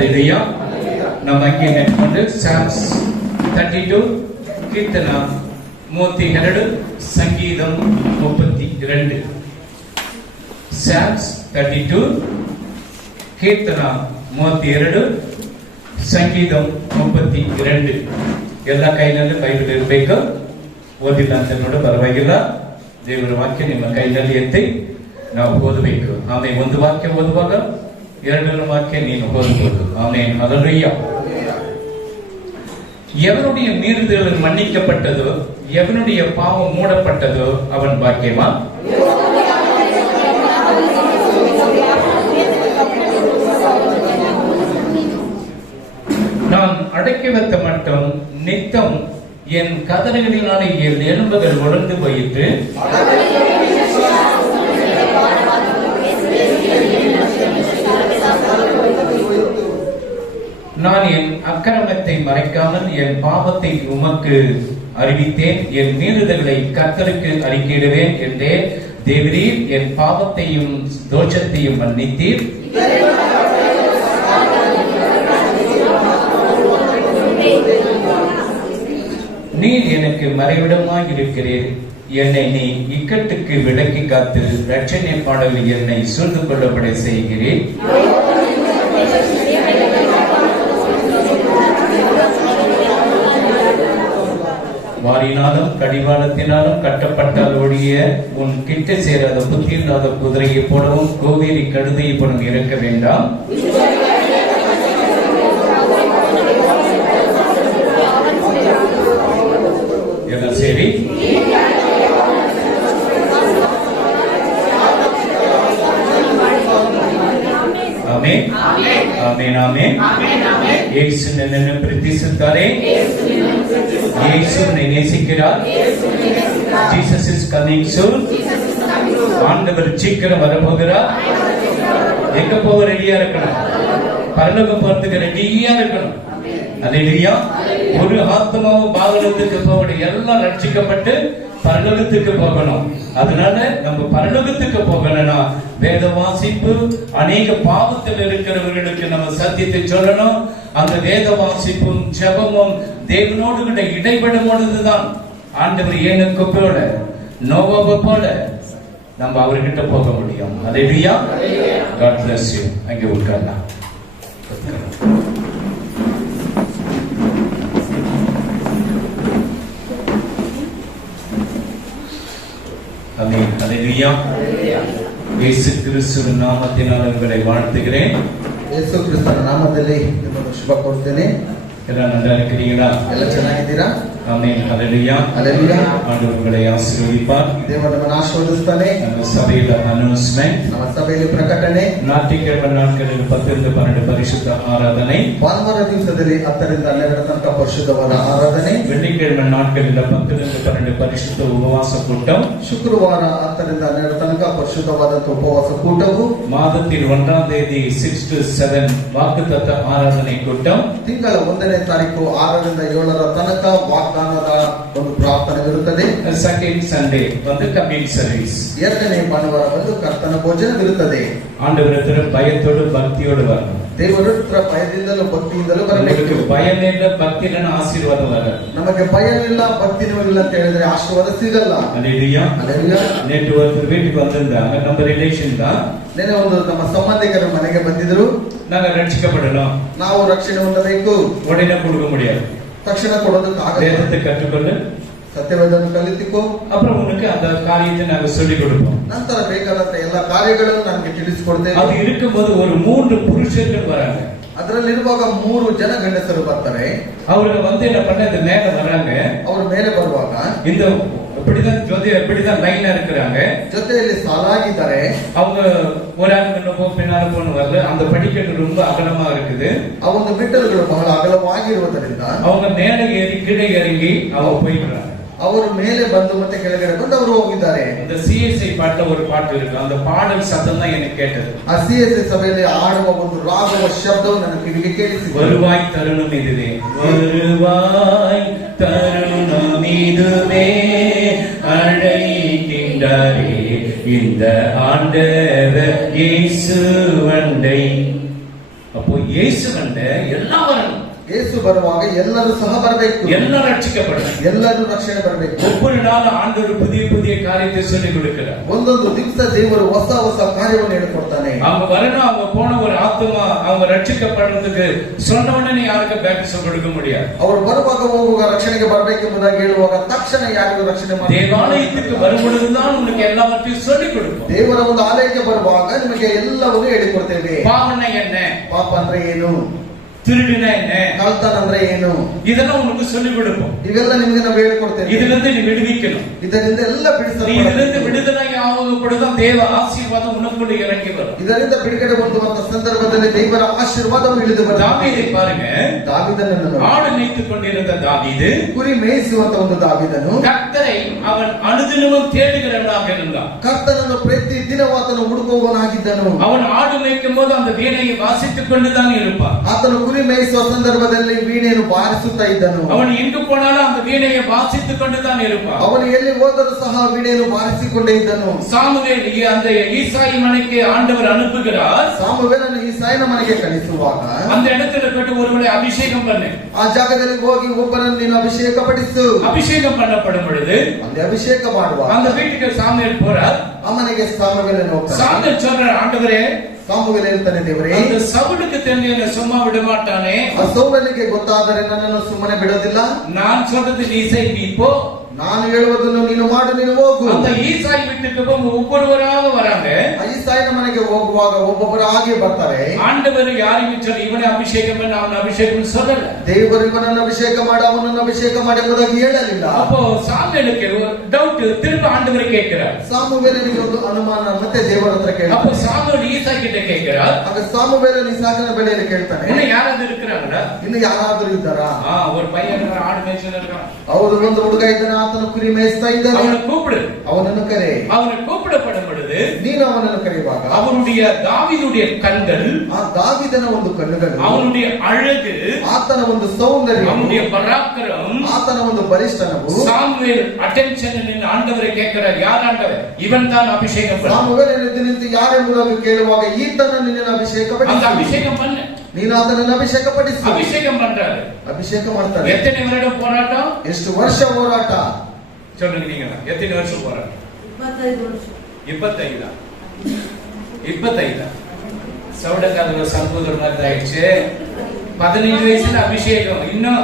அல்லேலூயா. நம்ம அங்கே ನೆನಪುಕೊಂಡು ಸಾಮ್ಸ್ 32 ಕೀರ್ತನ 32 ಸಂಗೀತಂ 32 ಸಾಮ್ಸ್ 32 ಕೀರ್ತನ 32 ಸಂಗೀತಂ 32 ಎಲ್ಲ ಕೈನಲ್ಲಿ ಬೈಬಲ್ ಇರಬೇಕು. ಓದಿಲ್ಲ ಅಂತ ನೋಡು ಪರವಾಗಿಲ್ಲ, ದೇವರ ವಾಕ್ಯ ನಿಮ್ಮ ಕೈನಲ್ಲಿ ಎತ್ತಿ ನಾವು ಓದಬೇಕು. ಆಮೇಲೆ ಒಂದು ವಾಕ್ಯ ಓದುವಾಗ ಎರಡನೇ ವಾಕ್ಯ ನೀನು ஓதும்போது ஆமென் ஹல்லேலூயா. எவனுடைய மீறுதல்கள் மன்னிக்கப்பட்டதோ, எவனுடைய பாவம் மூடப்பட்டதோ அவன் பாக்கியவான். நான் அடக்கி வைத்த மட்டும் நித்தம் என் கதறுகளினாலே என் எலும்புகள் உடைந்து போயிற்று. நான் என் அக்கிரமத்தை மறைக்காமல் என் பாவத்தை உமக்கு அறிவித்தேன். என் மீறுதல்களை கர்த்தருக்கு அறிக்கையிடுவேன் என்றே தேவரீர் என் பாவத்தையும் தோஷத்தையும் மன்னித்தீர். நீர் எனக்கு மறைவிடமாய் இருக்கிறீர். என்னை நீ இக்கட்டுக்கு விலக்கி காத்து இரட்சணை பாடலில் என்னை சூழ்ந்து கொள்ளப்பட செய்கிறேன். வாரினாலும் கடிவாளத்தினாலும் கட்டப்பட்டால் ஒழிய உன் கிட்ட சேராத புத்தி இல்லாத குதிரையை போலவும் கோவேரி கழுதையை போலவும் இருக்க வேண்டாம். எல்லாம் சரி. Amen amen amen. ಯೇಸು ನನ್ನನ್ನು ಪ್ರೀತಿಸುತ್ತಾರೆ. ಯೇಸು நேசிக்கிறார். Jesus is coming soon. ஆண்டவர் சீக்கிரம் வரப்போகிறார். எங்க போக ரெடியா இருக்கணும்? பரலோகம் போறதுக்கு ரெடியா இருக்கணும். அல்லேலூயா. ஒரு ஆத்மாவும் பாகலத்துக்கு போகணும். எல்லாம் ரட்சிக்கப்பட்டு பரலோகத்துக்கு போகணும். அதனால நம்ம பரலோகத்துக்கு போகணும்னா வேத வாசிப்பு, அநேக பாவத்தில் இருக்கிறவர்களுக்கு நம்ம சத்தியத்தை சொல்லணும். அந்த வேத வாசிப்பும் ஜெபமும் தேவனோடு கிட்ட இடைபடும் பொழுதுதான் ஆண்டவர் ஏனுக்கு போல நோவாவை போல நம்ம அவர்கிட்ட போக முடியும். அல்லேலூயா. God bless you. அங்கே உட்காரலாம். ஆமென். அல்லேலூயா. ಯೇಸು ಕ್ರಿಸ್ತನ ನಾಮದಲ್ಲಿ ಉங்களை வாழ்த்துகிறேன். ಯೇಸು ಕ್ರಿಸ್ತನ ನಾಮದಲ್ಲಿ ನಿಮಗೆ ಶುಭ ಕೋರುತ್ತೇನೆ. ಎಲ್ಲ நல்லா இருக்கிறீங்களா? ಎಲ್ಲ ಚೆನ್ನಾಗಿದ್ದೀರಾ? ಆಮೆನ್. ஹல்லேலூயா. ஹல்லேலூயா. ஆண்டவர் உங்களை ஆசீர்வதிப்பார். ದೇವರು ನಮ್ಮನ್ನು ಆಶೀರ್ವದಿಸುತ್ತಾನೆ. ನಮ್ಮ ಸಭೆಯ ಅನೌನ್ಸ್ಮೆಂಟ್, ನಮ್ಮ ಸಭೆಯಲ್ಲಿ ಪ್ರಕಟಣೆ. ஞாயிற்றுக்கிழமை நாட்களில் 10-12 பரிசுத்த ஆராதனை, ಭಾನುವಾರ ದಿವಸದಲ್ಲಿ 10-12 ತನಕ ಪರಿಶುದ್ಧವಾದ ಆರಾಧನೆ, வெள்ளிக்கிழமை நாட்களில் 10-12 பரிசுத்த உபவாಸ கூட்டம், ಶುಕ್ರವಾರ 10-12 ತನಕ ಪರಿಶುದ್ಧವಾದ ಉಪವಾಸ ಕೂಟವು, மாதத்தில் 1ஆம் தேதி 6 to 7 வாக்குத்தத்த ஆராதனை கூட்டம், ತಿಂಗಳ 1ನೇ ತಾರೀಕು 6ರಿಂದ 7 ತನಕ ವಾಗ್ದಾನದ ಒಂದು ಪ್ರಾರ್ಥನೆ ಇರುತ್ತದೆ. செகண்ட் சண்டே வந்து கம்யூனிட்டி சர்வீஸ். ಎರಡನೇ ಭಾನುವಾರ ಬಂದು ಕರ್ತನ ಭೋಜನವಿರುತ್ತದೆ. ஆண்டவரிடத்தில் பயத்தோடு பக்தியோடு வரணும். ದೇವರ ಭಯದಿಂದಲೂ ಭಕ್ತಿಯಿಂದಲೂ ಬರಬೇಕು. பயನಿಲ್ಲ ಭಕ್ತಿ இல்லைன்னா ஆசீர்வாதம் வராது. ನಮಗೆ ಭಯ ಇಲ್ಲ ಭಕ್ತಿನೂ ಇಲ್ಲ ಅಂತ ಹೇಳಿದ್ರೆ ಆಶೀರ್ವಾದ ಸಿಗಲ್ಲ. அல்லேலூயா. அல்லேலூயா. நேற்று ஒருத்தர் வீட்டுக்கு வந்திருந்தாங்க. நம்ம ரிலேஷன் தான். ನೆನೆ ಒಂದು ನಮ್ಮ ಸಂಬಂಧಿಕರ ಮನೆಗೆ ಬಂದಿದ್ರು. நாங்க ரட்சிக்கப்படணும், ನಾವು ರಕ್ಷಣೆ ಹೊಂದಬೇಕು. உடனே கொடுக்க முடியாது. ತಕ್ಷಣ ಕೊಡೋದಕ್ಕಾಗಲ್ಲ. வேதத்தை கற்றுக்கொண்டு ಸತ್ಯವೇದವನ್ನು ಕಲಿತಿಕೋ, அப்புறம் உனக்கு அந்த காரியத்தை நாங்க சொல்லிக் கொடுப்போம். ನಂತರ ಬೇಕಾದಂತ ಎಲ್ಲ ಕಾರ್ಯಗಳನ್ನು ನನಗೆ ತಿಳಿಸಿಕೊಡ್ತೇವೆ. அது இருக்கும்போது ஒரு 3 புருஷர்கள் வராங்க. ಅದರಲ್ಲಿರುವಾಗ 3 ಜನ ಗಂಡಸರು ಬರ್ತಾರೆ. அவங்க வந்து என்ன பண்ண இந்த மேல வராங்க. ಅವರು ಮೇಲೆ ಬರುವಾಗ இந்த இப்படிதான் லைனா இருக்கிறாங்க. ಜೊತೆಯಲ್ಲಿ ಸಾಲಾಗಿದ್ದಾರೆ. அவங்க ஒரு ஆள் முன்ன பின்னால போன வரல. அந்த படிக்கட்டு ரொம்ப அகலமா இருக்குது. ಆ ಒಂದು ಮೆಟ್ಟಲುಗಳು ಬಹಳ ಅಗಲವಾಗಿರುವುದರಿಂದ அவங்க மேலே ஏறி கீழே இறங்கி அவங்க போயிடுறாங்க. ಅವರು ಮೇಲೆ ಬಂದು ಮತ್ತೆ ಕೆಳಗಡೆ ಬಂದು ಅವರು ಹೋಗಿದ್ದಾರೆ. இந்த சிஎஸ்ஐ பாட்டுல ஒரு பாட்டு இருக்கு. அந்த பாடல் சத்தம் தான் எனக்கு கேட்டது. ಆ ಸಿಎಸ್ಐ ಸಭೆಯಲ್ಲಿ ಆಡುವ ಒಂದು ರಾಗವ ಶಬ್ದವು ನನ್ನ ಕಿವಿಗೆ ಕೇಳಿಸಿತು. வருவாய் தருணம் இதுவே, வருவாய் தருணம் இதுவே, அழைக்கின்றாரே இந்த ஆண்டவர் இயேசு வண்டை. அப்போ இயேசுவண்ட எல்லாம் வரணும். ಯೇಸು ಬರುವಾಗ ಎಲ್ಲರೂ ಸಹ ಬರಬೇಕು, எல்லாம் ரட்சிக்கப்படணும். ಎಲ್ಲರೂ ರಕ್ಷಣೆ ಬರಬೇಕು. ஒவ்வொரு நாளும் ஆண்டவர் புதிய புதிய காரியத்தை சொல்லிக் கொடுக்கிறார். ಒಂದೊಂದು ದಿವಸ ದೇವರು ಹೊಸ ಹೊಸ ಕಾರ್ಯವನ್ನು ಹೇಳಿಕೊಡ್ತಾನೆ. அவங்க வரணும், அவங்க போன ஒரு ஆத்மா அவங்க ரட்சிக்கப்படுறதுக்கு சொன்ன உடனே யாருக்கும் பேப்டிசம் கொடுக்க முடியாது. ಅವರು ಬರುವಾಗ ಹೋಗುವಾಗ ರಕ್ಷಣೆಗೆ ಬರಬೇಕೆಂಬುದಾಗಿ ಹೇಳುವಾಗ ತಕ್ಷಣ ಯಾರಿಗೂ ರಕ್ಷಣೆ ಮಾಡಿ தேவாலயத்துக்கு வரும்பொழுதுதான் உனக்கு எல்லாவற்றையும் சொல்லிக் கொடுப்போம். ದೇವರ ಒಂದು ಆಲಯಕ್ಕೆ ಬರುವಾಗ ನಿಮಗೆ ಎಲ್ಲವನ್ನೂ ಹೇಳಿಕೊಡ್ತೇವೆ. பாவனை என்ன, ಪಾಪ ಅಂದ್ರೆ ಏನು, திருடினா என்ன, ಕಳ್ತನ ಅಂದ್ರೆ ಏನು, இதெல்லாம் உனக்கு சொல்லிக் கொடுப்போம். ಇವೆಲ್ಲ ನಿಮಗೆ ನಾವು ಹೇಳಿಕೊಡ್ತೇವೆ. இதிலிருந்து நீ விடுவிக்கணும். ಇದರಿಂದ ಎಲ್ಲ நீ ಬಿಡಿಸಲ್ಪಡಬೇಕು. இதிலிருந்து விடுதலை ஆகும்பொழுதுதான் தேவ ஆசீர்வாதம் உனக்குள்ள இறங்கி வரும். ಇದರಿಂದ ಬಿಡುಗಡೆ ಹೊಂದುವಂತ ಸಂದರ್ಭದಲ್ಲಿ ದೇವರ ಆಶೀರ್ವಾದವು ಇಳಿದು ಬರುತ್ತದೆ. தாவீதை பாருங்க, ದಾವೀದನನ್ನು ஆடு மேய்த்துக் கொண்டிருந்த தாவீது ಕುರಿ ಮೇಯಿಸುವಂತ ಒಂದು ದಾವೀದನು கர்த்தரை அவன் அனுதினமும் தேடுகிறவனாக இருந்தான். ಕರ್ತನನ್ನು ಪ್ರತಿ ದಿನವೂ ಆತನು ಹುಡುಕುವವನಾಗಿದ್ದನು. அவன் ஆடு மேய்க்கும் போது அந்த வீணையை வாசித்துக் கொண்டுதான் இருப்பான். ಆತನು ಕುರಿ ಮೇಯಿಸುವ ಸಂದರ್ಭದಲ್ಲಿ ವೀಣೆಯನ್ನು ಬಾರಿಸುತ್ತಾ ಇದ್ದನು. அவன் எங்கு போனாலும் அந்த வீணையை வாசித்துக் கொண்டுதான் இருப்பான். ಅವನು ಎಲ್ಲಿ ಹೋದರೂ ಸಹ ವೀಣೆಯನ್ನು ಬಾರಿಸಿಕೊಂಡೇ ಇದ್ದನು. சாமுவேல் அந்த ஈசாಯಿ மனைக்கு ஆண்டவர் அனுப்புகிறார். ಸಾಮುವೇಲನು ಈಸಾಯನ ಮನೆಗೆ ಕಳಿಸುವಾಗ அந்த இடத்துல போட்டு ஒருவரை அபிஷேகம் பண்ணு, ಆ ಜಾಗದಲ್ಲಿ ಹೋಗಿ ಒಬ್ಬರನ್ನು ನೀನು ಅಭಿಷೇಕ ಪಡಿಸು. அபிஷேகம் பண்ணப்படும் பொழுது ಅಲ್ಲಿ ಅಭಿಷೇಕ ಮಾಡುವ அந்த வீட்டுக்கு சாமுவேல் போறார். ಆ ಮನೆಗೆ ಸಾಮುವೇಲನು ಹೋಗ್ತಾನೆ. சாமுவேல் சொல்றார், ஆண்டவரே ಸಾಮುವೇಲ ಹೇಳ್ತಾನೆ, ದೇವರೇ அந்த சவுலுக்கு தெரிஞ்ச என்னை சும்மா விட மாட்டானே, ಆ ಸೌಲನಿಗೆ ಗೊತ್ತಾದರೆ ನನ್ನನ್ನು ಸುಮ್ಮನೆ ಬಿಡೋದಿಲ್ಲ. நான் சொல்றது நீ செய், நீ போ. ನಾನು ಹೇಳುವುದನ್ನು ನೀನು ಮಾಡು, ನೀನು ಹೋಗು. அந்த ஈசாய் வீட்டுக்கு ஒவ்வொருவராக வராங்க. ಈಸಾಯನ ಮನೆಗೆ ಹೋಗುವಾಗ ಒಬ್ಬೊಬ್ಬರಾಗಿ ಬರ್ತಾರೆ. ஆண்டவர் யாரையும் சொல்ல இவனை அபிஷேகம் பண்ண அவன் அபிஷேகம் சொல்லல. ದೇವರು ಇವನನ್ನು ಅಭಿಷೇಕ ಮಾಡಿ ಅವನನ್ನು ಅಭಿಷೇಕ ಮಾಡಿ ಎಂಬುದಾಗಿ ಹೇಳಲಿಲ್ಲ. அப்போ சாமுவேலுக்கு டவுட், திரும்ப ஆண்டவர் கேட்கிறார். ಸಾಮುವೇಲನಿಗೆ ಒಂದು ಅನುಮಾನ, ಮತ್ತೆ ದೇವರ ಹತ್ರ ಕೇಳ್ತಾನೆ. அப்போ சாமுவேல் ஈசாய் கிட்ட கேட்கிறார். ಆಗ ಸಾಮುವೇಲನು ಇಸಾಕನ ಬೆಳೆಯಲ್ಲಿ ಕೇಳ್ತಾನೆ, இன்னும் யாராவது இருக்கிறாங்களா? ಇನ್ನು ಯಾರಾದರೂ ಇದ್ದಾರಾ? ஒரு பையன் ஆடு மேய்ச்சல் இருக்கான். ಅವರು ಒಂದು ಹುಡುಗ ಇದ್ದಾನೆ, ಆತನು ಕುರಿ ಮೇಯಿಸ್ತಾ ಇದ್ದಾನೆ. அவனை கூப்பிடு, ಅವನನ್ನು ಕರೆ. அவனை கூப்பிடப்படும் பொழுது ನೀನು ಅವನನ್ನು ಕರೆಯುವಾಗ அவனுடைய தாவீதுடைய கண்கள், ಆ ದಾವೀದನ ಒಂದು ಕಣ್ಣುಗಳು, அவனுடைய அழகு, ಆತನ ಒಂದು ಸೌಂದರ್ಯ, அவனுடைய பராக்கிரம், ಆತನ ಒಂದು ಬಲಿಷ್ಠನವು சாமுவேல் அட்டென்ஷன் ஆண்டவரை கேட்கிறார், யார் ஆண்டவர்? இவன் தான் அபிஷேகம் பண்ண. ಸಾಮುವೇಲನು ಎದ್ದು ನಿಂತು ಯಾರೆಂಬುದಾಗಿ ಕೇಳುವಾಗ ಈತನನ್ನು ನಿನ್ನನ್ನು ಅಭಿಷೇಕ அந்த ಪಡಿಸು, அபிஷேகம் பண்ண, ನೀನು ಆತನನ್ನು ಅಭಿಷೇಕ ಪಡಿಸು. அபிஷேகம் பண்றாரு. ಅಭಿಷೇಕ ಮಾಡ್ತಾರೆ. எத்தனை வருடம் போராட்டம்? ಎಷ್ಟು ವರ್ಷ ಹೋರಾಟ? சொல்லுங்க நீங்க, எத்தனை வருஷம் போராட்டம்? 25 25 சவுடக்காரங்க சகோதர மாதிரி ஆயிடுச்சு. 15 வயசுல அபிஷேகம், இன்னும்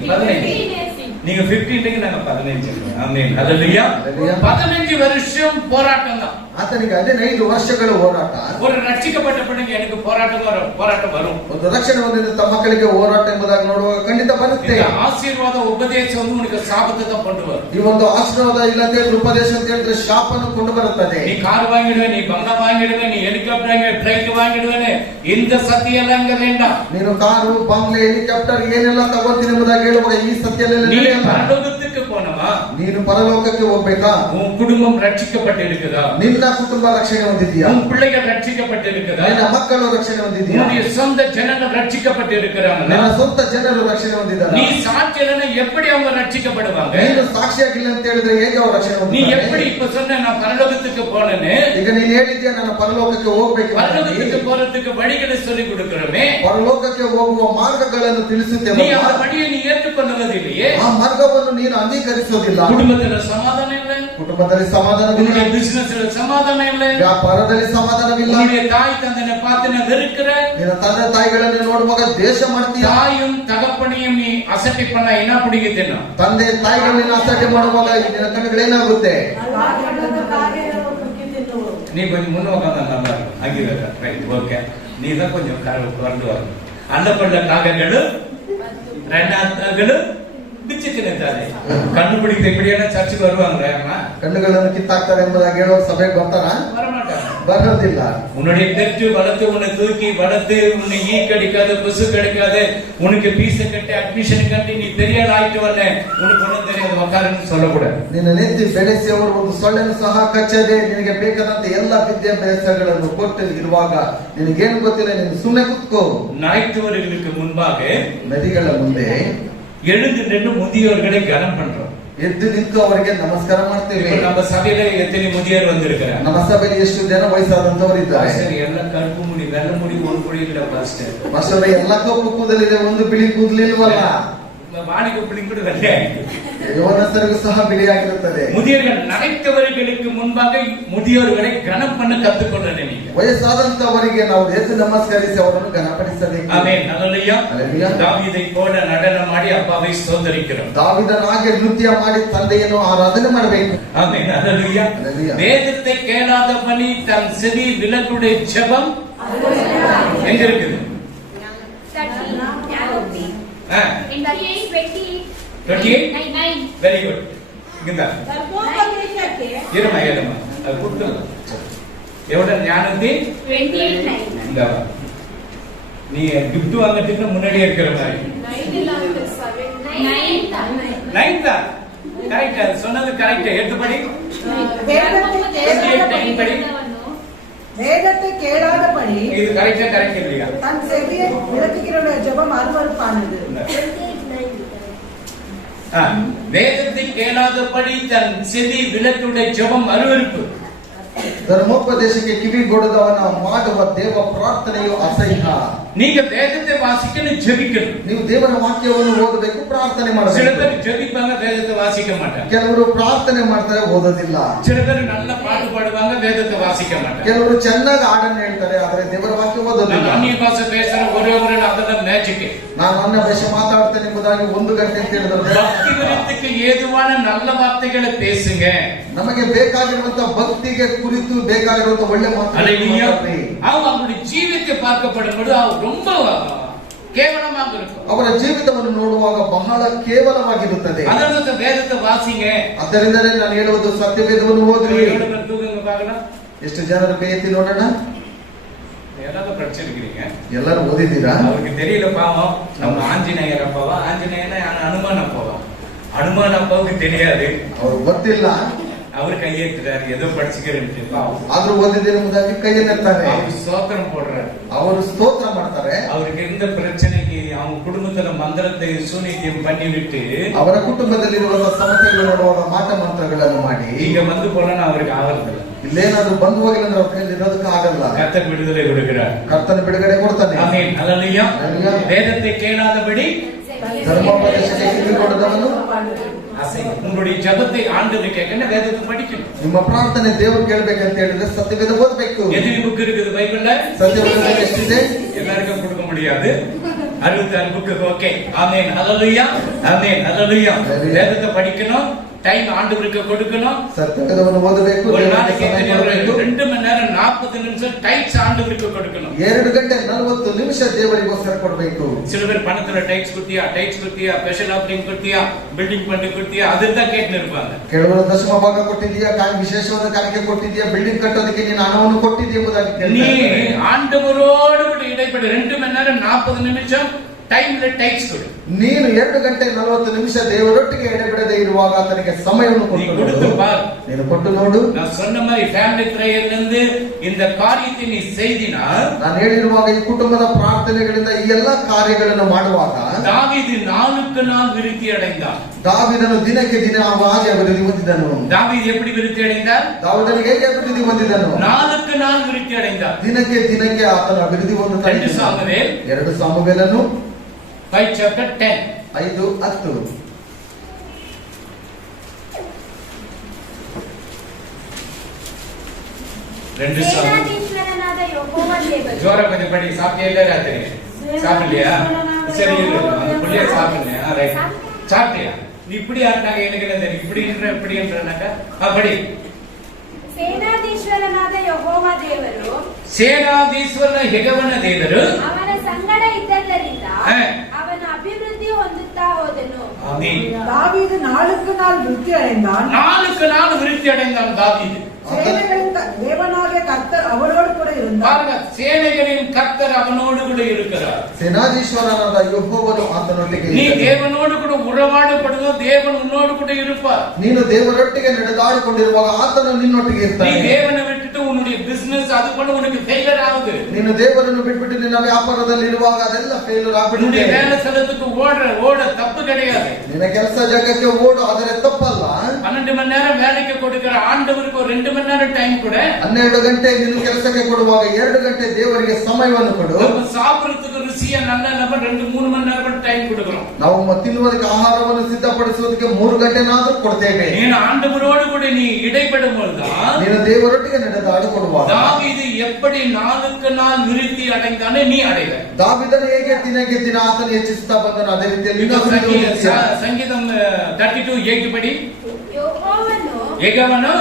15 நீங்க 15 நாங்க 15. ஆமென், ஹல்லேலூயா. 15 வருஷம் போராட்டம் தான். ಆತನಿಗೆ 15 ವರ್ಷಗಳ ಹೋರಾಟ. ஒரு ரட்சிக்கப்பட்ட பிள்ளைங்க எனக்கு போராட்டம் வரும். ಒಂದು ರಕ್ಷಣೆ ಹೊಂದಿದ ತಮ್ಮ ಮಕ್ಕಳಿಗೆ ಹೋರಾಟ ಎಂಬುದಾಗಿ ನೋಡುವಾಗ ಖಂಡಿತ ಬರುತ್ತೆ. ஆசீர்வாத உபதேசம் வந்து உனக்கு சாபத்தை தான் கொண்டு வரும். ಈ ಒಂದು ಆಶೀರ್ವಾದ ಇಲ್ಲ ಅಂತ ಹೇಳಿದ್ರೆ, ಉಪದೇಶ ಅಂತ ಹೇಳಿದ್ರೆ ಶಾಪನ್ನು ಕೊಂಡು ಬರುತ್ತದೆ. நீ கார் வாங்கிடுவே, நீ பங்களா வாங்கிடுவே, நீ ஹெலிகாப்டர் வாங்கி ஃப்ளைட் வாங்கிடுவே, இந்த சத்தியம் அங்க வேண்டாம். ನೀನು ಕಾರು, ಬಂಗ್ಲೆ, ಹೆಲಿಕಾಪ್ಟರ್ ಏನೆಲ್ಲ ತಗೋತೀನಿ ಎಂಬುದಾಗಿ ಹೇಳುವಾಗ ಈ ಸತ್ಯದಲ್ಲಿ நீ ನಡೆಯಲ್ಲ. பரலோகத்துக்கு போனவா? ನೀನು ಪರಲೋಕಕ್ಕೆ ಹೋಗ್ಬೇಕಾ? உன் குடும்பம் ரட்சிக்கப்பட்டு இருக்குதா? ನಿನ್ನ ಕುಟುಂಬ ರಕ್ಷಣೆ ಹೊಂದಿದ್ಯಾ? உன் பிள்ளைகள் ரட்சிக்கப்பட்டு இருக்குதா? ನಿನ್ನ ಮಕ್ಕಳು ರಕ್ಷಣೆ ಹೊಂದಿದ್ಯಾ? உன்னுடைய சொந்த ஜனங்கள் ரட்சிக்கப்பட்டு இருக்கிறாங்களா? ನಿನ್ನ ಸ್ವಂತ ಜನರು ರಕ್ಷಣೆ ಹೊಂದಿದ್ದಾರೆ. நீ சாட்சியலனா எப்படி அவங்க ரட்சிக்கப்படுவாங்க? ನೀನು ಸಾಕ್ಷಿಯಾಗಿಲ್ಲ ಅಂತ ಹೇಳಿದ್ರೆ ಹೇಗೆ ಅವರು ರಕ್ಷಣೆ நீ ಹೊಂದಿದ್ದಾರೆ? எப்படி இப்ப சொன்ன நான் பரலோகத்துக்கு போனேன்னு? ಈಗ ನೀನು ಹೇಳಿದ್ಯಾ ನಾನು ಪರಲೋಕಕ್ಕೆ ಹೋಗ್ಬೇಕು. பரலோகத்துக்கு போறதுக்கு வழிகளை சொல்லி கொடுக்கிறோமே, ಪರಲೋಕಕ್ಕೆ ಹೋಗುವ ಮಾರ್ಗಗಳನ್ನು நீ ತಿಳಿಸುತ್ತೇವೆ. அந்த வழியை நீ ஏற்றுக்கொண்டது இல்லையே. ಆ ಮಾರ್ಗವನ್ನು ನೀನು ಅಂಗೀಕರಿಸೋದಿಲ್ಲ. குடும்பத்துல சமாதானம் இல்லை, ಕುಟುಂಬದಲ್ಲಿ ಸಮಾಧಾನವಿಲ್ಲ, உன்னுடைய பிசினஸ்ல சமாதானம் இல்லை, ವ್ಯಾಪಾರದಲ್ಲಿ ಸಮಾಧಾನವಿಲ್ಲ, உன்னுடைய தாய் தந்தனை பார்த்து நான் வெறுக்கிற, ನಿನ್ನ ತಂದೆ ತಾಯಿಗಳನ್ನು ನೋಡುವಾಗ ದ್ವೇಷ ಮಾಡ್ತೀಯ. தாயும் தகப்பனையும் நீ அசட்டை பண்ண என்ன பிடிக்குதுன்னா, ತಂದೆ ತಾಯಿಗಳನ್ನ ಅಸಡ್ಡೆ ಮಾಡುವಾಗ ನಿನ್ನ ಕಣ್ಣುಗಳೇನಾಗುತ್ತೆ? நீ கொஞ்சம் முன்ன உட்காந்தா நல்லா இருக்கும். அங்கீகார ரைட், ஓகே. நீ தான் கொஞ்சம் வரண்டு வரணும். அந்த கொண்ட காகங்களும் ரெண்டாவது பிச்சுக்கிட்டாரு கண்டுபிடிக்க எப்படியான சர்ச்சுக்கு வருவாங்க. ಕಣ್ಣುಗಳನ್ನು ಕಿತ್ತಾಕ್ತಾರೆ ಎಂಬುದಾಗಿ ಹೇಳೋ ಸಭೆಗೆ ಬರ್ತಾರ? வரமாட்டாங்க. ಬರೋದಿಲ್ಲ. உன்னுடைய பெற்று வளர்த்து உன்னை தூக்கி வளர்த்து உன்னை ஈ கிடைக்காது, கொசு கிடைக்காது, உனக்கு பீஸ கட்டி அட்மிஷன் கட்டி நீ பெரிய ஆயிட்டு வரல, உனக்கு ஒன்றும் தெரியாது உட்காருன்னு சொல்லக்கூடாது. ನಿನ್ನ ನೆತ್ತಿ ಬೆಳೆಸಿ ಅವರು ಒಂದು ಸೊಳ್ಳೆಯನ್ನು ಸಹ ಕಚ್ಚದೆ ನಿನಗೆ ಬೇಕಾದಂತ ಎಲ್ಲ ವಿದ್ಯಾಭ್ಯಾಸಗಳನ್ನು ಕೊಟ್ಟು ಇರುವಾಗ ನಿನಗೇನು ಗೊತ್ತಿಲ್ಲ, ನೀನು ಸುಮ್ಮನೆ ಕುತ್ಕೋ. ஞாயிற்றுவர்களுக்கு முன்பாக ನದಿಗಳ ಮುಂದೆ எழுந்து நின்று முதியோர்களை கனம் பண்றோம். ಎದ್ದು ನಿಂತು ಅವರಿಗೆ ನಮಸ್ಕಾರ ಮಾಡ್ತೇವೆ. இப்ப நம்ம சபையில எத்தனை முதியோர் வந்திருக்கிறாங்க? ನಮ್ಮ ಸಭೆಯಲ್ಲಿ ಎಷ್ಟು ಜನ ವಯಸ್ಸಾದಂತವರು ಇದ್ದಾರೆ? பாஸ்டர் எல்லாம் கருப்பு முடி வெள்ளை முடி ஒரு முடி இல்ல பாஸ்டர். ಪಾಸ್ಟರ್ ಎಲ್ಲ ಕಪ್ಪು ಕೂದಲಿದೆ, ಒಂದು ಬಿಳಿ ಕೂದಲಿಲ್ವಲ್ಲ. வாணிக்கு பிள்ளை கூட வெள்ளையா ಯವನಸ್ಥರಿಗೂ ಸಹ ಬಿಳಿಯಾಗಿರುತ್ತದೆ. முதியோர்கள் நரைத்தவர்களுக்கு முன்பாக முதியோர்களை கனம் பண்ண கத்துக்கொள்ள நீங்க. ವಯಸ್ಸಾದಂತವರಿಗೆ ನಾವು ಎದ್ದು ನಮಸ್ಕರಿಸಿ ಅವರನ್ನು ಘನಪಡಿಸಬೇಕು. ஆமென். ஹல்லேலூயா. ஹல்லேலூயா. தாவீதை போல நடனம் ಮಾಡಿ ಅಪ್ಪಾவை ಸ್ತೋತ್ರಿக்கிறோம். ದಾವೀದನಾಗೆ ನೃತ್ಯ ಮಾಡಿ ತಂದೆಯನ್ನು ಆರಾಧನೆ ಮಾಡಬೇಕು. ஆமென். ஹல்லேலூயா. ஹல்லேலூயா. வேதத்தை கேளாதபடி தன் செவி விலக்குடைய ஜெபம் எங்க இருக்குது? 28 வெரி குட். இங்கதா இருமா அது கொடுத்து எவ்வளவு ஞானத்தி 28 இந்த நீ gift வாங்குறதுக்கு முன்னாடியே இருக்கிற மாதிரி 9 தான் கரெக்ட். அது சொன்னது கரெக்ட். எடுத்துபடி வேதத்தை கேளாதபடி இது கரெக்டா கரெக்ட் இல்லையா? தன் செவியை விலக்குகிறவருடைய ஜெபம் அருவருப்பானது. வேதத்தை கேளாதபடி தன் செவி விலக்குடைய ஜெபம் அருவருப்பு. ಧರ್ಮೋಪದೇಶಕ್ಕೆ ಕಿವಿಗೊಡದವನ ಮಾಡುವ ದೇವ ಪ್ರಾರ್ಥನೆಯು ಅಸಹ್ಯ. நீங்க வேதத்தை வாசிக்கணும், ஜெபிக்கணும். ನೀವು ದೇವರ ವಾಕ್ಯವನ್ನು ಓದಬೇಕು, ಪ್ರಾರ್ಥನೆ சில ಮಾಡಬೇಕು. பேர் ஜெபிப்பாங்க, வேதத்தை வாசிக்க மாட்டாங்க. ಕೆಲವರು ಪ್ರಾರ್ಥನೆ ಮಾಡ್ತಾರೆ, ಓದೋದಿಲ್ಲ. சில பேர் நல்ல பாட்டு பாடுவாங்க, வேதத்தை வாசிக்க மாட்டாங்க. ಕೆಲವರು ಚೆನ್ನಾಗಿ ಹಾಡನ್ನು ಹೇಳ್ತಾರೆ, ಆದರೆ ದೇವರ ವಾಕ್ಯ நான் ಓದೋದಿಲ್ಲ. அந்நிய பாஷை பேசுற ஒரே அதெல்லாம் மேஜிக். ನಾನು ಅನ್ಯ ಭಾಷೆ ಮಾತಾಡ್ತೇನೆ ಎಂಬುದಾಗಿ 1 ಗಂಟೆ ಅಂತ ಹೇಳಿದ್ರೆ பக்தி விருத்துக்கு ஏதுவான நல்ல வார்த்தைகளை பேசுங்க. ನಮಗೆ ಬೇಕಾಗಿರುವಂತ ಭಕ್ತಿಗೆ ಕುರಿತು ಬೇಕಾಗಿರುವಂತ ಒಳ್ಳೆ அல்லேலூயா. ಮಾತು. அவங்க அவங்களுடைய ஜீவித்தை பார்க்கப்படும் பொழுது அவங்க ரொம்ப கேவலமாக இருக்கும். ಅವರ ಜೀವಿತವನ್ನು ನೋಡುವಾಗ ಬಹಳ ಕೇವಲವಾಗಿರುತ್ತದೆ. அதனால வேதத்தை வாசிங்க. ಅದರಿಂದಲೇ ನಾನು ಹೇಳುವುದು ಸತ್ಯವೇದವನ್ನು ಓದ್ರಿ. தூங்குங்க பார்க்கலாம். ಎಷ್ಟು ಜನರು ಕೈ ಎತ್ತಿ ನೋಡೋಣ. ஏதாவது படிச்சிருக்கீங்க? ಎಲ್ಲರೂ ಓದಿದ್ದೀರಾ? அவருக்கு தெரியல பாவம். நம்ம ஆஞ்சநேயர் அப்பாவா, ஆஞ்சநேயனா அனுமான் அப்பாவா? அனுமான் அப்பாவுக்கு தெரியாது. ಅವ್ರು ಗೊತ್ತಿಲ್ಲ, அவர் கையெழுத்துறாரு, ஏதோ படிச்சுக்கிறேன் பாவம். ಆದ್ರೂ ಓದಿದ್ದೀರ ಎಂಬುದಾಗಿ ಕೈಯನ್ನೆತ್ತಾರೆ. அவர் ஸ்தோத்திரம் போடுறாரு. ಅವರು ಸ್ತೋತ್ರ ಮಾಡ್ತಾರೆ. அவருக்கு இருந்த பிரச்சனைக்கு அவங்க குடும்பத்துல மந்திரத்தை சூனியம் பண்ணி விட்டு ಅವರ ಕುಟುಂಬದಲ್ಲಿರುವಂತಹ ಸಮಸ್ಯೆಗಳು ನೋಡುವಾಗ ಮಾಟ ಮಂತ್ರಗಳನ್ನು ಮಾಡಿ இங்க வந்து போனா அவருக்கு ஆகிறதில்ல. ಇಲ್ಲೇನಾದ್ರೂ ಬಂದು ಹೋಗಿಲ್ಲ ಅಂದ್ರೆ ಅವ್ರ ಕೈಯಲ್ಲಿ ಇರೋದಕ್ಕೆ ಆಗಲ್ಲ. கர்த்தர் விடுதலை கொடுக்கிறார். ಕರ್ತನ ಬಿಡುಗಡೆ ಕೊಡ್ತಾನೆ. ஆமென். ஹல்லேலூயா. ஹல்லேலூயா. வேதத்தை கேளாதபடி ಧರ್ಮೋಪದೇಶಕ್ಕೆ ಕಿವಿಗೊಡದವನು அசை. உங்களுடைய ஜெபத்தை ஆண்டவர் கேட்கணும், வேதத்தை படிக்கணும். ನಿಮ್ಮ ಪ್ರಾರ್ಥನೆ ದೇವರು ಕೇಳಬೇಕಂತ ಹೇಳಿದ್ರೆ ಸತ್ಯವೇದ ಓದಬೇಕು. எத்தனை புக் இருக்குது பைபிள்ல? ಸತ್ಯವೇದ ಎಷ್ಟಿದೆ? எல்லாருக்கும் கொடுக்க முடியாது. 66 புக்கு. ஓகே. ஆமென். ஹல்லேலூயா. ஆமென். ஹல்லேலூயா. வேதத்தை படிக்கணும், டைம் ஆண்டவருக்கு கொடுக்கணும். ಸತ್ಯವೇದವನ್ನು ಓದಬೇಕು. ஒரு ದೇವರಿಗೆ நாளைக்கு ಸಮಯ ಕೊಡಬೇಕು. 2 மணி நேரம் 40 நிமிஷம் டைப்ஸ் ஆண்டவருக்கு கொடுக்கணும். 2 ಗಂಟೆ 40 ನಿಮಿಷ ದೇವರಿಗೋಸ್ಕರ ಕೊಡಬೇಕು. சில பேர் பணத்துல டைப்ஸ் கொடுத்தியா, ஸ்பெஷல் ஆஃபரிங் கொடுத்தியா, பில்டிங் பண்ணி கொடுத்தியா, அதுதான் கேட்டு இருப்பாங்க. ಕೆಲವರು ದಶಮ ಭಾಗ ಕೊಟ್ಟಿದೀಯಾ, ವಿಶೇಷವಾದ ಕಾರ್ಯಕ್ಕೆ ಕೊಟ್ಟಿದೀಯಾ, ಬಿಲ್ಡಿಂಗ್ ಕಟ್ಟೋದಕ್ಕೆ ನೀನು ಹಣವನ್ನು ಕೊಟ್ಟಿದ್ದೀಯ ಎಂಬುದಾಗಿ நீ ಕೇಳ್ತಾರೆ. ஆண்டவரோடு கூட இடைப்பட 2 மணி நேரம் 40 நிமிஷம் டைம்ல டைப்ஸ் கொடு. ನೀನು 2 ಗಂಟೆ 40 ನಿಮಿಷ ದೇವರೊಟ್ಟಿಗೆ ಎಡೆಬಿಡದೆ ಇರುವಾಗ ಆತನಿಗೆ ಸಮಯವನ್ನು நீ கொடுத்து ಕೊಟ್ಟು பார். ನೀನು ಕೊಟ್ಟು ನೋಡು. நான் சொன்ன மாதிரி ஃபேமிலி பிரேயர்ல இருந்து இந்த காரியத்தை நீ செய்தினா, ನಾನು ಹೇಳಿರುವಾಗ ಈ ಕುಟುಂಬದ ಪ್ರಾರ್ಥನೆಗಳಿಂದ ಈ ಎಲ್ಲಾ ಕಾರ್ಯಗಳನ್ನು ಮಾಡುವಾಗ தாவீது நாளுக்கு நாள் விருத்தி அடைந்தான். ದಾವೀದನು ದಿನಕ್ಕೆ ದಿನ ಅವಾಗ ಅಭಿವೃದ್ಧಿ ಹೊಂದಿದನು. தாவீது எப்படி விருத்தி அடைந்தார்? ದಾವೀದನು ಹೇಗೆ ಅಭಿವೃದ್ಧಿ ಹೊಂದಿದನು? நாளுக்கு நாள் விருத்தி அடைந்தார். ದಿನಕ್ಕೆ ದಿನಕ್ಕೆ ಆತನು ಅಭಿವೃದ್ಧಿ ಹೊಂದುತ್ತಾ 2 சாமுவேல் 2 ಸಾಮುವೇಲನು 5 chapter 10. 5:10. ಸೇನಾಧೀಶ್ವರನಾದ ಯೆಹೋವ ದೇವರು ஜோர கொஞ்சம் படி. சாப்பிட்டே இல்ல ராத்திரி? சாப்பிடலையா? சரி இரு. அந்த புள்ளைய சாப்பிடலையா? ரைட். சாப்பிட்டியா? நீ இப்படி ஆட்டாங்க எனக்கு என்ன தெரியும்? இப்படி என்றனாக்கா படி. ಸೇನಾಧೀಶ್ವರನಾದ ಯೆಹೋವ ದೇವರು ಸೇನಾಧೀಶ್ವರನ ಯೆಹೋವನ ದೇವರು ಅವನ ಸಂಗಡ ಇದ್ದದ್ದರಿಂದ ಹಾ. ಅವನ ಅಭಿವೃದ್ಧಿ ಹೊಂದುತ್ತಾ ಹೋದನು. ஆமென். தாவீது நாளுக்கு நாள் விருத்தி அடைந்தான். நாளுக்கு நாள் விருத்தி அடைந்தான் தாவீது. சேனைகளின் தேவனாகிய கர்த்தர் அவரோடு கூட இருந்தார். பாருங்க, சேனைகளின் கர்த்தர் அவனோடு கூட இருக்கிறார். ಸೇನಾಧೀಶ್ವರನಾದ ಯೆಹೋವನು ಆತನೊಟ್ಟಿಗೆ நீ ಇದ್ದನು. தேவனோடு கூட உறவாடப்படுவது, தேவன் உன்னோடு கூட இருப்பார். ನೀನು ದೇವರೊಟ್ಟಿಗೆ ನಡೆದಾಡಿಕೊಂಡಿರುವಾಗ ಆತನು ನಿನ್ನೊಟ್ಟಿಗೆ நீ ಇರ್ತಾನೆ. தேவனை விட்டுட்டு உன்னுடைய உன்னுடைய பிசினஸ் அது பண்ண உனக்கு ஃபெயிலியர் ஆகுது. ನೀನು ದೇವರನ್ನು ಬಿಟ್ಬಿಟ್ಟು ನಿನ್ನ ವ್ಯಾಪಾರದಲ್ಲಿ ಇರುವಾಗ ಅದೆಲ್ಲ ಫೇಲ್ಯೂರ್ உன்னுடைய ಆಗ್ಬಿಡುತ್ತೆ. வேலை ಸ್ಥಳத்துக்கு ஓட தப்பு கிடையாது. ನಿನ್ನ ಕೆಲಸ ಜಾಗಕ್ಕೆ ಓಡು, ಆದರೆ ತಪ್ಪಲ್ಲ. 12 மணி நேரம் வேலைக்கு கொடுக்கிற ஆண்டவருக்கு ஒரு 2 மணி நேரம் டைம் கொடு. 12 ಗಂಟೆ ನಿನ್ನ ಕೆಲಸಕ್ಕೆ ಕೊಡುವಾಗ 2 ಗಂಟೆ ದೇವರಿಗೆ ಸಮಯವನ್ನು ಕೊಡು. நம்ம சாப்பிடுறதுக்கு ருசியா நல்ல நம்ம 2-3 மணி நேரம் டைம் கொடுக்கிறோம். ನಾವು ತಿನ್ನುವುದಕ್ಕೆ ಆಹಾರವನ್ನು ಸಿದ್ಧಪಡಿಸುವುದಕ್ಕೆ 3 ಗಂಟೆನಾದ್ರೂ ಕೊಡ್ತೇವೆ. நீ ஆண்டவரோடு கூட நீ இடைப்படும் பொழுதுதான் ನೀನು ದೇವರೊಟ್ಟಿಗೆ ನಡೆದಾಡಿಕೊಡುವಾಗ தாவீது எப்படி நாளுக்கு நாள் விருத்தி அடைந்தானே நீ அடைவ. ದಾವೀದನು ಹೇಗೆ ದಿನಕ್ಕೆ ದಿನ ಆತನು ಹೆಚ್ಚಿಸುತ್ತಾ ಬಂದನು, ಅದೇ ರೀತಿಯಲ್ಲಿ ನೀನು ಅಭಿವೃದ್ಧಿ ಹೊಂದುತ್ತೀಯ. ಸಂಗೀತಂ 32 ಏಕಪಡಿ ಯೆಹೋವನು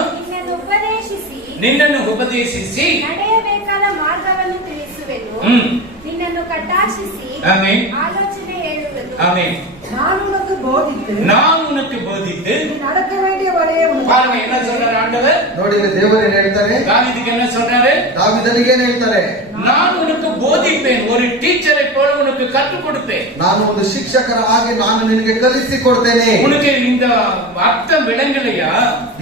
ನಿನ್ನನ್ನು ಉಪದೇಶಿಸಿ ನಡೆಯಬೇಕಾದ ಮಾರ್ಗವನ್ನು ತಿಳಿಸುವೆನು. ನಿನ್ನನ್ನು ಕಟಾಕ್ಷಿಸಿ ಆಮೆನ್. ಆಲೋಚನೆ ಹೇಳುವೆನು. ஆமென். நான் உனக்கு போதித்து நான் உனக்கு போதித்து நீ நடக்க வேண்டிய வழியை உனக்கு பாருங்க என்ன சொல்றாரு ஆண்டவர். ನೋಡಿ ಇಲ್ಲಿ ದೇವರು ಏನ್ ಹೇಳ್ತಾರೆ, தாவீதுக்கு என்ன சொல்றாரு, ದಾವೀದನಿಗೆ ಏನ್ ಹೇಳ್ತಾರೆ, நான் உனக்கு போதிப்பேன், ஒரு டீச்சரை போல உனக்கு கற்றுக் கொடுப்பேன். ನಾನು ಒಂದು ಶಿಕ್ಷಕರ ಹಾಗೆ ನಾನು ನಿನಗೆ ಕಲಿಸಿ ಕೊಡ್ತೇನೆ. உனக்கு இந்த அர்த்தம் விளங்கலையா?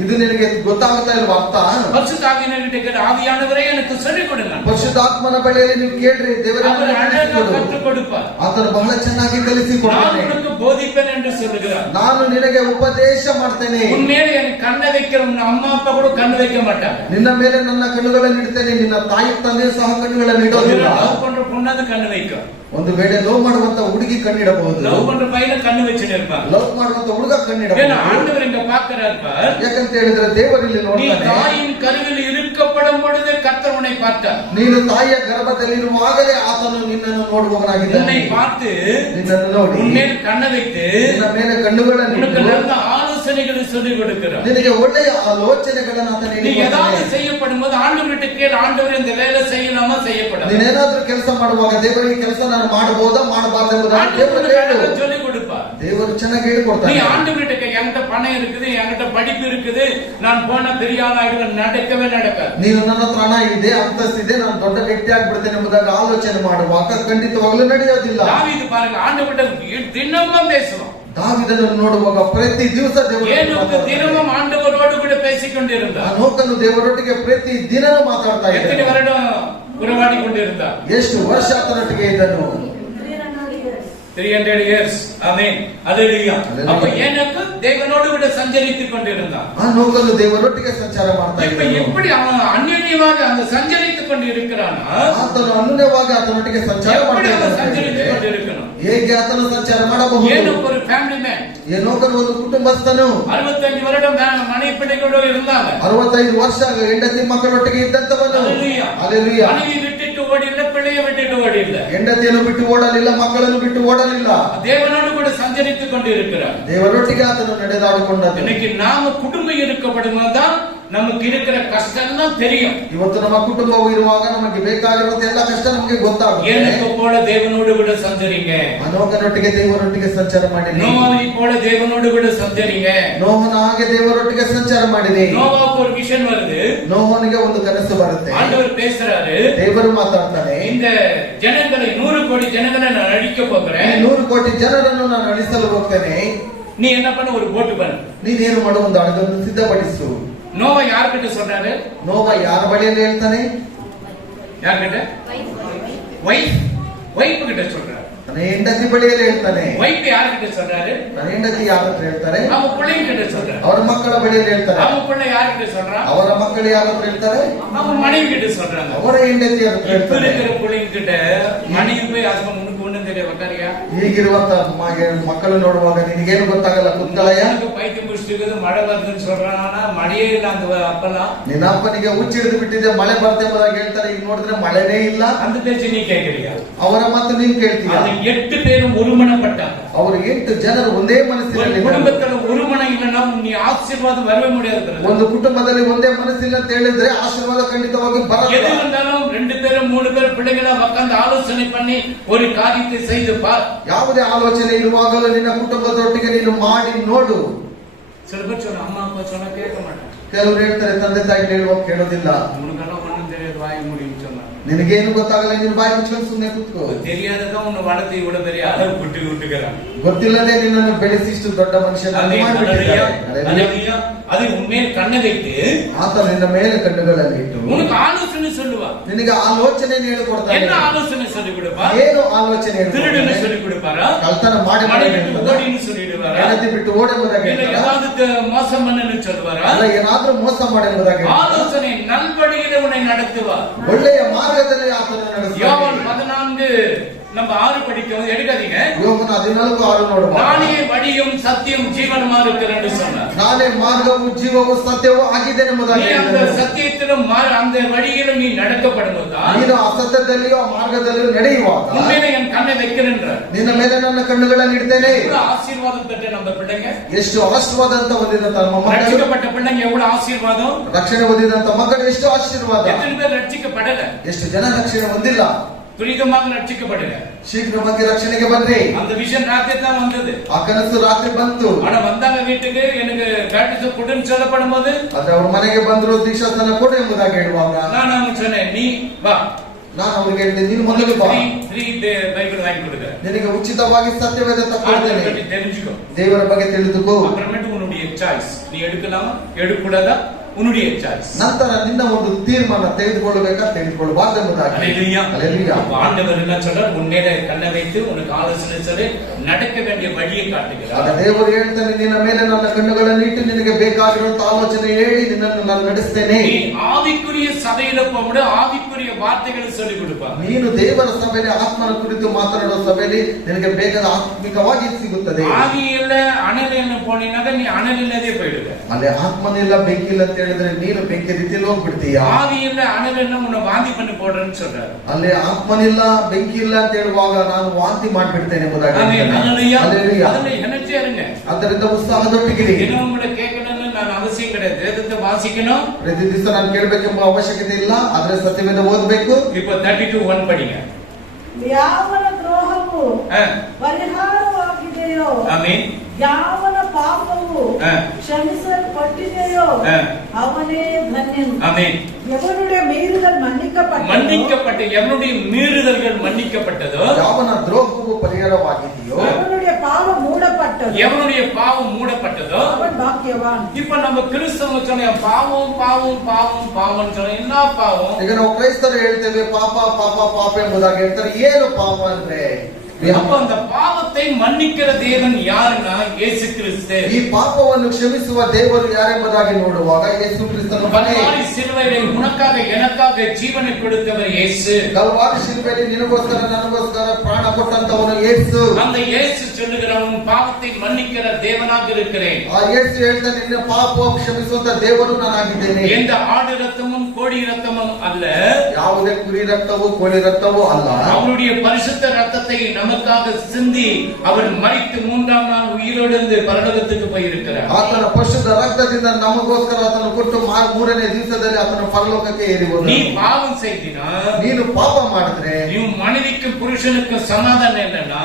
ಇದು ನಿನಗೆ ಗೊತ್ತಾಗ್ತಾ ಇಲ್ವಾ ಅರ್ಥ? பரிசுத்தாவியர்கிட்ட ஆவியானவரே எனக்கு சொல்லிக் கொடுங்க. ಪರಿಶುದ್ಧಾತ್ಮನ ಬಳಿಯಲ್ಲಿ ನೀವು ಕೇಳ್ರಿ, ದೇವರೇ அவர் அழகா கற்றுக் கொடுப்பார். ಆತನು ಬಹಳ ಚೆನ್ನಾಗಿ ಕಲಿಸಿ நான் ಕೊಡ್ತಾನೆ. உனக்கு போதிப்பேன் என்று சொல்லுகிறார். ನಾನು ನಿನಗೆ ಉಪದೇಶ ಮಾಡ್ತೇನೆ. உண்மையிலே என் கண்ணை வைக்கிற உன் அம்மா அப்பா கூட கண்ணு வைக்க மாட்டாங்க. ನಿನ್ನ ಮೇಲೆ ನನ್ನ ಕಣ್ಣುಗಳನ್ನು ಇಡ್ತೇನೆ, ನಿನ್ನ ತಾಯಿ ತಂದೆ ಸಹ ಕಣ್ಣುಗಳನ್ನು ಇಡೋದಿಲ್ಲ. லவ் பண்ற பொண்ணாது கண்ணு வைக்கும். ಒಂದು ವೇಳೆ ಲವ್ ಮಾಡುವಂತ ಹುಡುಗಿ ಕಣ್ಣಿಡಬಹುದು, லவ் பண்ற பையன கண்ணு வச்சுட்டு இருப்பாங்க. ಲವ್ ಮಾಡುವಂತ ಹುಡುಗ ஏன்னா ಕಣ್ಣಿಡಬಹುದು. ஆண்டவர் இங்க பார்க்கிறார் பார். ಯಾಕಂತ ಹೇಳಿದ್ರೆ ದೇವರಲ್ಲಿ நீ ನೋಡ್ತಾನೆ, தாயின் கருவில் இருக்கப்படும் பொழுது கர்த்தர் உன்னை பார்த்தார். ನೀನು ತಾಯಿಯ ಗರ್ಭದಲ್ಲಿರುವಾಗಲೇ ಆತನು ನಿನ್ನನ್ನು ನೋಡುವವನಾಗಿದ್ದಾನೆ. உன்னை பார்த்து ನಿನ್ನನ್ನು ನೋಡಿ உன்மேல் கண்ணை வைத்து ನಿನ್ನ ಮೇಲೆ ಕಣ್ಣುಗಳನ್ನು உனக்கு ಇಟ್ಟು நல்ல ஆலோசனைகளை சொல்லிக் கொடுக்கிறார். ನಿನಗೆ ಒಳ್ಳೆಯ ಆಲೋಚನೆಗಳನ್ನು ಆತ நீ ನೀಡುತ್ತಾನೆ. ஏதாவது செய்யப்படும் போது ஆண்டவர்கிட்ட கேள், ஆண்டவர் இந்த வேலை செய்யலாமா செய்யப்படாது. ನೀನೇನಾದ್ರೂ ಕೆಲಸ ಮಾಡುವಾಗ ದೇವರಿಗೆ ಕೆಲಸ ನಾನು ಮಾಡಬಹುದಾ ಮಾಡಬಾರ್ದು ಎಂಬುದನ್ನು ದೇವರು ಹೇಳು. சொல்லிக் கொடுப்பார். ದೇವರು ಚೆನ್ನಾಗಿ நீ ಹೇಳಿಕೊಡ್ತಾನೆ. ஆண்டவர்கிட்ட என்கிட்ட பணம் இருக்குது, என்கிட்ட படிப்பு இருக்குது, நான் போன பெரிய ஆளாகிடுவேன், நடக்கவே நடக்காது. ನೀನು ನನ್ನ ಹತ್ರ ಹಣ ಇದೆ, ಅಂತಸ್ತಿದೆ, ನಾನು ದೊಡ್ಡ ವ್ಯಕ್ತಿ ಆಗ್ಬಿಡ್ತೇನೆ ಎಂಬುದಾಗಿ ಆಲೋಚನೆ ಮಾಡುವಾಗ ಖಂಡಿತವಾಗ್ಲೂ ನಡೆಯೋದಿಲ್ಲ. தாவீது பாருங்க ஆண்டவர்கிட்ட தினமும் பேசுவான். ದಾವೀದನನ್ನು ನೋಡುವಾಗ ಪ್ರತಿ ದಿವಸ ஏனோக்கு தினமும் ஆண்டவரோடு கூட பேசிக் கொண்டிருந்தார். ನೋಕನು ದೇವರೊಟ್ಟಿಗೆ ಪ್ರತಿ ದಿನನೂ ಮಾತಾಡ್ತಾ எத்தனை ಇದ್ದಾನೆ. வருடம் உறவாடி கொண்டிருந்தார்? ಎಷ್ಟು ವರ್ಷ ಆತನೊಟ್ಟಿಗೆ ಇದ್ದನು? 300 years. ஆமென். அல்லேலூயா. அல்லேலூயா. அப்ப ஏனோக்கு தேவனோடு கூட சஞ்சரித்துக் கொண்டிருந்தான். ಆ ನೋಕನು ದೇವರೊಟ್ಟಿಗೆ ಸಂಚಾರ ಮಾಡ್ತಾ இப்ப ಇದ್ದನು. எப்படி அவன் அந்நியமாக அந்த சஞ்சரித்துக் கொண்டு இருக்கிறானா? ಆತನು ಅನ್ಯವಾಗಿ ಆತನೊಟ್ಟಿಗೆ ಸಂಚಾರ எப்படி ಮಾಡ್ತಾ அவன் சஞ்சரித்துக் ಇದ್ದಾನೆ. கொண்டிருக்கணும்? ಹೇಗೆ ಆತನು ಸಂಚಾರ ಮಾಡಬಹುದು? ஏனோக்கு ஒரு ஃபேமிலி மேன். ಏನೋಕನು ಒಂದು ಕುಟುಂಬಸ್ಥನು, 65 வருடம் மனைவி பிள்ளைகளோடு இருந்தாங்க. 65 ವರ್ಷ ಹೆಂಡತಿ ಮಕ್ಕಳೊಟ್ಟಿಗೆ ಇದ್ದಂತವನು. அல்லேலூயா. ಅಲ್ಲೆಲೂಯಾ. மனைவி விட்டுட்டு ஓடிಲ್ಲ, பிள்ளையை விட்டுட்டு ஓடிಲ್ಲ. ಹೆಂಡತಿಯನ್ನು ಬಿಟ್ಟು ಓಡಲಿಲ್ಲ, ಮಕ್ಕಳನ್ನು ಬಿಟ್ಟು ಓಡಲಿಲ್ಲ. தேவனோடு கூட சஞ்சரித்துக் கொண்டு இருக்கிறார். ದೇವರೊಟ್ಟಿಗೆ ಆತನು ನಡೆದಾಡಿಕೊಂಡದ್ದು. இன்னைக்கு நாம குடும்பம் இருக்கப்படும்போதுதான் நமக்கு இருக்கிற கஷ்டம் எல்லாம் தெரியும். ಇವತ್ತು ನಮ್ಮ ಕುಟುಂಬವು ಇರುವಾಗ ನಮಗೆ ಬೇಕಾಗಿರುವಂತ ಎಲ್ಲ ಕಷ್ಟ ನಮಗೆ ಗೊತ್ತಾಗುತ್ತೆ. ஏனோக்கு போல தேவனோடு கூட சஞ்சரிங்க. ಅನೋಕನೊಟ್ಟಿಗೆ ದೇವರೊಟ್ಟಿಗೆ ಸಂಚಾರ ಮಾಡಿರಿ. நோவாவை போல தேவனோடு கூட சஞ்சரிங்க. ನೋಹನ ಹಾಗೆ ದೇವರೊಟ್ಟಿಗೆ ಸಂಚಾರ ಮಾಡಿರಿ. நோவாவுக்கு ஒரு விஷன் வருது. ನೋಹನಿಗೆ ಒಂದು ಕನಸು ಬರುತ್ತೆ. ஆண்டவர் பேசுறாரு, ದೇವರು ಮಾತಾಡ್ತಾನೆ, இந்த ஜனங்களை 100 கோடி ஜனங்களை நான் அழிக்க போகிறேன். 100 ಕೋಟಿ ಜನರನ್ನು ನಾನು ಅಳಿಸಲು ಹೋಗ್ತೇನೆ. நீ என்ன பண்ண, ஒரு போட்டு பண்ணு. ನೀನೇನು ಮಾಡು, ಒಂದು ಹಡಗನ್ನು ಸಿದ್ಧಪಡಿಸು. நோவா யார்கிட்ட சொல்றாரு? ನೋವ ಯಾರ ಬಳಿಯಲ್ಲಿ ಹೇಳ್ತಾನೆ? யார்கிட்ட? வைஃப் கிட்ட சொல்றாரு. ತನ್ನ ಹೆಂಡತಿ ಬಳಿಯಲ್ಲಿ ಹೇಳ್ತಾನೆ. வைஃப் யார்கிட்ட சொல்றாரு? ತನ್ನ ಹೆಂಡತಿ ಯಾರ ಹತ್ರ ಹೇಳ್ತಾರೆ? அவன் பிள்ளைங்கிட்ட சொல்றாரு. ಅವರ ಮಕ್ಕಳ ಬಳಿಯಲ್ಲಿ ಹೇಳ್ತಾರೆ. அவன் பிள்ளை யார்கிட்ட சொல்றான்? ಅವರ ಮಕ್ಕಳು ಯಾರ ಹತ್ರ ಹೇಳ್ತಾರೆ? அவன் மனைவி கிட்ட சொல்றாங்க. ಅವರ ಹೆಂಡತಿ ಹತ್ರ இப்ப ಹೇಳ್ತಾರೆ. இருக்கிற பிள்ளைங்கிட்ட மனைவி போய் ஹஸ்பண்ட் உனக்கு ஒண்ணும் தெரியாது உட்காரியா? ಈಗಿರುವಂತ ಮಕ್ಕಳು ನೋಡುವಾಗ ನಿನಗೇನು ಗೊತ್ತಾಗಲ್ಲ, ಕುಂತಲಯ್ಯ. எனக்கு பைத்தியம் பிடிச்சிருக்குது, மழை வருதுன்னு சொல்றானா, மழையே ಇಲ್ಲ அந்த அப்பெல்லாம். ನಿನ್ನ ಅಪ್ಪನಿಗೆ ಹುಚ್ಚಿಡಿದು ಬಿಟ್ಟಿದೆ, ಮಳೆ ಬರುತ್ತೆ ಎಂಬುದಾಗಿ ಹೇಳ್ತಾರೆ. ಈಗ ನೋಡಿದ್ರೆ ಮಳೆನೇ ಇಲ್ಲ. அந்த பேச்சு நீ கேட்கறியா? ಅವರ ಮಾತು ನೀನ್ ಕೇಳ್ತೀಯ? அந்த 8 பேரும் ஒருமனப்பட்டாங்க. ಅವರು 8 ಜನರು ಒಂದೇ ಮನಸ್ಸಿನಲ್ಲಿ ಇದ್ದರು. குடும்பத்துல ஒருமனம் இல்லைன்னா நீ ஆசீர்வாதம் வரவே முடியாது. ಒಂದು ಕುಟುಂಬದಲ್ಲಿ ಒಂದೇ ಮನಸ್ಸಿಲ್ಲ ಅಂತ ಹೇಳಿದ್ರೆ ಆಶೀರ್ವಾದ ಖಂಡಿತವಾಗಿ எது ಬರಲ್ಲ. இருந்தாலும் 2 பேரும் 3 பேரும் பிள்ளைகளா உட்கார்ந்து ஆலோசனை பண்ணி ஒரு காரியத்தை செய்து பார். ಯಾವುದೇ ಆಲೋಚನೆ ಇರುವಾಗಲೂ ನಿನ್ನ ಕುಟುಂಬದೊಟ್ಟಿಗೆ ನೀನು ಮಾಡಿ ನೋಡು. சில பேர் சொல்ற அம்மா அப்பா சொன்னா கேட்க மாட்டாங்க. ಕೆಲವರು ಹೇಳ್ತಾರೆ ತಂದೆ ತಾಯಿ ಹೇಳುವಾಗ ಕೇಳೋದಿಲ್ಲ. உனக்கெல்லாம் ஒண்ணும் தெரியாது, வாய் முடியும் சொன்னா. ನಿನಗೇನು ಗೊತ್ತಾಗಲ್ಲ, ನೀನು ಬಾಯಿ ಮುಚ್ಕೊಂಡು ಸುಮ್ಮನೆ ಕೂತ್ಕೋ. தெரியாததான் உன்னை வளர்த்து இவ்வளவு பெரிய அளவு விட்டு விட்டுக்கிறான். ಗೊತ್ತಿಲ್ಲದೆ ನಿನ್ನನ್ನು ಬೆಳೆಸಿ ಇಷ್ಟು ದೊಡ್ಡ ಮನುಷ್ಯನಾಗಿ ಮಾಡಿಬಿಟ್ಟಿದ್ದಾರೆ. அல்லேலூயா. அது உன்மேல் கண்ணை வைத்து ಆತ ನಿನ್ನ ಮೇಲೆ ಕಣ್ಣುಗಳಲ್ಲಿ ಇಟ್ಟು உனக்கு ஆலோசனை சொல்லுவா. ನಿನಗೆ ಆಲೋಚನೆ ಹೇಳಿಕೊಡ್ತಾನೆ. என்ன ಆಲೋசನೆ சொல்லி கொடுப்பா? ಏನು ಆಲೋಚನೆ திருடுன்னு சொல்லி கொடுப்பாரா? ಕಳ್ತನ ಮಾಡಿ ஓடின்னு சொல்லிடுவாரா? ಹೆಂಡತಿ ಬಿಟ್ಟು ಓಡಿ ಎಂಬುದಾಗಿ இல்ல ஏதாவது மோசம் பண்ணன்னு சொல்லுவாரா? ಅಲ್ಲ ಏನಾದ್ರೂ ಮೋಸ ಮಾಡಿ ಎಂಬುದಾಗಿ ஆலோசனை நல்வழியிலே உன்னை நடத்துவா. ಒಳ್ಳೆಯ ಮಾರ್ಗದಲ್ಲಿ ಆತನ ನಡೆಸುತ್ತಾನೆ. யோவான் 14 நம்ம 6 படிக்கவும் எடுக்காதீங்க. ಯೋಬನ 14:6 ನೋಡುವ. நானே வழியும் சத்தியம் ஜீவனுமா இருக்கிறேன்னு சொன்னார். ನಾನೇ ಮಾರ್ಗವು ಜೀವವು ಸತ್ಯವೂ ಆಗಿದ್ದೇನೆ ಎಂಬುದಾಗಿ நீ அந்த சத்தியத்திலும் அந்த வழியிலும் நீ நடக்கப்படும்போது ನೀನು ಆ ಸತ್ಯದಲ್ಲಿಯೂ ಆ ಮಾರ್ಗದಲ್ಲಿಯೂ ನಡೆಯುವಾಗ உண்மையிலே என் கண்ணை வைக்கிறேன்றார். ನಿನ್ನ ಮೇಲೆ ನನ್ನ ಕಣ್ಣುಗಳನ್ನು ಇಡ್ತೇನೆ. எவ்வளவு ஆசீர்வாதம் பெற்ற நம்ம பிள்ளைங்க, ಎಷ್ಟು ಆಶೀರ್ವಾದ ಅಂತ ಹೊಂದಿದಂತ ನಮ್ಮ ಮಕ್ಕಳು, ரட்சிக்கப்பட்ட பிள்ளைங்க எவ்வளவு ஆசீர்வாதம். ರಕ್ಷಣೆ ಹೊಂದಿದಂತ ಮಕ್ಕಳು ಎಷ್ಟು ಆಶೀರ್ವಾದ. எத்தனை பேர் ரட்சிக்கப்படல, ಎಷ್ಟು ಜನ ರಕ್ಷಣೆ ಹೊಂದಿಲ್ಲ. துரிதமாக ரட்சிக்கப்படுங்க. ಶೀಘ್ರವಾಗಿ ರಕ್ಷಣೆಗೆ ಬಂದ್ರಿ. அந்த விஷன் ராத்திரி தான் வந்தது. ಆ ಕನಸು ರಾತ್ರಿ ಬಂತು. ஆனா வந்தாங்க வீட்டுக்கு, எனக்கு பேப்டிசம் கொடுன்னு சொல்லப்படும் போது ಆದ್ರೆ ಅವ್ರ ಮನೆಗೆ ಬಂದ್ರು, ದೀಕ್ಷಾಸ್ನಾನ ಕೊಡು ಎಂಬುದಾಗಿ ಹೇಳುವಾಗ நான் அவங்க சொன்னேன், நீ வா, ನಾನು ಅವ್ರಿಗೆ ಹೇಳಿದೆ, ನೀನು ಮೊದಲು ಬಾ, ಫ್ರೀ பைபிள் வாங்கி கொடுக்குறேன், ನಿನಗೆ ಉಚಿತವಾಗಿ ಸತ್ಯವೇದ ತಕ್ಕೊಳ್ತೇನೆ, பற்றி தெரிஞ்சுக்கோ, ದೇವರ ಬಗ್ಗೆ ತಿಳಿದುಕೋ. அப்புறமேட்டு உன்னுடைய சாய்ஸ், நீ எடுக்கலாமா எடுக்கூடாதா உன்னுடைய சாய்ஸ். ನಂತರ ನಿನ್ನ ಒಂದು ತೀರ್ಮಾನ ತೆಗೆದುಕೊಳ್ಳಬೇಕಾ ತೆಗೆದುಕೊಳ್ಳಬಾರದು ಎಂಬುದಾಗಿ. அல்லேலூயா. அல்லேலூயா. ஆண்டவர் என்ன சொல்றார்? உன்மேல கண்ணை வைத்து உனக்கு ஆலோசனை சொல்லி நடக்க வேண்டிய வழியை காட்டுகிறார். ಆಗ ದೇವರು ಹೇಳ್ತಾನೆ, ನಿನ್ನ ಮೇಲೆ ನನ್ನ ಕಣ್ಣುಗಳನ್ನು ಇಟ್ಟು ನಿನಗೆ ಬೇಕಾಗಿರುವಂತ ಆಲೋಚನೆ ಹೇಳಿ ನಿನ್ನನ್ನು ನಾನು ನಡೆಸ್ತೇನೆ. நீ ஆவிக்குரிய சபையில போகும்போது ஆவிக்குரிய வார்த்தைகளை சொல்லி கொடுப்பார். ನೀನು ದೇವರ ಸಭೆಯಲ್ಲಿ ಆತ್ಮನ ಕುರಿತು ಮಾತನಾಡುವ ಸಭೆಯಲ್ಲಿ ನಿನಗೆ ಬೇಕಾದ ಆತ್ಮಿಕವಾಗಿ ಸಿಗುತ್ತದೆ. ஆவியில அனலில் போனீங்கன்னா நீ அனலினதே போயிடுங்க. ಅಲ್ಲಿ ಆತ್ಮನಿಲ್ಲ ಬೆಂಕಿ ಇಲ್ಲ ಅಂತ ಹೇಳಿದ್ರೆ ನೀನು ಬೆಂಕಿ ರೀತಿಯಲ್ಲಿ ಹೋಗ್ಬಿಡ್ತೀಯ. ஆவியில அனலில் உன்னை வாந்தி பண்ணி போடுறேன்னு சொல்றாரு. ಅಲ್ಲಿ ಆತ್ಮನಿಲ್ಲ ಬೆಂಕಿ ಇಲ್ಲ ಅಂತ ಹೇಳುವಾಗ ನಾನು ವಾಂತಿ ಮಾಡ್ಬಿಡ್ತೇನೆ ಎಂಬುದಾಗಿ. அல்லேலூயா. அல்லேலூயா. அதுல எனர்ஜியா இருங்க. ಅದರಿಂದ ಉತ್ಸಾಹದೊಟ್ಟಿಗಿರಿ. இன்னும் உங்களை கேட்கணும்னு நான் அவசியம் கிடையாது. வேதத்தை வாசிக்கணும். ಪ್ರತಿ ದಿವಸ ನಾನು ಕೇಳಬೇಕೆಂಬ ಅವಶ್ಯಕತೆ ಇಲ್ಲ. ಆದ್ರೆ ಸತ್ಯವೇದ ಓದಬೇಕು. இப்போ 32:1 படிங்க. ಯಾವನ ದ್ರೋಹವು ಪರಿಹಾರವಾಗಿದೆಯೋ, ஆமென். ಯಾವನ ಪಾಪವು ಕ್ಷಮಿಸಲ್ಪಟ್ಟಿದೆಯೋ ಅವನೇ ಧನ್ಯನು. ஆமென். எவனுடைய மீறுதல் மன்னிக்கப்பட்ட எவனுடைய மீறுதல்கள் மன்னிக்கப்பட்டதோ, ಯಾವನ ದ್ರೋಹವು ಪರಿಹಾರವಾಗಿದೆಯೋ, அவனுடைய பாவம் மூடப்பட்டது, எவனுடைய பாவம் மூடப்பட்டதோ அவன் பாக்கியவான். இப்ப நம்ம கிறிஸ்தவங்க சொன்ன பாவம் பாவம் பாவம் பாவம் சொன்ன என்ன பாவம்? ಈಗ ನಾವು ಕ್ರೈಸ್ತರು ಹೇಳ್ತೇವೆ ಪಾಪ ಪಾಪ ಪಾಪ ಎಂಬುದಾಗಿ ಹೇಳ್ತಾರೆ. ಏನು ಪಾಪ ಅಂದ್ರೆ? அப்ப அந்த பாவத்தை மன்னிக்கிற தேவன் யாருன்னா இயேசு கிறிஸ்து. ಈ ಪಾಪವನ್ನು ಕ್ಷಮಿಸುವ ದೇವರು ಯಾರೆಂಬುದಾಗಿ ನೋಡುವಾಗ ಯೇಸು ಕ್ರಿಸ್ತನು கல்வாரி சிலுவையிலே உனக்காக எனக்காக ஜீவனை கொடுத்தவர் இயேசு. ಕಲ್ವಾರಿ ಶಿಲುಬೆಯಲ್ಲಿ ನಿನಗೋಸ್ಕರ ನನಗೋಸ್ಕರ ಪ್ರಾಣ ಕೊಟ್ಟಂತವನು ಯೇಸು. அந்த இயேசு சொல்லுகிறார், உன் பாவத்தை மன்னிக்கிற தேவனாக இருக்கிறேன். ಆ ಯೇಸು ಹೇಳ್ತಾನೆ, ನಿನ್ನ ಪಾಪ ಕ್ಷಮಿಸುವಂತ ದೇವರು ನಾನಾಗಿದ್ದೇನೆ. எந்த ஆடு ரத்தமும் கோடி ரத்தமும் அல்ல, ಯಾವುದೇ ಕುರಿ ರಕ್ತವೂ ಕೋಳಿ ರಕ್ತವೂ ಅಲ್ಲ, அவருடைய பரிசுத்த ரத்தத்தை நமக்காக சிந்தி அவர் மரித்து 3ஆம் நாள் உயிரோடு இருந்து பரலோகத்துக்கு போயிருக்கிறார். ಆತನ ಪರಿಶುದ್ಧ ರಕ್ತದಿಂದ ನಮಗೋಸ್ಕರ ಆತನು ಕೊಟ್ಟು 3ನೇ ದಿವಸದಲ್ಲಿ ಆತನ ಪರಲೋಕಕ್ಕೆ ಏರಿ ಹೋದನು. நீ பாவம் செய்தினா, ನೀನು ಪಾಪ ಮಾಡಿದ್ರೆ, நீ மனைவிக்கும் புருஷனுக்கும் சமாதானம் இல்லைன்னா,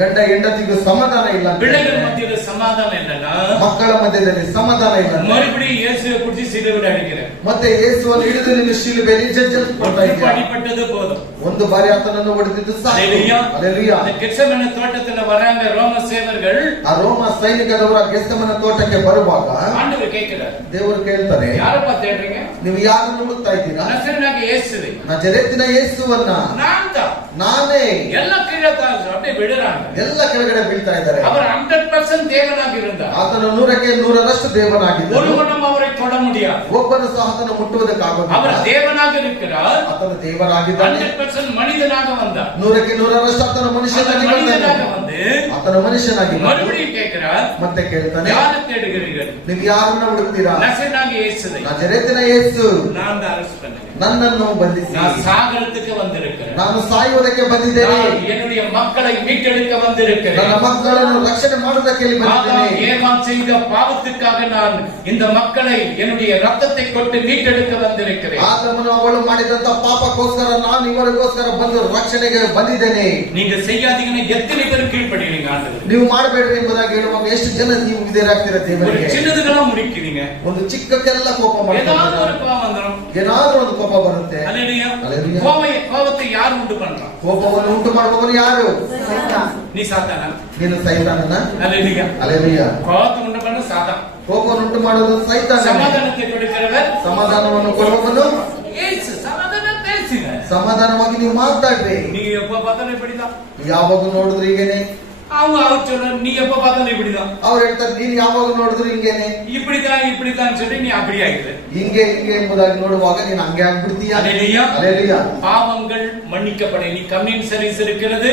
ಗಂಡ ಹೆಂಡತಿಗೂ ಸಮಾಧಾನ ಇಲ್ಲ, பிள்ளைகள் மத்தியில சமாதானம் இல்லைன்னா, ಮಕ್ಕಳ ಮಧ್ಯದಲ್ಲಿ ಸಮಾಧಾನ ಇಲ್ಲ, மறுபடியும் இயேசுவை பிடிச்சி சிலுவையில் அடிக்கிற ಮತ್ತೆ ಯೇಸುವನ್ನು ಹಿಡಿದು ನಿನ್ನ ಶಿಲುಬೆಯಲ್ಲಿ ಜಜ್ಜಲ್ಪಡ್ತಾ ಇದ್ದೀಯ. அடிப்பட்டது போதும். ಒಂದು ಬಾರಿ ಆತನನ್ನು ಹೊಡೆದಿದ್ದು ಸಾಕು. அல்லேலூயா. அல்லேಲೂಯಾ. அந்த கெத்செமனே தோட்டத்துல வராங்க ரோம சேவர்கள். ಆ ರೋಮ ಸೈನಿಕದವರ ಗೆತ್ಸೆಮನೆ ತೋಟಕ್ಕೆ ಬರುವಾಗ ஆண்டவர் கேட்கிறார், ದೇವರು ಕೇಳ್ತಾರೆ, யாரப்பா தேடுறீங்க? ನೀವು ಯಾರನ್ನು ಹುಡುಕ್ತಾ ಇದ್ದೀರಾ? நசரேயனாக இயேசுவை. ನಜರೇತಿನ ಯೇಸುವನ್ನ. நான் தான். ನಾನೇ. எல்லாம் கீழே தான் அப்படியே விடுறாங்க. ಎಲ್ಲ ಕೆಳಗಡೆ ಬೀಳ್ತಾ ಇದ್ದಾರೆ. அவர் 100% தேவனாக இருந்தார். ಆತನು 100ಕ್ಕೆ 100ರಷ್ಟು ದೇವನಾಗಿದ್ದ. ஒருவனும் அவரை தொட முடியாது. ಒಬ್ಬನು ಸಹ ಆತನು ಮುಟ್ಟುವುದಕ್ಕಾಗುವುದಿಲ್ಲ. அவர் தேவனாக இருக்கிறார். ಆತನು ದೇವರಾಗಿದ್ದಾನೆ. 100% ಮನಿதனாக வந்தார். 100ಕ್ಕೆ 100ರಷ್ಟು ಆತನು ಮನುಷ್ಯನಾಗಿ மனிதனாக வந்து ಆತನು ಮನುಷ್ಯನಾಗಿ மறுபடியும் கேட்கிறார், ಮತ್ತೆ ಕೇಳ್ತಾನೆ, யாரை தேடுகிறீர்கள்? ನೀವು ಯಾರನ್ನ ಹುಡುಕ್ತೀರಾ? நசரேயனாக இயேசுவை. ನಜರೇತಿನ ಯೇಸು. நான் தான் அரெஸ்ட் பண்ணேன். ನನ್ನನ್ನು ಬಂಧಿಸಿ. நான் சாகரத்துக்கு வந்திருக்கிறேன். ನಾನು ಸಾಯುವುದಕ್ಕೆ ಬಂದಿದ್ದೇನೆ. நான் என்னுடைய மக்களை மீட்டெடுக்க வந்திருக்கிறேன். ನನ್ನ ಮಕ್ಕಳನ್ನು ರಕ್ಷಣೆ ಮಾಡುವುದಕ್ಕೆ ಇಲ್ಲಿ ಬಂದಿದ್ದೇನೆ. ஏமாம் செய்த பாவத்துக்காக நான் இந்த மக்களை என்னுடைய ரத்தத்தை கொண்டு மீட்டெடுக்க வந்திருக்கிறேன். ಆದಮನು ಅವಳು ಮಾಡಿದಂತ ಪಾಪಕ್ಕೋಸ್ಕರ ನಾನು ಇವರಿಗೋಸ್ಕರ ಬಂದು ರಕ್ಷಣೆಗೆ ಬಂದಿದ್ದೇನೆ. நீங்க செய்யாதீங்கன்னா எத்தனை பேர் கீழ்ப்படிவீங்க ஆண்டவரே? ನೀವು ಮಾಡಬೇಡ್ರಿ ಎಂಬುದಾಗಿ ಹೇಳುವಾಗ ಎಷ್ಟು ಜನ ನೀವು ವಿಧೇಯರಾಗ್ತೀರಾ ஒரு ದೇವರಿಗೆ? சின்னதுக்கெல்லாம் முடிக்கிறீங்க. ಒಂದು ಚಿಕ್ಕಕ್ಕೆಲ್ಲ ಕೋಪ ஏதாவது ಮಾಡ್ತೀರಾ? ஒரு பாவம் வந்துரும். ಏನಾದ್ರೂ ಒಂದು ಕೋಪ ಕೋಪ ಬರುತ್ತೆ. அல்லேலூயா. அல்லேலூயா. கோபத்தை யார் உண்டு பண்றான்? ಕೋಪವನ್ನು ಉಂಟು ಮಾಡುವವನು ಯಾರು? நீ சாத்தானா? ನೀನು ಸೈತಾನನ? அல்லேலூயா. அல்லேಲೂಯಾ. கோபத்தை உண்டு பண்ண சாத்தான். ಕೋಪವನ್ನು ಉಂಟು ಮಾಡೋದು ಸೈತಾನ. சமாதானத்தை கொடுக்கிறவர், ಸಮಾಧಾನವನ್ನು ಕೊಡುವವನು ಯೇಸು. சமாதானம் பேசுங்க. ಸಮಾಧಾನವಾಗಿ ನೀವು ಮಾತಾಡ್ರಿ. நீங்க எப்ப பார்த்தாலும் இப்படிதான். ಯಾವಾಗ ನೋಡಿದ್ರು ಹೀಗೇನೆ. அவர் சொல்ற நீ எப்ப பார்த்தாலும் இப்படிதான். ಅವ್ರು ಹೇಳ್ತಾರೆ ನೀನ್ ಯಾವಾಗ ನೋಡಿದ್ರು ಹಿಂಗೇನೆ. இப்படித்தான் சொல்லி நீ அப்படி ஆகிடுற. ಹಿಂಗೆ ಎಂಬುದಾಗಿ ನೋಡುವಾಗ ನೀನು ಹಂಗೆ ಆಗ್ಬಿಡ್ತೀಯ. அல்லேலூயா. அல்லேலூயா. பாவங்கள் மன்னிக்கப்பட நீ கம்யூனிட்டி சர்வீஸ் இருக்கிறது.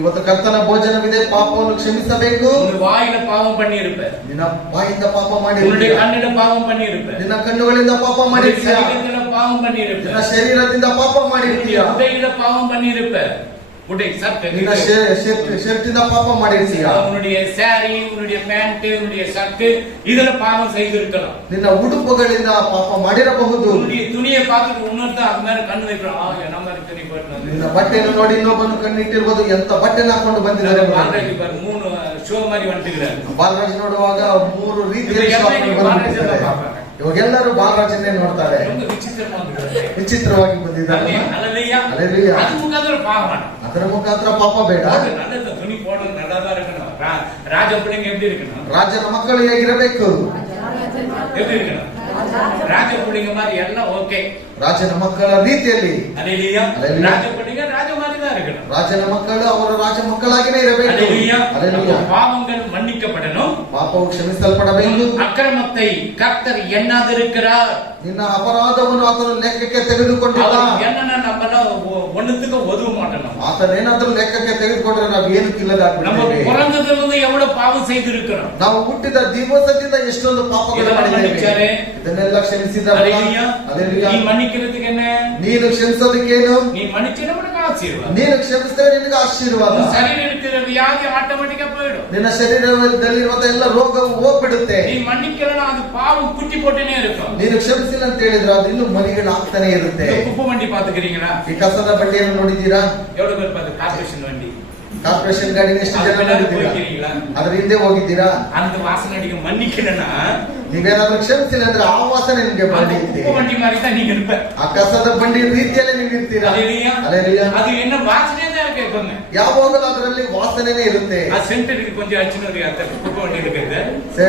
ಇವತ್ತು ಕರ್ತನ ಭೋಜನವಿದೆ, ಪಾಪವನ್ನು ಕ್ಷಮಿಸಬೇಕು. வாயில பாவம் பண்ணி இருப்ப, ನಿನ್ನ ಬಾಯಿಂದ ಪಾಪ ಮಾಡಿ, கண்ணில பாவம் பண்ணி இருப்ப, ನಿನ್ನ ಕಣ್ಣುಗಳಿಂದ ಪಾಪ ಮಾಡಿ, பாவம் பண்ணி இருப்ப, ನಿನ್ನ ಶರೀರದಿಂದ ಪಾಪ ಮಾಡಿರ್ತೀಯ, உடையில பாவம் பண்ணி இருப்ப, உடை சட்டை ನಿನ್ನ ಶರ್ಟಿಂದ ಪಾಪ ಮಾಡಿರ್ತೀಯ, உன்னுடைய சாரி, உன்னுடைய பேண்ட், உன்னுடைய ஷர்ட் இதுல பாவம் செய்திருக்கலாம். ನಿನ್ನ ಉಡುಪುಗಳಿಂದ ಪಾಪ ಮಾಡಿರಬಹುದು. உன்னுடைய துணியை பார்த்து இன்னொருத்த அது மாதிரி கண்ணு வைக்கிறோம், என்ன மாதிரி துணி போட்டு, ನಿನ್ನ ಬಟ್ಟೆಯನ್ನು ನೋಡಿ ಇನ್ನೊಬ್ಬನು ಕಣ್ಣಿಟ್ಟಿರ್ಬೋದು, ಎಂತ ಬಟ್ಟೆನ ಹಾಕೊಂಡು ಬಂದಿದ್ದಾರೆ. 3 ஷோ மாதிரி வந்துக்கிறாரு. ಬಾಲರಾಜ್ ನೋಡುವಾಗ 3 ರೀತಿಯ ಬಂದಿದ್ದಾರೆ. ಇವಾಗ ಎಲ್ಲರೂ ಬಾಲರಾಜನ್ನೇ ನೋಡ್ತಾರೆ. ವಿಚಿತ್ರವಾಗಿ ಬಂದಿದ್ದಾರೆ. அல்லேலூயா. அது முகாந்திர பாவம். ಅದರ ಮುಖಾಂತರ ಪಾಪ ಬೇಡ. நல்ல துணி போடணும், நல்லாதான் இருக்கணும். ராஜ பிள்ளைங்க எப்படி இருக்கணும்? ರಾಜನ ಮಕ್ಕಳು ಹೇಗಿರಬೇಕು? எப்படி இருக்கணும்? ராஜ பிள்ளைங்க மாதிரி எல்லாம் ஓகே. ರಾಜನ ಮಕ್ಕಳ ರೀತಿಯಲ್ಲಿ. அல்லேலூயா. ராஜ பிள்ளைங்க ராஜ மாதிரி தான் இருக்கணும். ರಾಜನ ಮಕ್ಕಳು ಅವರು ರಾಜ ಮಕ್ಕಳಾಗಿನೇ ಇರಬೇಕು. அல்லேலூயா. பாவங்கள் மன்னிக்கப்படணும், ಪಾಪವು ಕ್ಷಮಿಸಲ್ಪಡಬೇಕು. அக்கிரமத்தை கர்த்தர் எண்ணாதிருக்கிறார். ನಿನ್ನ ಅಪರಾಧವನ್ನು ಆತನು ಲೆಕ್ಕಕ್ಕೆ ತೆಗೆದುಕೊಂಡಿಲ್ಲ. என்னன்னா நம்மள ஒண்ணுத்துக்கு ஒதுவ மாட்டோம். ಆತನೇನಾದ್ರೂ ಲೆಕ್ಕಕ್ಕೆ ತೆಗೆದುಕೊಂಡ್ರೆ ನಾವು ಏನಕ್ಕೆ ಇಲ್ಲದ நம்ம பிறந்ததிலிருந்து எவ்வளவு பாவம் செய்திருக்கிறோம். ನಾವು ಹುಟ್ಟಿದ ದಿವಸದಿಂದ ಎಷ್ಟೊಂದು ಪಾಪಗಳು ಮಾಡಿದ್ದೇವೆ. ಇದನ್ನೆಲ್ಲ ಕ್ಷಮಿಸಿದ್ದಾರೆ. நீ மன்னிக்கிறதுக்கு என்ன? ನೀನು ಕ್ಷಮಿಸೋದಕ್ಕೇನು? நீ மன்னிச்சா உனக்கு ஆசீர்வாதம். ನೀನು ಕ್ಷಮಿಸಿದ್ರೆ ನಿನಗೆ ಆಶೀರ್ವಾದ. சரீரம் இருக்கிற வியாதி ஆட்டோமேட்டிக்கா போயிடும். ನಿನ್ನ ಶರೀರದಲ್ಲಿರುವ ಎಲ್ಲ ರೋಗವು ಹೋಗ್ಬಿಡುತ್ತೆ. நீ மன்னிக்கலனா அது பாவம் குட்டி போட்டுனே இருக்கும். ನೀನು ಕ್ಷಮಿಸಿಲ್ಲ ಅಂತ ಹೇಳಿದ್ರೆ ಅದು ಇನ್ನೂ ಮರಿಗಳಾಗ್ತಾನೆ ಇರುತ್ತೆ. குப்பை வண்டி பாத்துக்கிறீங்களா? ಈ ಕಸದ ಬಂಡಿಯನ್ನು ನೋಡಿದ್ದೀರಾ? எவ்வளவு பேர் பாத்து? கார்ப்பரேஷன் வண்டி, ಕಾರ್ಪೊರೇಷನ್ ಗಾಡಿ ಎಷ್ಟು ಜನ ನೋಡಿದ್ದೀರಾ? ಅದ್ರ ಹಿಂದೆ ಹೋಗಿದ್ದೀರಾ? அந்த வாசனை அடிக்க மன்னிக்கலனா ನೀವೇನಾದ್ರೂ ಕ್ಷಮಿಸಿಲ್ಲ ಅಂದ್ರೆ ಆ ವಾಸನೆ ನಿಮ್ಗೆ ಬಂದಿರುತ್ತೆ. குப்பை வண்டி மாதிரி தான் நீங்க இருப்ப. ಆ ಕಸದ ಬಂಡಿ ರೀತಿಯಲ್ಲೇ ನೀವು ಇರ್ತೀರಾ. அல்லேலூயா. அது என்ன வாசனையே தான் இருக்கு எப்பவுமே. ಯಾವಾಗಲೂ ಅದರಲ್ಲಿ ವಾಸನೆನೇ ಇರುತ್ತೆ. ಆ ಸೆಂಟರಿಗೆ ಕೊಂಚ ಹಚ್ಚಿನವ್ರಿಗೆ ಅಂತ ಕುಪ್ಪೆ வண்டி இருக்குது.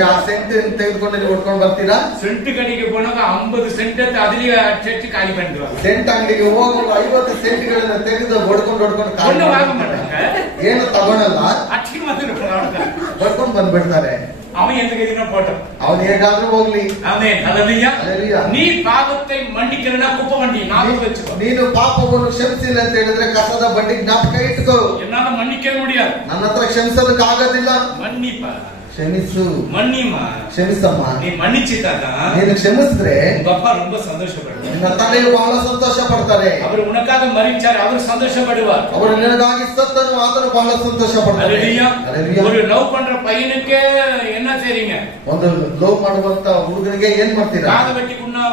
ಆ ಸೆಂಟ್ ತೆಗೆದುಕೊಂಡು ನೀವು ಉಟ್ಕೊಂಡು ಬರ್ತೀರಾ? ಸೆಂಟ್ ಕಡೆಗೆ போனாಗ 50 ಸೆಂಟ್ ಅದರಲ್ಲಿ ಚಚ್ಚಿ ಖಾಲಿ பண்ணிடுவாங்க. ಸೆಂಟ್ ಅಂಗಡಿಗೆ ಹೋಗುವಾಗ 50 ಸೆಂಟ್ಗಳನ್ನ ತೆಗೆದು ಹೊಡ್ಕೊಂಡು ஒண்ணு வாங்க மாட்டாங்க, ಏನು ತಗೊಳಲ್ಲ, ಅಚ್ಚಿ ಮಾತ್ರ ಹೊಡ್ಕೊಂಡು ಬಂದ್ಬಿಡ್ತಾರೆ. அவன் எந்த கதினா போட்டோம், ಅವನು ಹೇಗಾದ್ರೂ ಹೋಗ್ಲಿ. ஆமென். அல்லேலூயா. அல்லேலூயா. நீ பாவத்தை மன்னிக்கலனா குப்பை வண்டி ஞாபகம் வச்சுக்கோ. ನೀನು ಪಾಪವನ್ನು ಕ್ಷಮಿಸಿಲ್ಲ ಅಂತ ಹೇಳಿದ್ರೆ ಕಸದ ಬಂಡಿ ಜ್ಞಾಪಕ ಇಟ್ಕೋ. என்னால மன்னிக்க முடியாது, ನನ್ನ ಹತ್ರ ಕ್ಷಮಿಸೋದಕ್ಕೆ ಆಗೋದಿಲ್ಲ. மன்னிப்பா, ಕ್ಷಮಿಸು, மன்னிமா. ಕ್ಷಮಿಸಮ್ಮ. நீ மன்னிச்சிட்டாதா ನೀನು ಕ್ಷಮಿಸಿದ್ರೆ உங்க அப்பா ரொம்ப சந்தோஷப்படுவார். ನಿನ್ನ ತಂದೆಯು ಬಹಳ ಸಂತೋಷ ಪಡ್ತಾರೆ. அவர் உனக்காக மரிச்சார், அவர் சந்தோஷப்படுவார். ಅವರು ನಿನಗಾಗಿ ಸತ್ತನು, ಆತನು ಬಹಳ ಸಂತೋಷ ಪಡ್ತಾರೆ. அல்லேலூயா. அல்லேலூயா. ஒரு லவ் பண்ற பையனுக்கு என்ன செய்றீங்க? ಒಂದು ಲವ್ ಮಾಡುವಂತ ಹುಡುಗನಿಗೆ ಏನ್ ಮಾಡ್ತೀರಾ? காதை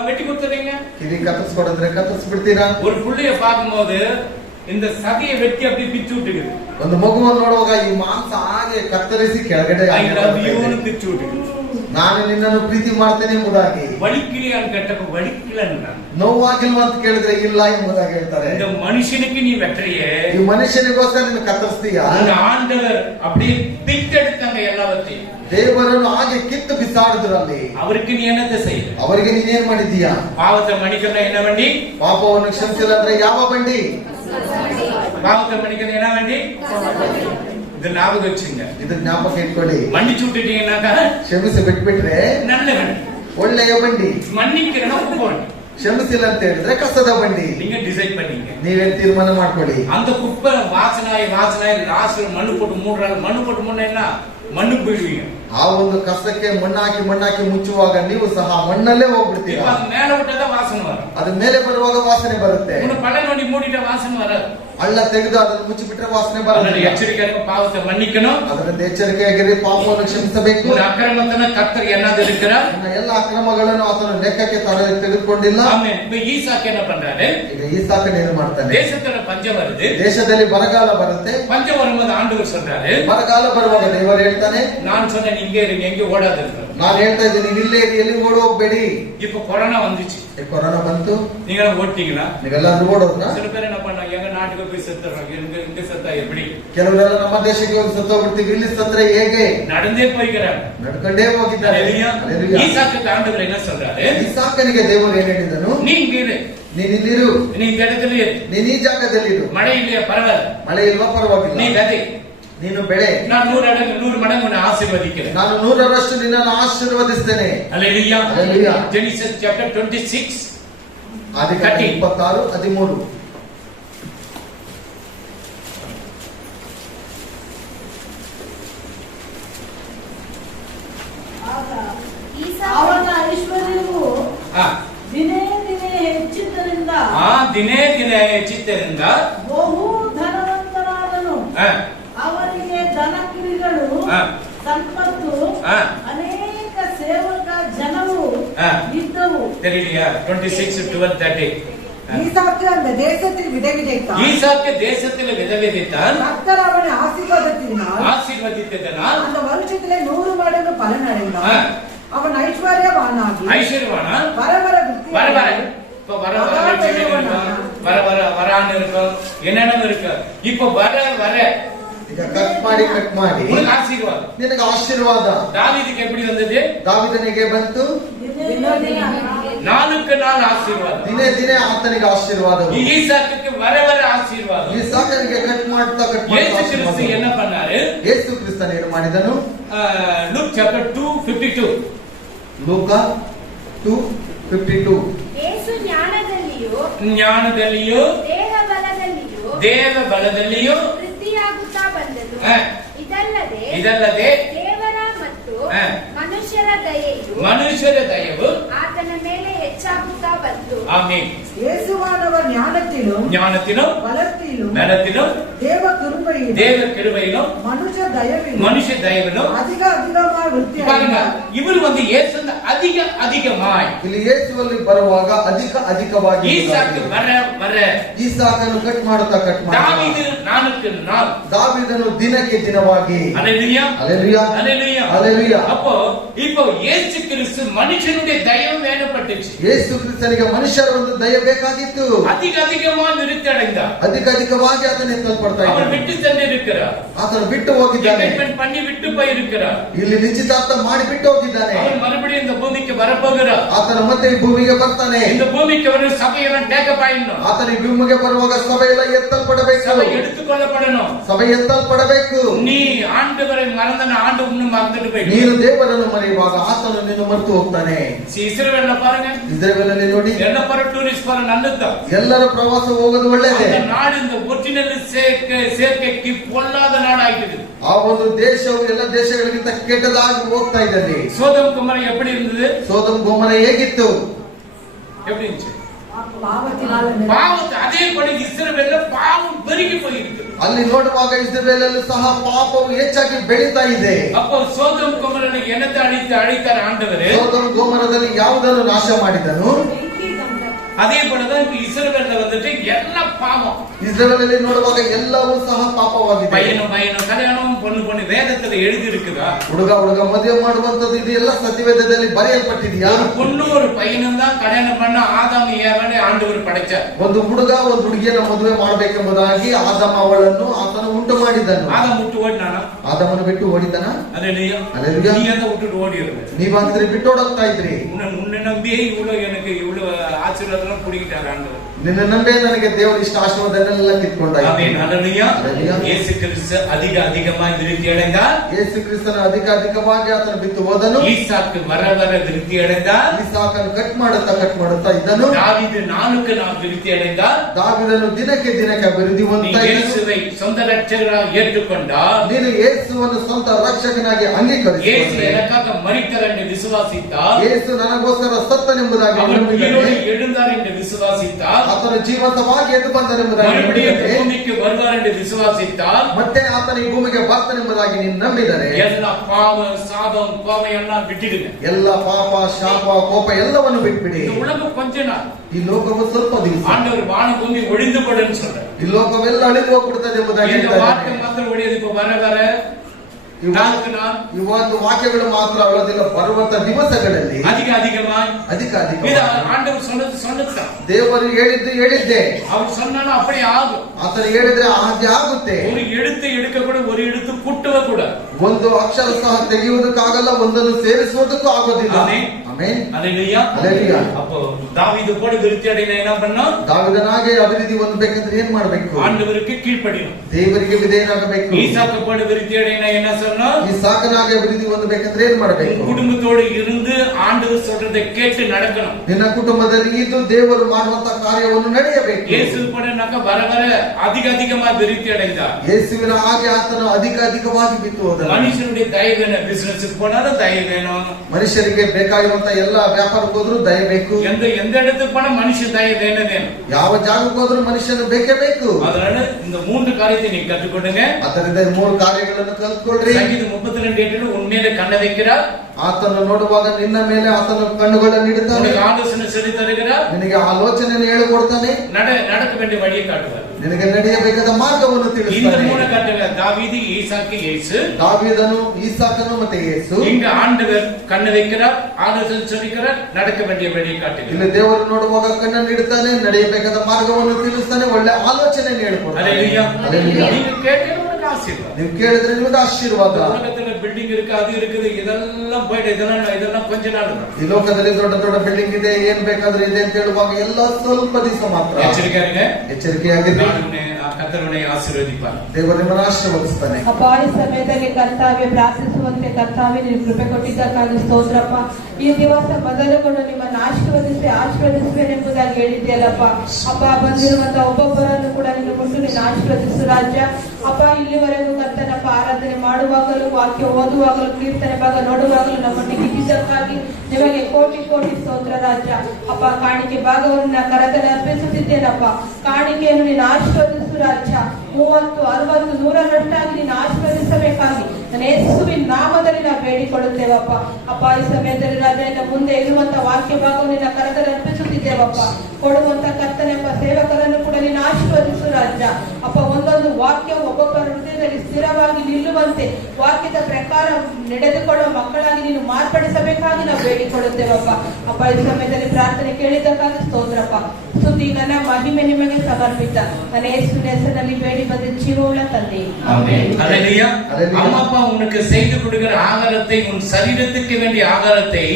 வெட்டி குத்துறீங்க. ಕಿವಿ ಕತ್ತರಿಸ್ಕೊಡಿದ್ರೆ ಕತ್ತರಿಸ್ಬಿಡ್ತೀರಾ? ஒரு புள்ளைய பார்க்கும்போது இந்த சதையை வெட்டி அப்படி பிச்சு விட்டுக்குது. ಒಂದು ಮಗುವನ್ನು ನೋಡುವಾಗ ಈ ಮಾಂಸ ಹಾಗೆ ಕತ್ತರಿಸಿ ಕೆಳಗಡೆ ஐ லவ் யூன்னு பிச்சு விட்டுக்குது. ನಾನು ನಿನ್ನನ್ನು ಪ್ರೀತಿ ಮಾಡ್ತೇನೆ ಎಂಬುದಾಗಿ. வலிக்கலையான்னு கேட்டப்ப வலிக்கலன்னா ನೋವಾಗಿಲ್ವಾ ಅಂತ ಕೇಳಿದ್ರೆ ಇಲ್ಲ ಎಂಬುದಾಗಿ ಹೇಳ್ತಾರೆ. இந்த மனுஷனுக்கு நீ வெற்றியே, ಈ ಮನುಷ್ಯನಿಗೋಸ್ಕರ ನೀನು ಕತ್ತರಿಸ್ತೀಯಾ? அந்த ஆண்டவர் அப்படியே பிச்செடுத்தாங்க எல்லாவற்றையும். ದೇವರನ್ನು ಹಾಗೆ ಕಿತ್ತು ಬಿಸಾಡಿದ್ರು ಅಲ್ಲಿ. அவருக்கு நீ என்னத்தை செய்ய? ಅವರಿಗೆ ನೀನೇನ್ ಮಾಡಿದ್ದೀಯಾ? பாவத்தை மன்னிக்கணும் என்ன வண்டி? ಪಾಪವನ್ನು ಕ್ಷಮಿಸಿಲ್ಲ ಅಂದ್ರೆ ಯಾವ ಬಂಡಿ? பாவத்தை மன்னிக்கணும் என்ன வண்டி? இது ஞாபகம் வச்சுங்க, ಇದು ಜ್ಞಾಪಕ ಇಟ್ಕೊಳ್ಳಿ. மன்னிச்சு விட்டுட்டீங்கன்னாக்கா ಕ್ಷಮಿಸಿ ಬಿಟ್ಬಿಟ್ರೆ நல்ல வண்டி. ಒಳ್ಳೆಯ ಬಂಡಿ. மன்னிக்கிறனா குப்பை வண்டி. ಕ್ಷಮಿಸಿಲ್ಲ ಅಂತ ಹೇಳಿದ್ರೆ ಕಸದ ಬಂಡಿ. நீங்க டிசைட் பண்ணீங்க, ನೀವೇ ತೀರ್ಮಾನ ಮಾಡ್ಕೊಳ್ಳಿ. அந்த குப்பை வாசனாய் லாஸ்ட்ல மண்ணு போட்டு மூடுறா மண்ணுக்கு போயிடுவீங்க. ಆ ಒಂದು ಕಸಕ್ಕೆ ಮಣ್ಣಾಕಿ ಮುಚ್ಚುವಾಗ ನೀವು ಸಹ ಮಣ್ಣಲ್ಲೇ ಹೋಗ್ಬಿಡ್ತೀರಾ. அது மேல விட்டாதான் வாசனை வரும். ಅದು ಮೇಲೆ ಬರುವಾಗ ವಾಸನೆ ಬರುತ್ತೆ. பழம் வண்டி மூடிட்ட வாசனை வராது. ಹಳ್ಳ ತೆಗೆದು ಅದನ್ನು ಮುಚ್ಚಿಬಿಟ್ರೆ ವಾಸನೆ ಬರುತ್ತೆ. எச்சரிக்கையாக பாவத்தை மன்னிக்கணும், ಅದರಿಂದ ಎಚ್ಚರಿಕೆಯಾಗಿರಿ, ಪಾಪವನ್ನು ಕ್ಷಮಿಸಬೇಕು. அக்கிரமத்தன கர்த்தர் என்னாது இருக்கிறார்? ನನ್ನ ಎಲ್ಲ ಅಕ್ರಮಗಳನ್ನು ಆತನು ಲೆಕ್ಕಕ್ಕೆ ತೆಗೆದುಕೊಂಡಿಲ್ಲ. ஆமென். இப்ப ஈசாக்கு என்ன பண்றாரு? ಈಗ ಈಸಾಕನು ಏನು ಮಾಡ್ತಾನೆ? தேசத்துல பஞ்சம் வருது. ದೇಶದಲ್ಲಿ ಬರಗಾಲ ಬರುತ್ತೆ. பஞ்சம் வரும்போது ஆண்டவர் சொல்றாரு, ಬರಗಾಲ ಬರುವಾಗ ದೇವರು ಹೇಳ್ತಾರೆ, ಹೇಳ್ತಾನೆ, நான் சொன்னேன் இங்கே இருங்க, எங்க ஓடாது. ನಾನು ಹೇಳ್ತಾ ಇದ್ದೀನಿ ನೀವು ಇಲ್ಲೇ ಇರಿ, ಎಲ್ಲಿ ಓಡ್ ಹೋಗ್ಬೇಡಿ. இப்ப கொரோனா வந்துச்சு, ಕೊರೋನಾ ಬಂತು, நீங்களும் ஓட்டிங்களா? ನೀವೆಲ್ಲಾದ್ರೂ ಓಡೋದ್ರ? சில பேர் என்ன பண்ணா, எங்க நாட்டுக்கு போய் செத்துறாங்க, இங்க செத்தா எப்படி? ಕೆಲವರೆಲ್ಲ ನಮ್ಮ ದೇಶಕ್ಕೆ ಹೋಗಿ ಸತ್ತೋಗ್ಬಿಡ್ತೀವಿ, ಇಲ್ಲಿ ಸತ್ರೆ ಹೇಗೆ? நடந்தே போய்க்கிறாங்க, ನಡ್ಕೊಂಡೇ ಹೋಗಿದ್ದಾರೆ. ஈசாக்குக்கு ஆண்டவர் என்ன சொல்றாரு? ಇಸಾಕನಿಗೆ ದೇವರು ಏನ್ ಹೇಳಿದನು? நீ இங்க இரு, ನೀನ್ ಇಲ್ಲಿರು, நீ இந்த இடத்துல இரு, ನೀನ್ ಈ ಜಾಗದಲ್ಲಿರು. மழை இல்லையா பரவாயில்ல, ಮಳೆ ಇಲ್ವಾ ಪರವಾಗಿಲ್ಲ, நீ விதை, ನೀನು ಬೆಳೆ, நான் 100 மடங்கு உன்னை ஆசீர்வதிக்கிறேன். ನಾನು 100ರಷ್ಟು ನಿನ್ನನ್ನು ಆಶೀರ್ವದಿಸ್ತೇನೆ. அல்லேலூயா. அல்லேலூயா. Genesis chapter 26 ಆದಿಕಾಂಡ 26:13. ಅವನ ಐಶ್ವರ್ಯವು ಆ ದಿನೇ ದಿನೇ ಹೆಚ್ಚಿದ್ದರಿಂದ ದಿನೇ ದಿನೇ ಹೆಚ್ಚುತ್ತಿದ್ದರಿಂದ ಬಹು ಧನವಂತನಾದನು. ಅವರಿಗೆ ದನಕಿರಿಗಳು, ಸಂಪತ್ತು, ಅನೇಕ ಸೇವಕ ಜನವು ಇದ್ದವು. தெரியலையா? 26:12-13. ஈசாக்கு அந்த தேசத்தில் விதை விதைத்தான். ஈசாக்கு தேசத்தில் விதை விதைத்தான். கர்த்தர் அவனை ஆசீர்வதித்ததினால் அந்த வருஷத்திலே 100 மடங்கு பலன் அடைந்தான். அவன் ஐஸ்வர்யவானாகி வர வர இப்ப வரான்னு இருக்கும், என்னென்ன இருக்கு. இப்ப வர ಈಗ ಕಟ್ ಮಾಡಿ ஆசீர்வாதம், ನಿನಗೆ ಆಶೀರ್ವಾದ. தாவீதுக்கு எப்படி வந்தது? ದಾವೀದನಿಗೆ ಬಂತು, நாளுக்கு நாள் ஆசீர்வாதம், ದಿನೇ ದಿನೇ ಆತನಿಗೆ ಆಶೀರ್ವಾದ. ஈசாக்குக்கு வர ஆசீர்வாதம். ಇಸಾಕನಿಗೆ ಕಟ್ ಮಾಡ್ತಾ ಯೇಸು ಕ್ರಿಸ್ತ என்ன பண்ணாரு? ಯೇಸು ಕ್ರಿಸ್ತನು ಏನು ಮಾಡಿದನು? Luke chapter 2:52. ಲೂಕ 2:52. ಯೇಸು ಜ್ಞಾನದಲ್ಲಿಯೂ ದೇಹ ಬಲದಲ್ಲಿಯೂ ವೃದ್ಧಿಯಾಗುತ್ತಾ ಬಂದನು. ಇದಲ್ಲದೆ ದೇವರ ಮತ್ತು ಮನುಷ್ಯರ ದಯವು ಆತನ ಮೇಲೆ ಹೆಚ್ಚಾಗುತ್ತಾ ಬಂತು. ಆಮೆನ್. இயேசுவானவர் ஞானத்திலும் பலத்திலும் தேவ கிருபையிலும் மனுஷ தயவிலும் அதிக அதிகமாய் விருத்தி அடைந்தார். இவர் இயேசு அதிகமாய் ಇಲ್ಲಿ ಯೇಸುವಲ್ಲಿ ಬರುವಾಗ ಅಧಿಕವಾಗಿ ಈಸಾಕನು ಕಟ್ ಮಾಡುತ್ತಾ தாவீது நாளுக்கு நாள், ದಾವೀದನು ದಿನಕ್ಕೆ ದಿನವಾಗಿ. அல்லேலூயா அல்லேலூயா அல்லேலூயா அல்லேலூயா. இப்போ இயேசு கிறிஸ்து மனுஷனுடைய தயவு வேணும்பட்டுச்சு. ಯೇಸು ಕ್ರಿಸ್ತನಿಗೆ ಮನುಷ್ಯರ ಒಂದು ದಯ ಬೇಕಾಗಿತ್ತು. அதிகமாக விருத்தி அடைந்தார். ಅಧಿಕವಾಗಿ ಆತನ ಎತ್ತಲ್ಪಡ್ತಾ அவர் ಇದ್ದಾನೆ. விட்டு சென்று இருக்கிறார், ಆತನು ಬಿಟ್ಟು ಹೋಗಿದ್ದಾನೆ. பண்ணி விட்டு போயிருக்கிறார். ಇಲ್ಲಿ ನಿಶ್ಚಿತಾರ್ಥ ಮಾಡಿ ಬಿಟ್ಟು ಹೋಗಿದ್ದಾನೆ. அவர் மறுபடியும் இந்த பூமிக்கு வரப்போகிறார். ಆತನು ಮತ್ತೆ ಈ ಭೂಮಿಗೆ ಬರ್ತಾನೆ. இந்த பூமிக்கு ஒரு சபையெல்லாம் டேக்கப் ஆயிடணும். ಆತನ ಈ ಭೂಮಿಗೆ ಬರುವಾಗ ಸಭೆಯೆಲ್ಲ ಎತ್ತಲ್ಪಡಬೇಕು, சபை எடுத்துக்கொள்ளப்படணும். ಸಭೆ ಎತ್ತಲ್ಪಡಬೇಕು. நீ ஆண்டவரை மறந்தன, ஆண்டு இன்னும் மறந்துட்டு போயிடு. ನೀನು ದೇವರನ್ನು ಮರೆಯುವಾಗ ಆತನು ನಿನ್ನ ಮರೆತು ಹೋಗ್ತಾನೆ. இஸ்ரவேல்ல பாருங்க, ಇಸ್ರಾಯೇಲಲ್ಲಿ ನೋಡಿ, ಎಲ್ಲ ಪರ ಟೂರಿಸ್ಟ್ ಪರ நல்லது. ಎಲ್ಲರ ಪ್ರವಾಸ ಹೋಗೋದು ಒಳ್ಳೆಯದೇ. அந்த நாடு இந்த ஒரிಜಿನಲ್ சேர்க்கைக்கு பொல்லாத நாடு ஆயிடுது. ಆ ಒಂದು ದೇಶವು ಎಲ್ಲ ದೇಶಗಳಿಗಿಂತ ಕೆಟ್ಟದಾಗಿ ಹೋಗ್ತಾ ಇದೆ. சோதம் குமாரன் எப்படி இருந்தது? ಸೋದಮ್ ಗೊಮೋರ ಹೇಗಿತ್ತು? எப்படி இருந்துச்சு? பாவத்தினால அதேபடி இஸ்ரவேல்ல பாவம் பெருகி போயிருக்கு. ಅಲ್ಲಿ ನೋಡುವಾಗ ಇಸ್ರಾಯೇಲಲ್ಲೂ ಸಹ ಪಾಪವು ಹೆಚ್ಚಾಗಿ ಬೆಳೀತಾ ಇದೆ. அப்போ சோதம் குமாரனை என்னத்தை அழித்தார் ஆண்டவர்? ಸೋದಮ್ ಗೊಮೋರದಲ್ಲಿ ಯಾವುದನ್ನು ನಾಶ ಮಾಡಿದನು? அதே போலதான் இப்ப இஸ்ரவேல்ல எல்லா பாவம். ಇಸ್ರಾಯೇಲಲ್ಲಿ ನೋಡುವಾಗ ಎಲ್ಲವೂ ಸಹ ಪಾಪವಾಗಿದೆ. பையனும் கல்யாணம் பொண்ணு வேதத்துல எழுதி இருக்குதா? ಹುಡುಗ ಮದುವೆ ಮಾಡುವಂತದ್ದು ಇದು ಎಲ್ಲ ಸತ್ಯವೇದದಲ್ಲಿ ಬರೆಯಲ್ಪಟ್ಟಿದೆಯಾ? ஒரு பொண்ணு ஒரு பையனும் தான் கல்யாணம் பண்ண ஆதாம் ஏவாளை ஆண்டவர் படைச்சார். ಒಂದು ಹುಡುಗ ಒಂದು ಹುಡುಗಿಯನ್ನು ಮದುವೆ ಮಾಡಬೇಕೆಂಬುದಾಗಿ ಆದಾಮ ಅವಳನ್ನು ಆತನು ಉಂಟು ಮಾಡಿದನು. ஆதாம் விட்டு ஓடினானா? ಆದಾಮನು ಬಿಟ್ಟು ಓಡಿದನ? அல்லேலூயா. அல்லேலூயா. நீ எதை விட்டுட்டு ஓடிடுற? ನೀವಾದ್ರೆ ಬಿಟ್ಟು ಓಡೋಗ್ತಾ ಇದ್ರಿ. உன்னை நம்பியே எனக்கு இவ்வளவு ஆசீர்வாதம் புடிக்கிட்டார் ஆண்டவர். ನಿನ್ನ ನಂಬೆ ನನಗೆ ದೇವರು ಇಷ್ಟ ಆಶೀರ್ವಾದನೆಲ್ಲ ಕಿತ್ಕೊಂಡ. ಆಮೆನ್. அல்லேலூயா. ಯೇಸು ಕ್ರಿಸ್ತ அதிகமாய் விருத்தி அடைந்தார். ಯೇಸು ಕ್ರಿಸ್ತನ ಅಧಿಕವಾಗಿ ಆತನು ಬಿಟ್ಟು ಹೋದನು. ஈசாக்கு வர விருத்தி அடைந்தார். ಈಸಾಕನು ಕಟ್ ಮಾಡುತ್ತಾ ಇದ್ದನು. தாவೀது நாளுக்கு நாள் விருத்தி அடைந்தார். ದಾವೀದನು ದಿನಕ್ಕೆ ಅಭಿವೃದ್ಧಿ ಹೊಂದುತ್ತಾ ಇದ್ದನು. ಯೇಸುவை சொந்த ரட்சகராக ஏற்றுக்கொண்டார். ನೀನು ಯೇಸುವನ್ನು ಸ್ವಂತ ರಕ್ಷಕನಾಗಿ ಅಂಗೀಕರಿಸಿಕೊಂಡೆ. ಯೇಸು எனக்காக மரித்தார் என்று விசுவாசித்தார். ಯೇಸು ನನಗೋಸ್ಕರ ಸತ್ತನೆಂಬುದಾಗಿ ನಂಬಿದನು. எழுந்தார் என்று விசுவாசித்தார். ಆತನು ಜೀವಂತವಾಗಿ ಎದ್ದು ಬಂದನೆಂಬುದಾಗಿ ನಂಬಿದರೆ, ಭೂಮಿಗೆ ಬರುವಾರ್ ಎಂದು ವಿಶ್ವಾಸಿத்தார். ಮತ್ತೆ ಆತನ ಈ ಭೂಮಿಗೆ ಬರ್ತಾನೆಂಬುದಾಗಿ ನೀನು ನಂಬಿದರೆ, ಎಲ್ಲ ಪಾಪ சாபம் கோபம் எல்லாம் விட்டுடுங்க. ಎಲ್ಲ ಪಾಪ ಶಾಪ ಕೋಪ ಎಲ್ಲವನ್ನು ಬಿಟ್ಬಿಡಿ. இந்த உலகம் கொஞ்ச நாள், ಈ ಲೋಕವು ಸ್ವಲ್ಪ ದಿವಸ. ஆண்டவர் வான பூமி ஒழிந்து போடுன்னு சொல்றார். ಈ ಲೋಕವೆಲ್ಲ ಅಳಿದು ಹೋಗ್ಬಿಡ್ತದೆ ಎಂಬುದಾಗಿ இந்த வார்த்தை மாத்திரம் ஒழியது. இப்ப வர நாளுக்கு நாள் ಈ ಒಂದು ವಾಕ್ಯಗಳು ಮಾತ್ರ ಅಲ್ಲದಿಲ್ಲ, ಬರುವಂತ ದಿವಸಗಳಲ್ಲಿ அதிகமாய் ಅಧಿಕ இது ஆண்டவர் சொன்னதுதான். ದೇವರು ಹೇಳಿದ್ದೆ அவர் சொன்னாலும் அப்படியே ஆகும். ಆತನು ಹೇಳಿದ್ರೆ ಹಾಗೆ ಆಗುತ್ತೆ. ஒரு எழுத்து எடுக்க கூட, ஒரு எழுத்து கூட்டவ கூட, ಒಂದು ಅಕ್ಷರ ಸಹ ತೆಗೆಯುವುದಕ್ಕಾಗಲ್ಲ, ಒಂದನ್ನು ಸೇರಿಸುವುದಕ್ಕೂ ಆಗೋದಿಲ್ಲ. ಆಮೆನ್. அல்லேலூயா. அல்லேಲೂಯಾ. அப்போ தாவீது போல விருத்தி அடையணும் என்ன பண்ணணும்? ದಾವೀದನಾಗೆ ಅಭಿವೃದ್ಧಿ ಹೊಂದಬೇಕಂದ್ರೆ ಏನ್ ಮಾಡಬೇಕು? ஆண்டவருக்கு கீழ்ப்படியணும். ದೇವರಿಗೆ ವಿಧೇಯನಾಗಬೇಕು. ஈசாக்கு போல விருத்தி அடையணும் என்ன சொன்னோம்? ಇಸಾಕನಾಗೆ ಅಭಿವೃದ್ಧಿ ಹೊಂದಬೇಕಂದ್ರೆ ಏನ್ ಮಾಡಬೇಕು? குடும்பத்தோடு இருந்து ஆண்டவர் சொல்றதை கேட்டு நடக்கணும். ನಿನ್ನ ಕುಟುಂಬದಲ್ಲಿ ಇದ್ದು ದೇವರು ಮಾಡುವಂತ ಕಾರ್ಯವನ್ನು ನಡೆಯಬೇಕು. இயேசு போலனாக்க வர வர அதிகமா விருத்தி அடைந்தார். ಯೇಸುವಿನ ಹಾಗೆ ಆತನು ಅಧಿಕವಾಗಿ ಬಿತ್ತು ಹೋದ. மனுஷனுடைய தயவு வேணும். பிசினஸ்க்கு போனாலும் தயவு வேணும். ಮನುಷ್ಯರಿಗೆ ಬೇಕಾಗಿರುವಂತ ಎಲ್ಲ ವ್ಯಾಪಾರಕ್ಕೆ ಹೋದ್ರು ದಯ ಬೇಕು. எந்த இடத்துக்கு போனா மனுஷ தயவு வேணும். ಯಾವ ಜಾಗಕ್ಕೆ ಹೋದ್ರು ಮನುಷ್ಯನು ಬೇಕೇ ಬೇಕು. அதனால இந்த 3 காரியத்தை நீங்க கற்றுக்கொடுங்க. ಅದರಿಂದ 3 ಕಾರ್ಯಗಳನ್ನು ಕಲ್ತ್ಕೊಳ್ರಿ. சங்கீதம் 32:8 உண்மையில கண்ண வைக்கிறார். ಆತನು ನೋಡುವಾಗ ನಿನ್ನ ಮೇಲೆ ಆತನು ಕಣ್ಣುಗಳನ್ನು ಇಡುತ್ತಾನೆ. உனக்கு ஆலோசனை சொல்லி தருகிறார். ನಿನಗೆ ಆಲೋಚನೆಯನ್ನು ಹೇಳಿಕೊಡ್ತಾನೆ. நடக்க வேண்டிய வழியை காட்டுவார். ನಿನಗೆ ನಡೆಯಬೇಕಾದ ಮಾರ್ಗವನ್ನು இந்த ತಿಳಿಸ್ತಾನೆ. 3 காட்டுங்க. தாவீது, ஈசாக்கு, இயேசு. ದಾವೀದನು, ಈಸಾಕನು ಮತ್ತೆ ಯೇಸು. இங்க ஆண்டவர் கண்ண வைக்கிறார், ஆலோசனை சொல்லிக்கிறார், நடக்க வேண்டிய வழியை காட்டுகிறார். ಇಲ್ಲಿ ದೇವರು ನೋಡುವಾಗ ಕಣ್ಣನ್ನು ಇಡುತ್ತಾನೆ, ನಡೆಯಬೇಕಾದ ಮಾರ್ಗವನ್ನು ತಿಳಿಸ್ತಾನೆ, ಒಳ್ಳೆ ಆಲೋಚನೆಯನ್ನು ಹೇಳಿಕೊಡ್ತಾನೆ. அல்லேலூயா. அல்லேலೂಯಾ. நீங்க கேட்டது உங்களுக்கு ஆசீர்வாதம். ನೀವು ಕೇಳಿದ್ರೆ ನಿಮಗೆ ಆಶೀರ್ವಾದ. உலகத்துல பில்டிங் இருக்கு, அது இருக்குது, இதெல்லாம் போயிட்டு இதெல்லாம் கொஞ்ச நாள் தான். ಈ ಲೋಕದಲ್ಲಿ ದೊಡ್ಡ ದೊಡ್ಡ ಬಿಲ್ಡಿಂಗ್ ಇದೆ, ಏನ್ ಬೇಕಾದ್ರೆ ಇದೆ ಅಂತ ಹೇಳುವಾಗ ಎಲ್ಲ ಸ್ವಲ್ಪ ದಿವಸ ಮಾತ್ರ. ಎಚ್ಚರಿಕೆಯಾಗಿರಿ. ಕರ್ತನೇ ಆಶೀರ್ವದಿಪಾರ. ದೇವರು ನಿಮ್ಮನ್ನು ಆಶೀರ್ವದಿಸ್ತಾನೆ. ಅಪ್ಪ, ಈ ಸಮಯದಲ್ಲಿ ಕರ್ತಾವೆ ಪ್ರಾರ್ಥಿಸುವಂತೆ ಕರ್ತಾವೆ ನೀವು ಕೃಪೆ ಕೊಟ್ಟಿದ್ದಕ್ಕಾಗಿ ಸ್ತೋತ್ರಪ್ಪ. ಈ ದಿವಸ ಮೊದಲುಗೊಂಡು ನಿಮ್ಮನ್ನು ಆಶೀರ್ವದಿಸುವೆನೆಂಬುದಾಗಿ ಹೇಳಿದ್ದೆಯಲ್ಲಪ್ಪ. ಅಪ್ಪ, ಬಂದಿರುವಂತಹ ಒಬ್ಬೊಬ್ಬರನ್ನು ಕೂಡ ನಿನ್ನ ಮುಟ್ಟು ನಿನ್ನ ಆಶೀರ್ವದಿಸು ರಾಜ್ಯ. ಅಪ್ಪ, ಇಲ್ಲಿವರೆಗೂ ಕರ್ತನಪ್ಪ ಆರಾಧನೆ ಮಾಡುವಾಗಲೂ, ವಾಕ್ಯ ಓದುವಾಗಲೂ, ಕೀರ್ತನೆ ಭಾಗ ನೋಡುವಾಗಲೂ ನಮ್ಮೊಟ್ಟಿಗೆ ಇದ್ದಿದ್ದಕ್ಕಾಗಿ ನಿಮಗೆ ಕೋಟಿ ಕೋಟಿ ಸ್ತೋತ್ರ ರಾಜ್ಯ. ಅಪ್ಪ, ಕಾಣಿಕೆ ಭಾಗವನ್ನು ನಿನ್ನ ಕರದಲ್ಲಿ ಅರ್ಪಿಸುತ್ತಿದ್ದೇನಪ್ಪ. ಕಾಣಿಕೆಯನ್ನು ನಿನ್ನ ಆಶೀರ್ವದಿಸು ರಾಜ್ಯ. 30, 60, 100ರಷ್ಟಾಗಿ ನಿನ್ನ ಆಶೀರ್ವದಿಸಬೇಕಾಗಿ ನನ್ನ ಯೇಸುವಿನ ನಾಮದಲ್ಲಿ ನಾವು ಬೇಡಿಕೊಳ್ಳುತ್ತೇವಪ್ಪ. ಅಪ್ಪ, ಈ ಸಮಯದಲ್ಲಿ ರಾಜ ಇನ್ನು ಮುಂದೆ ಇರುವಂತ ವಾಕ್ಯ ಭಾಗವನ್ನು ನಿನ್ನ ಕರದಲ್ಲಿ ಅರ್ಪಿಸುತ್ತಿದ್ದೇವಪ್ಪ. ಕೊಡುವಂತ ಕರ್ತನೆಂಬ ಸೇವಕರನ್ನು ಕೂಡ ನಿನ್ನ ಆಶೀರ್ವದಿಸು ರಾಜ್ಯ. ಅಪ್ಪ, ಒಂದೊಂದು ವಾಕ್ಯವು ಒಬ್ಬೊಬ್ಬರ ಹೃದಯದಲ್ಲಿ ಸ್ಥಿರವಾಗಿ ನಿಲ್ಲುವಂತೆ ವಾಕ್ಯದ ಪ್ರಕಾರ ನಡೆದುಕೊಳ್ಳುವ ಮಕ್ಕಳಾಗಿ ನೀನು ಮಾರ್ಪಡಿಸಬೇಕಾಗಿ ನಾವು ಬೇಡಿಕೊಳ್ಳುತ್ತೇವಪ್ಪ. ಅಪ್ಪ, ಈ ಸಮಯದಲ್ಲಿ ಪ್ರಾರ್ಥನೆ ಕೇಳಿದ್ದಕ್ಕಾಗಿ ಸ್ತೋತ್ರಪ್ಪ. ಸ್ತುತಿ, ಘನ, ಮಹಿಮೆ ನಿಮಗೆ ಸಮರ್ಪಿತ. ನನ್ನ ಯೇಸುವಿನ ಹೆಸರಿನಲ್ಲಿ ಬೇಡಿ ಬಂದ ಜೀವವುಳ್ಳ ತಂದೆ. அல்லேலூயா. அம்மா அப்பா உனக்கு செய்து கொடுக்கிற ஆகாரத்தை, உன் சரீரத்துக்கு வேண்டிய ஆகாரத்தை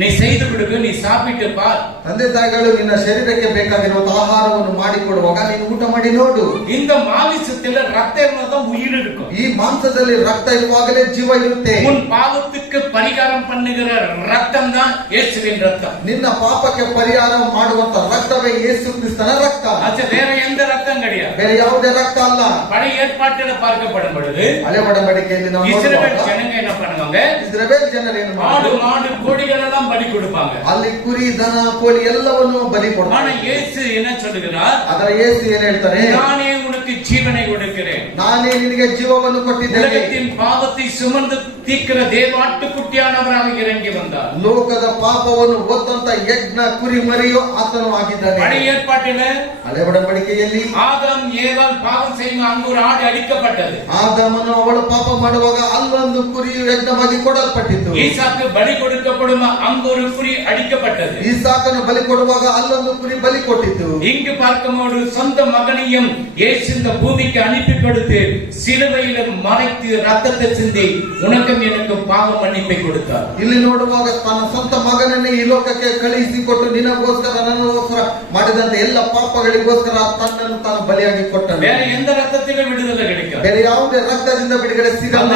நீ செய்து கொடுக்க, நீ சாப்பிட்டு பார். ತಂದೆ ತಾಯಿಗಳು ನಿನ್ನ ಶರೀರಕ್ಕೆ ಬೇಕಾಗಿರುವ ಆಹಾರವನ್ನು ಮಾಡಿಕೊಡುವಾಗ ನೀನು ಊಟ ಮಾಡಿ ನೋಡು. இந்த மாமிசத்தில் ரத்தம் இருந்தாதான் உயிர் இருக்கும். ಈ ಮಾಂಸದಲ್ಲಿ ರಕ್ತ ಇರುವಾಗಲೇ ಜೀವ ಇರುತ್ತೆ. உன் பாவத்துக்கு பரிகாரம் பண்ணுகிற ரத்தம் தான் இயேசுவின் ரத்தம். ನಿನ್ನ ಪಾಪಕ್ಕೆ ಪರಿಹಾರ ಮಾಡುವಂತ ರಕ್ತವೇ ಯೇಸು ಕ್ರಿಸ್ತನ ರಕ್ತ. அது வேற எந்த ரத்தம் கிடையாது. ಬೇರೆ ಯಾವುದೇ ರಕ್ತ ಅಲ್ಲ. பழைய ஏற்பாட்டில் பார்க்கப்படும் பொழுது ಹಳೆ ಒಡಂಬಡಿಕೆಯಲ್ಲಿ ನಾವು இஸ்ரவேல் ஜனங்க என்ன பண்ணுவாங்க? ಇಸ್ರಾಯೇಲ್ ಜನರು ಏನು ஆடு, மாடு, கோழிகள் எல்லாம் பலி கொடுப்பாங்க. ಅಲ್ಲಿ ಕುರಿ, ದನ, ಕೋಳಿ ಎಲ್ಲವನ್ನು ಬಲಿ ஆனா ಕೊಡ್ತಾರೆ. இயேசு என்ன சொல்லுகிறார்? ಅದರ ಯೇಸು ಏನ್ ಹೇಳ್ತಾರೆ? நானே உனக்கு ஜீவனை கொடுக்கிறேன். ನಾನೇ ನಿನಗೆ ಜೀವವನ್ನು ಕೊಟ್ಟಿದ್ದೇನೆ. உலகத்தின் பாவத்தை சுமந்து தீர்க்கிற தேவாட்டுக்குட்டியானவராக இறங்கி வந்தார். ಲೋಕದ ಪಾಪವನ್ನು ಹೊತ್ತಂತ ಯಜ್ಞ ಕುರಿ ಮರಿಯು ಆತನು ಆಗಿದ್ದಾನೆ. பழைய ஏற்பாட்டில ಹಳೆ ಒಡಂಬಡಿಕೆಯಲ್ಲಿ ஆதாம் ஏவாள் பாவம் செய்யும் அங்கு ஒரு ஆடு அடிக்கப்பட்டது. ಆದಾಮನು ಅವಳು ಪಾಪ ಮಾಡುವಾಗ ಅಲ್ಲೊಂದು ಕುರಿಯು ಯಜ್ಞವಾಗಿ ಕೊಡಲ್ಪಟ್ಟಿತು. ஈசாக்கு பலி கொடுக்கப்படும் அங்கு ஒரு குறி அடிக்கப்பட்டது. ಈಸಾಕನು ಬಲಿ ಕೊಡುವಾಗ ಅಲ್ಲೊಂದು ಕುರಿ ಬಲಿ ಕೊಟ್ಟಿತು. இங்கு பார்க்கும்போது சொந்த மகனையும் இயேசு இந்த பூமிக்கு அனுப்பி கொடுத்து சிலுவையில மறைத்து ரத்தத்தை சிந்தி உனக்கும் எனக்கும் பாவ மன்னிப்பை கொடுத்தார். ಇಲ್ಲಿ ನೋಡುವಾಗ ತನ್ನ ಸ್ವಂತ ಮಗನನ್ನೇ ಈ ಲೋಕಕ್ಕೆ ಕಳುಹಿಸಿಕೊಟ್ಟು ನಿನಗೋಸ್ಕರ ನನ್ನಗೋಸ್ಕರ ಮಾಡಿದಂತ ಎಲ್ಲ ಪಾಪಗಳಿಗೋಸ್ಕರ ತನ್ನನ್ನು ತಾನು ಬಲಿಯಾಗಿ ಕೊಟ್ಟನು. வேற எந்த ரத்தத்திலும் விடுதலை கிடைக்காது. ಬೇರೆ ಯಾವುದೇ ರಕ್ತದಿಂದ ಬಿಡುಗಡೆ ಸಿಗಲ್ಲ.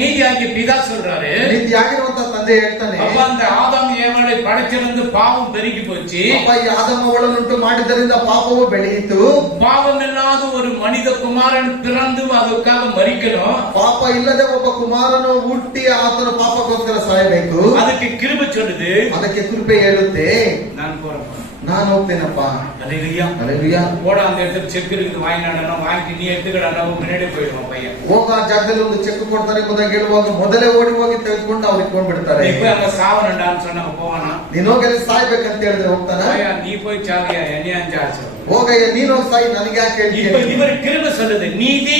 நீதியாகிய பிதா சொல்றாரு, ನೀತಿಯಾಗಿರುವಂತ ತಂದೆ ಹೇಳ್ತಾನೆ, அப்ப அந்த ஆதாம் ஏவாளை படைச்சிருந்து பாவம் பெருகி போச்சு. ಅಪ್ಪ, ಈ ಆದಾಮ ಅವಳನ್ನುಂಟು ಮಾಡಿದ್ದರಿಂದ ಪಾಪವು ಬೆಳೆಯಿತು. பாவம் இல்லாத ஒரு மனித குமாரன் பிறந்து ಅದಕ್ಕಾக மரிக்கணும். ಪಾಪ ಇಲ್ಲದೆ ಒಬ್ಬ ಕುಮಾರನು ಹುಟ್ಟಿ ಆತನ ಪಾಪಕ್ಕೋಸ್ಕರ ಸಾಯಬೇಕು. ಅದಕ್ಕೆ கிருபை சொல்லுது, ಅದಕ್ಕೆ ಕೃಪೆ ಹೇಳುತ್ತೆ, நான் போறேன், ನಾನು ಹೋಗ್ತೇನಪ್ಪ. அல்லேலூயா. அல்லேಲೂಯಾ. போட அந்த இடத்துல செக் இருக்குது, வாங்கி நீ எடுத்துக்கடா, முன்னாடி போயிடுவான் பையன். ಹೋಗ ಆ ಜಾಗದಲ್ಲಿ ಒಂದು ಚೆಕ್ ಕೊಡ್ತಾರೆ ಎಂಬುದಾಗಿ ಹೇಳುವಾಗ ಮೊದಲೇ ಓಡಿ ಹೋಗಿ ತೆಗೆದುಕೊಂಡು ಅವ್ರಿಗೆ ಕೊಂಡ್ಬಿಡ್ತಾರೆ. நீ போய் அங்க சாவனண்டான்னு சொன்னா போவானா? ನೀನ್ ಹೋಗಿ ಅಲ್ಲಿ ಸಾಯ್ಬೇಕಂತ ಹೇಳಿದ್ರೆ ಹೋಗ್ತಾನ? நீ போய் சாவியா என்னையா ಹೋಗಯ್ಯ, ನೀನು ಹೋಗಿ ಸಾಯಿ, ನನಗೆ ಯಾಕೆ இப்ப ಹೇಳ್ತೀನಿ? இவர் கிருபை சொல்லுது, நீதி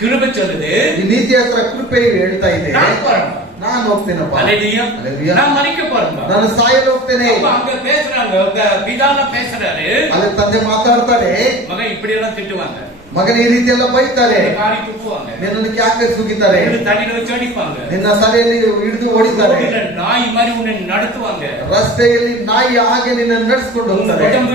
கிருபை சொல்லுது ಈ ನೀತಿಯಾಸರ ಕೃಪೆ ಹೇಳ್ತಾ ಇದೆ, நான் போறேன், ನಾನು ಹೋಗ್ತೇನಪ್ಪ, அல்லேலூயா, அல்லேலூயா. நான் மரிக்க போறேன். ನಾನು ಸಾಯಲು ಹೋಗ್ತೇನೆ. அப்ப அங்க பேசுறாங்க, பிதான பேசுறாரு, ಅಲ್ಲಿ ತಂದೆ ಮಾತಾಡ್ತಾರೆ, மகன் இப்படி எல்லாம் திட்டுவாங்க, ಮಗನ ಈ ರೀತಿ ಎಲ್ಲ ಬೈತಾರೆ, காரி துப்புவாங்க, ನಿನ್ನನ್ನು ಕ್ಯಾಕೆ ಸುಗಿತಾರೆ, தண்ணியில வச்சு அடிப்பாங்க, ನಿನ್ನ ಸಭೆಯಲ್ಲಿ ಹಿಡಿದು ಹೊಡಿತಾರೆ, ரோட்ல நாய் மாதிரி உன்னை நடத்துவாங்க, ರಸ್ತೆಯಲ್ಲಿ ನಾಯಿ ಹಾಗೆ ನಿನ್ನ ನಡೆಸ್ಕೊಂಡು ಹೋಗ್ತಾರೆ. உடம்பு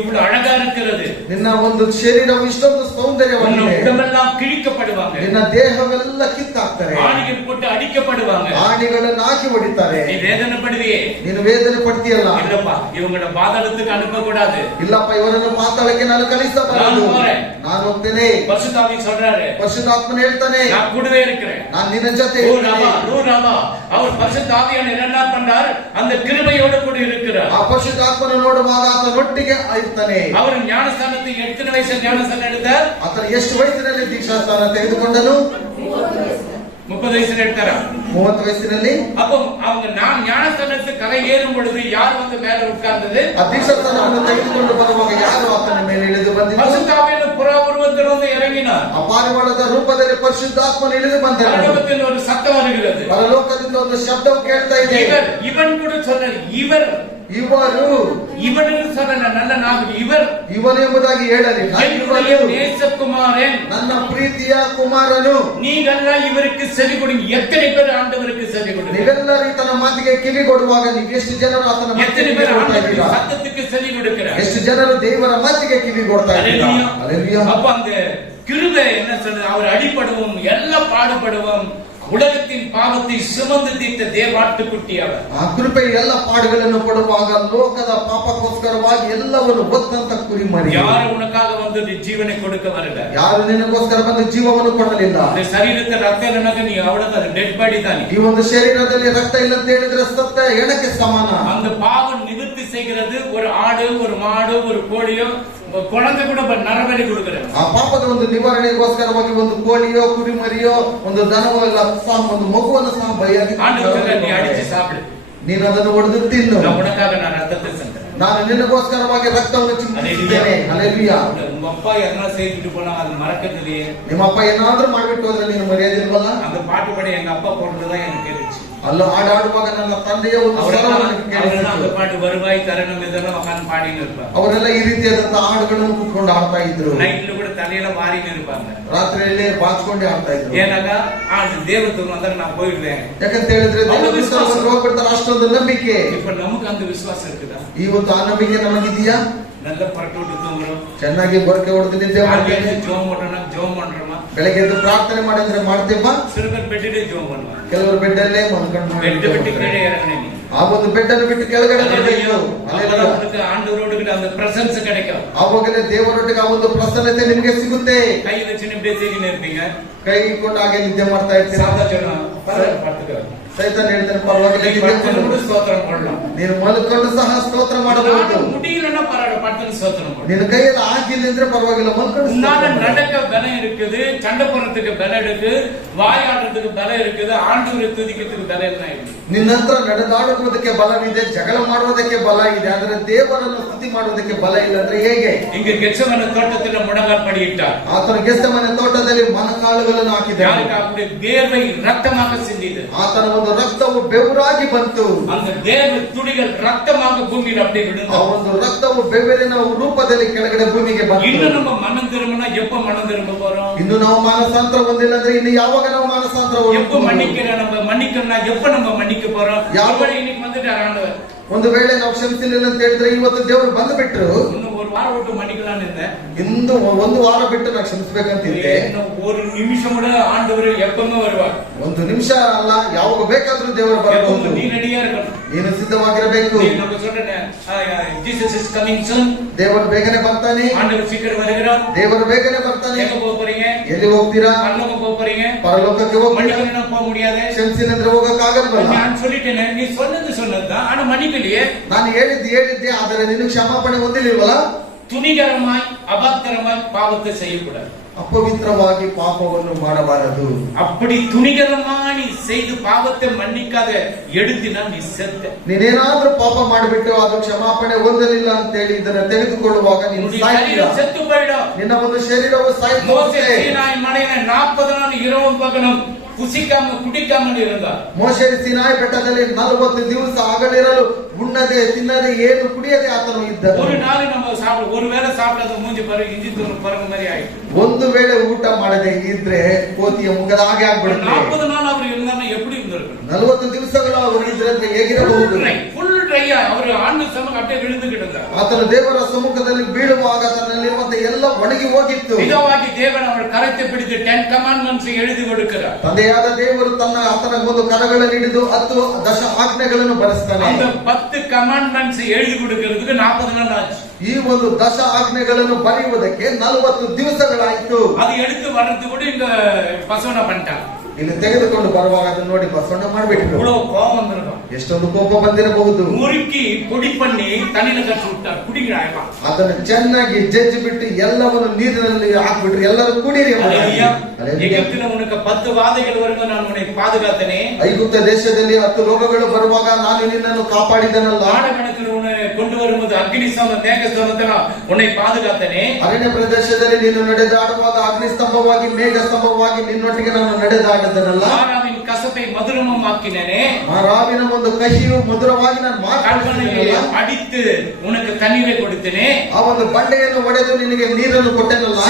இவ்வளவு அழகா இருக்கிறது, ನಿನ್ನ ಒಂದು ಶರೀರವು ಇಷ್ಟೊಂದು உன்னை ಸೌಂದರ್ಯವಾಗಿದೆ, உடம்பெல்லாம் கிழிக்கப்படுவாங்க, ನಿನ್ನ ದೇಹವೆಲ್ಲ ಕಿತ್ತಾಕ್ತಾರೆ, ஆணிகள் போட்டு அடிக்கப்படுவாங்க, ಆಣಿಗಳನ್ನು ಹಾಕಿ ಹೊಡಿತಾರೆ. நீ வேதனைப்படுவியே, ನೀನು ವೇದನೆ ಪಡ್ತೀಯಲ್ಲ, இல்லப்பா இவங்கள பாதாளத்துக்கு அனுப்ப கூடாது, ಇಲ್ಲಪ್ಪ ಇವರನ್ನು ಪಾತಾಳಕ್ಕೆ ನಾನು ಕಳಿಸಬಾರದು, ನಾನು ಹೋರೆ. ನಾನು ಹೋಗ್ತೇನೆ. பரிசுத்தாவி சொல்றாரு, ಪರಿಶುದ್ಧಾತ್ಮನು ಹೇಳ್ತಾನೆ, நான் கூடவே இருக்கிறேன், ನಾನು ನಿನ್ನ ಜೊತೆ ஓ ಇರ್ತೇನೆ. ராமா, அவர் பரிசுத்தாவியான என்ன பண்றார், அந்த கிருபையோடு கூட இருக்கிறார். ಆ ಪರಿಶುದ್ಧಾತ್ಮನು ನೋಡುವಾಗ ಆತನೊಟ್ಟಿಗೆ ಇರ್ತಾನೆ. அவர் ஞானஸ்தானத்தை எத்தனை வயசு ஞானஸ்தானம் எடுத்தார், ಆತನು ಎಷ್ಟು ವಯಸ್ಸಿನಲ್ಲಿ ದೀಕ್ಷಾಸ್ಥಾನ ತೆಗೆದುಕೊಂಡನು? 30 வயசுல எடுத்தாரா? 30 ವಯಸ್ಸಿನಲ್ಲಿ. அப்போ அவங்க நான் ஞானஸ்தானத்துக்கு கரை ஏறும் பொழுது யார் வந்து மேல உட்கார்ந்தது? ಆ ದೀಕ್ಷಾಸ್ಥಾನವನ್ನು ತೆಗೆದುಕೊಂಡು ಬರುವಾಗ ಯಾರು ಆತನ ಮೇಲೆ ಇಳಿದು ಬಂದಿದ್ದರು? பரிசுத்தாவியான புற உருவத்தில் வந்து இறங்கினார். ಆ ಪಾರಿವಾಳದ ರೂಪದಲ್ಲಿ ಪರಿಶುದ್ಧಾತ್ಮನು ಇಳಿದು ಬಂದನು. பரலோகத்தில் ஒரு சத்தம் வருகிறது, ಪರಲೋಕದಿಂದ ಒಂದು ಶಬ್ದವು ಕೇಳ್ತಾ ಇದೆ, இவன் கூட சொன்ன இவர், ಇವರು, இவனுக்கு சொன்ன நல்ல நாள் இவர் ಇವನು ಎಂಬುದಾಗಿ ಹೇಳಲಿಲ್ಲ, என்னுடைய ಇವರು நேசகுமாரன், ನನ್ನ ಪ್ರೀತಿಯ ಕುಮಾರನು. நீங்கெல்லாம் இவருக்கு செவி கொடுங்க. எத்தனை பேர் ஆண்டவருக்கு செவி கொடுங்க? ನೀವೆಲ್ಲರೂ ತನ್ನ ಮಾತಿಗೆ ಕಿವಿ ಕೊಡುವಾಗ ನೀವು ಎಷ್ಟು ಜನರು ಆತನ எத்தனை ಮಾತಿಗೆ பேர் ಕಿವಿ ಕೊಡ್ತಾ ஆண்டவருக்கு ಇದ್ದೀರಾ? சத்தத்துக்கு செவி கொடுக்கிறார்? ಎಷ್ಟು ಜನರು ದೇವರ ಮಾತಿಗೆ ಕಿವಿ ಕೊಡ್ತಾ ಇದ್ದೀರಾ? அல்லேலூயா. அப்ப அந்த கிருபை என்ன சொல்றது, அவர் அடிபடுவோம், எல்லாம் பாடுபடுவோம், உலகத்தின் பாவத்தை சுமந்து தீர்த்த தேவாட்டுக்குட்டி அவர். ಆ ಕೃಪೆ ಎಲ್ಲ ಪಾಡುಗಳನ್ನು ಕೊಡುವಾಗ ಲೋಕದ ಪಾಪಕ್ಕೋಸ್ಕರವಾಗಿ ಎಲ್ಲವನ್ನು ಹೊತ್ತಂತ ಕುರಿಮರಿ. யாரு உனக்காக வந்து ஜீவனை கொடுக்க வரல, ಯಾರು ನಿನಗೋಸ್ಕರ ಬಂದು ಜೀವವನ್ನು ಕೊಡಲಿಲ್ಲ. இந்த சரீரத்தை ரத்தம் இல்லைனாக்க நீ அவ்வளவுதான் டெட் பாடி தான். ಈ ಒಂದು ಶರೀರದಲ್ಲಿ ರಕ್ತ ಇಲ್ಲ ಅಂತ ಹೇಳಿದ್ರೆ ಸತ್ತ ಹೆಣಕ್ಕೆ ಸಮಾನ. அந்த பாவம் நிவர்த்தி செய்கிறது ஒரு ஆடு, ஒரு மாடு, ஒரு கோழியோ, குழந்தை கூட நரபலி கொடுக்கிறது. ಆ ಪಾಪದ ಒಂದು ನಿವಾರಣೆಗೋಸ್ಕರವಾಗಿ ಒಂದು ಕೋಳಿಯೋ ಕುರಿಮರಿಯೋ ಒಂದು ದನವೋ ಇಲ್ಲ ಸಹ ಒಂದು ಮಗುವನ್ನು ಸಹ ಬಲಿಯಾಗಿ ஆண்டவரே நீ அடிச்சு சாப்பிடு, ನೀನು ಅದನ್ನು ಹೊಡೆದು ತಿನ್ನು, நான் உனக்காக நான் ரத்தத்தை செஞ்சேன், ನಾನು ನಿನಗೋಸ್ಕರವಾಗಿ ರಕ್ತವನ್ನು ಚಿಮ್ಮಿಸಿದ್ದೇನೆ. ಹಲ್ಲೆಲೂಯಾ. உங்க அப்பா என்ன செய்துட்டு போனா அது மறக்கிறது இல்லையே. ನಿಮ್ಮ ಅಪ್ಪ ಏನಾದ್ರೂ ಮಾಡ್ಬಿಟ್ಟು ಹೋದ್ರೆ ನೀನು ಮರೆಯೋದಿಲ್ವಲ್ಲ? அந்த பாட்டு படி எங்க அப்பா போடுறதுதான் எனக்கு கேட்டுச்சு. ಅಲ್ಲ ಹಾಡುವಾಗ ನನ್ನ ತಂದೆಯ ಒಂದು ಸ್ವರವನ್ನು அந்த ಕೇಳಿಸಿತು. பாட்டு வருவாய் தருணம் இதெல்லாம் உட்காந்து பாடின்னு இருப்பாங்க. ಅವರೆಲ್ಲ ಈ ರೀತಿಯಾದಂತಹ ಹಾಡುಗಳನ್ನು ಕೂತ್ಕೊಂಡು ಆಡ್ತಾ ಇದ್ರು. நைட்ல கூட தலையில மாறின்னு இருப்பாங்க. ರಾತ್ರಿಯಲ್ಲಿ ಬಾಚ್ಕೊಂಡೆ ಆಡ್ತಾ ಇದ್ರು. ஏன்னாக்கா தேவத்துக்கு வந்தாலும் நான் போயிடுவேன். ಯಾಕಂತ ಹೇಳಿದ್ರೆ ದೇವದೂತರು ಹೋಗ್ಬಿಡ್ತಾರೆ, ಅಷ್ಟೊಂದು ನಂಬಿಕೆ. இப்ப நமக்கு அந்த விசுவாசம் இருக்குதா? ಇವತ್ತು ಆ ನಂಬಿಕೆ ನಮಗಿದೆಯಾ? நல்ல ಪರಟು விட்டு தூங்குறோம், ಚೆನ್ನಾಗಿ ಗೊರಕೆ ಹೊಡೆದು ನಿದ್ದೆ ಮಾಡ್ತೇವೆ. ஜோம் பண்றோம்னா ஜோம் பண்றோமா? ಬೆಳಗ್ಗೆ ಎದ್ದು ಪ್ರಾರ್ಥನೆ ಮಾಡಿದ್ರೆ ಮಾಡ್ತೇವಾ? சில பேர் பெட்டிலே ஜோம் பண்ணுவாங்க, ಕೆಲವರು ಬೆಡ್ ಅಲ್ಲೇ ಮಲ್ಕೊಂಡು பெட்டு பெட்டி கீழே இறங்கினீங்க. ಆ ಒಂದು ಬೆಡ್ ಅನ್ನು ಬಿಟ್ಟು ಕೆಳಗಡೆ ಬರಬೇಕು. ஆண்டவரோடு அந்த பிரசன்ஸ் கிடைக்கும். ಆವಾಗಲೇ ದೇವರೊಟ್ಟಿಗೆ ಆ ಒಂದು ಪ್ರಸನ್ನತೆ ನಿಮಗೆ ಸಿಗುತ್ತೆ. கை வச்சு இப்படியே செய்தின்னு இருப்பீங்க, ಕೈ ಕೊಂಡು ಹಾಗೆ ನಿದ್ದೆ ಮಾಡ್ತಾ ಇರ್ತೀರಾ. சாதா சொல்லலாம் படுத்துக்க, ಸೈತಾನ್ ಹೇಳ್ತಾನೆ ಪರವಾಗಿಲ್ಲ ನಿದ್ದೆ ಮಾಡು. ஸ்தோத்திரம் பண்ணலாம். ನೀನು ಮಲ್ಕೊಂಡು ಸಹ ಸ್ತೋತ್ರ ಮಾಡಬಹುದು. முடியலன்னா பரவாயில்ல, படுத்து ஸ்தோத்திரம் பண்ணலாம். ನಿನ್ನ ಕೈಯಲ್ಲಿ ಆಗಿಲ್ಲ ಅಂದ್ರೆ ಪರವಾಗಿಲ್ಲ ಮಲ್ಕೊಂಡು உன்னால ಸ್ತೋತ್ರ ಮಾಡು. நடக்க பலம் இருக்குது, சண்டை போடுறதுக்கு பலம் இருக்கு, வாயாடுறதுக்கு பலம் இருக்குது, ஆண்டவரை துதிக்கிறதுக்கு பலம் எல்லாம் இருக்கு. ನಿನ್ನ ಹತ್ರ ನಡೆದಾಡುವುದಕ್ಕೆ ಬಲವಿದೆ, ಜಗಳ ಮಾಡುವುದಕ್ಕೆ ಬಲ ಇದೆ, ಆದರೆ ದೇವರನ್ನು ಸ್ತುತಿ ಮಾಡುವುದಕ್ಕೆ ಬಲ ಇಲ್ಲ ಅಂದ್ರೆ ಹೇಗೆ? இங்க கெத்செமனே தோட்டத்துல முழங்கால் படியிட்டார். ಆತನ ಗೆಸ್ತಮನೆ ತೋಟದಲ್ಲಿ ಮೊಣಕಾಲುಗಳನ್ನು ಹಾಕಿದ. யாருக்கு அப்படி வேர்வை ரத்தமாக சிந்தியது. ಆತನ ಒಂದು ರಕ್ತವು ಬೆವರಾಗಿ ಬಂತು. அந்த வேர்வை துளிகள் ரத்தமாக பூமியில் அப்படியே ಆ விழுந்தது. ಒಂದು ರಕ್ತವು ಬೆವರಿನ ರೂಪದಲ್ಲಿ ಕೆಳಗಡೆ ಭೂಮಿಗೆ ಬಂತು. இன்னும் நம்ம மனம் திரும்பினா எப்ப மனம் திரும்ப போறோம்? ಇನ್ನು ನಾವು ಮಾನಸಾಂತರ ಹೊಂದಿಲ್ಲ ಅಂದ್ರೆ ಇನ್ನು ಯಾವಾಗ ನಾವು ಮಾನಸಾಂತರ எப்ப மன்னிக்கிறோம்? நம்ம மன்னிக்கணும்னா எப்ப நம்ம மன்னிக்க போறோம்? யாவரை இன்னைக்கு வந்துட்டார் ஆண்டவர். ಒಂದು ವೇಳೆ ನಾವು ಕ್ಷಮಿಸಲಿಲ್ಲ ಅಂತ ಹೇಳಿದ್ರೆ ಇವತ್ತು ದೇವರು ಬಂದು ಬಿಟ್ರು, இன்னும் ஒரு வாரம் விட்டு மன்னிக்கலாம்னு இருந்தேன். ಇನ್ನು ಒಂದು ವಾರ ಬಿಟ್ಟು ನಾವು ಕ್ಷಮಿಸಬೇಕಂತಿದ್ದೆ. இன்னும் ஒரு நிமிஷம் கூட ஆண்டவர் எப்பவுமே வருவார். ಒಂದು ನಿಮಿಷ ಅಲ್ಲ, ಯಾವಾಗ ಬೇಕಾದ್ರೂ ದೇವರು ಬರಬಹುದು. நீ ரெடியா இருக்கணும், ನೀನು ಸಿದ್ಧವಾಗಿರಬೇಕು. நம்ம சொல்றேன் ஜீசஸ் இஸ் கமிங் சூன். ದೇವರು ಬೇಗನೆ ಬರ್ತಾನೆ, ஆண்டவர் சீக்கிரம் வருகிறார். ದೇವರು ಬೇಗನೆ ಬರ್ತಾನೆ. எங்க போக போறீங்க? ಎಲ್ಲಿ ಹೋಗ್ತೀರಾ? பரலோகம் போக போறீங்க. ಪರಲೋಕಕ್ಕೆ ಹೋಗ್ತೀರಾ? மன்னிக்கணும்னா போக முடியாது. ಕ್ಷಮಿಸಿಲ್ಲಂದ್ರೆ ಹೋಗಕ್ಕಾಗಲ್ವಲ್ಲ. நான் சொல்லிட்டேனே, நீ சொன்னதுதான், ஆனா மன்னிக்கலையே. ನಾನು ಹೇಳಿದ್ದೆ ಆದರೆ ನೀನು ಕ್ಷಮಾಪಣೆ ಹೊಂದಿಲ್ವಲ್ಲ. துணிகரமாய் அபாத்திரமா பாவத்தை செய்யக்கூடாது. ಅಪವಿತ್ರವಾಗಿ ಪಾಪವನ್ನು ಮಾಡಬಾರದು. அப்படி துணிகரமா நீ செய்து பாவத்தை மன்னிக்காத எடுத்தினா நீ செத்த. ನೀನೇನಾದ್ರೂ ಪಾಪ ಮಾಡಿಬಿಟ್ಟು ಅದು ಕ್ಷಮಾಪಣೆ ಹೊಂದಲಿಲ್ಲ ಅಂತ ಹೇಳಿ ಇದನ್ನ ತೆಗೆದುಕೊಳ್ಳುವಾಗ ನೀನು ಸಾಯ್ತೀಯ. செத்து போயிடும். ನಿನ್ನ ಒಂದು ಶರೀರವು ಸಾಯ್ತು. மோசே சீனாய் மலையில 40 நாள் இரவும் பகலும் புசிக்காம குடிக்காமல் இருந்தார். ಮೋಶೆ ಸೀನಾಯಿ ಬೆಟ್ಟದಲ್ಲಿ 40 ದಿವಸ ಹಗಲಿರಲು ಉಣ್ಣದೆ ತಿನ್ನದೆ ಏನು ಕುಡಿಯದೆ ಆತನು ಇದ್ದನು. ஒரு நாள் நம்ம சாப்பிட ஒருவேளை சாப்பிடாத மூஞ்சி பாரு இஞ்சி தூள் பரங்க மாதிரி ஆயிடுச்சு. ಒಂದು ವೇಳೆ ಊಟ ಮಾಡದೆ ಇದ್ರೆ ಕೋತಿಯ ಮುಖದ ಹಾಗೆ ಆಗ್ಬಿಡುತ್ತೆ. 40 நாள் அவர் இருந்தாருன்னா எப்படி இருந்திருக்கும்? 40 ದಿವಸಗಳು ಅವರು ಇದ್ರೆ ಹೇಗಿರಬಹುದು? ಫುಲ್ ಡ್ರೈ ಅವರು ಆಂಡು ಸಮ ಅಟ್ಟೆ ವಿழுந்து கிடந்தார். ಆತನು ದೇವರ ಸಮ್ಮುಖದಲ್ಲಿ ಬೀಳುವಾಗ ತನ್ನಲ್ಲಿರುವಂತ ಎಲ್ಲ ಒಣಗಿ ಹೋಗಿತ್ತು. ನಿಜವಾಗಿ ದೇವರ ಅವರ ಕರத்தை பிடித்து 10 commandments எழுதி கொடுக்கிறார். ತಂದೆಯಾದ ದೇವರು ಆತನ ಒಂದು ಕರಗಳನ್ನು ಹಿಡಿದು 10 ದಶ ಆಜ್ಞೆಗಳನ್ನು ಬರೆಸ್ತಾನೆ. அந்த 10 commandments எழுதி கொடுக்கிறதுக்கு 40 நாள் ஆச்சு. ಈ ಒಂದು ದಶ ಆಜ್ಞೆಗಳನ್ನು ಬರೆಯುವುದಕ್ಕೆ 40 ದಿವಸಗಳಾಯಿತು. ಅದು எடுத்து வரது கூட இந்த பசவன பண்ணிட்டாங்க. ಇಲ್ಲಿ ತೆಗೆದುಕೊಂಡು ಬರುವಾಗ ಅದನ್ನು ನೋಡಿ ಬಸವಣ್ಣ ಮಾಡ್ಬಿಟ್ರು. இவ்வளவு கோபம் வந்திருக்கும். ಎಷ್ಟೊಂದು ಕೋಪ ಬಂದಿರಬಹುದು. ಮುರುಕಿ ಪುಡಿ ಪಣ್ಣಿ ತಣ್ಣಿನ ಕಟ್ಟಿ ಬಿಟ್ಟಾರ ಕುಡಿಗಿರ ಅದನ್ನು ಚೆನ್ನಾಗಿ ಜಜ್ಜಿ ಬಿಟ್ಟು ಎಲ್ಲವನ್ನು ನೀರಿನಲ್ಲಿ ಹಾಕ್ಬಿಟ್ರು. ಎಲ್ಲರೂ ಕುಡಿಯಿರಿ. எகிப்தில உனக்கு 10 வாதைகள் வருங்க நான் உன்னை பாதுகாத்தனே. ಐಗುಪ್ತ ದೇಶದಲ್ಲಿ 10 ರೋಗಗಳು ಬರುವಾಗ ನಾನು ನಿನ್ನನ್ನು ಕಾಪಾಡಿದನಲ್ಲ. ಆಡಗಣಕರು ಉನ್னை கொண்டு வரும்போது ಅಗ್ನಿಸ್ತಂಭ ಮೇಘಸ್ತಂಭದ ಉನ್னை பாதுகாத்தனே. ಅರಣ್ಯ ಪ್ರದೇಶದಲ್ಲಿ ನೀನು ನಡೆದಾಡುವಾಗ ಅಗ್ನಿಸ್ತಂಭವಾಗಿ ಮೇಘಸ್ತಂಭವಾಗಿ ನಿನ್ನೊಟ್ಟಿಗೆ ನಾನು ನಡೆದಾಡಿದನಲ್ಲ. ಮಾರಾವಿನ ಕಸಪೈ ಮಧುರಮಮಾಕಿನೇನೆ. ಮಾರಾವಿನ ಒಂದು ಕಹಿಯು ಮಧುರವಾಗಿ ನಾನು ಮಾತಾಡಿದನಲ್ಲ. ಅಡಿத்து உனக்கு தண்ணீரை கொடுத்தேனே. ಆ ಒಂದು ಬಂಡೆಯನ್ನು ಒಡೆದು ನಿನಗೆ ನೀರನ್ನು ಕೊಟ್ಟೆನಲ್ಲ.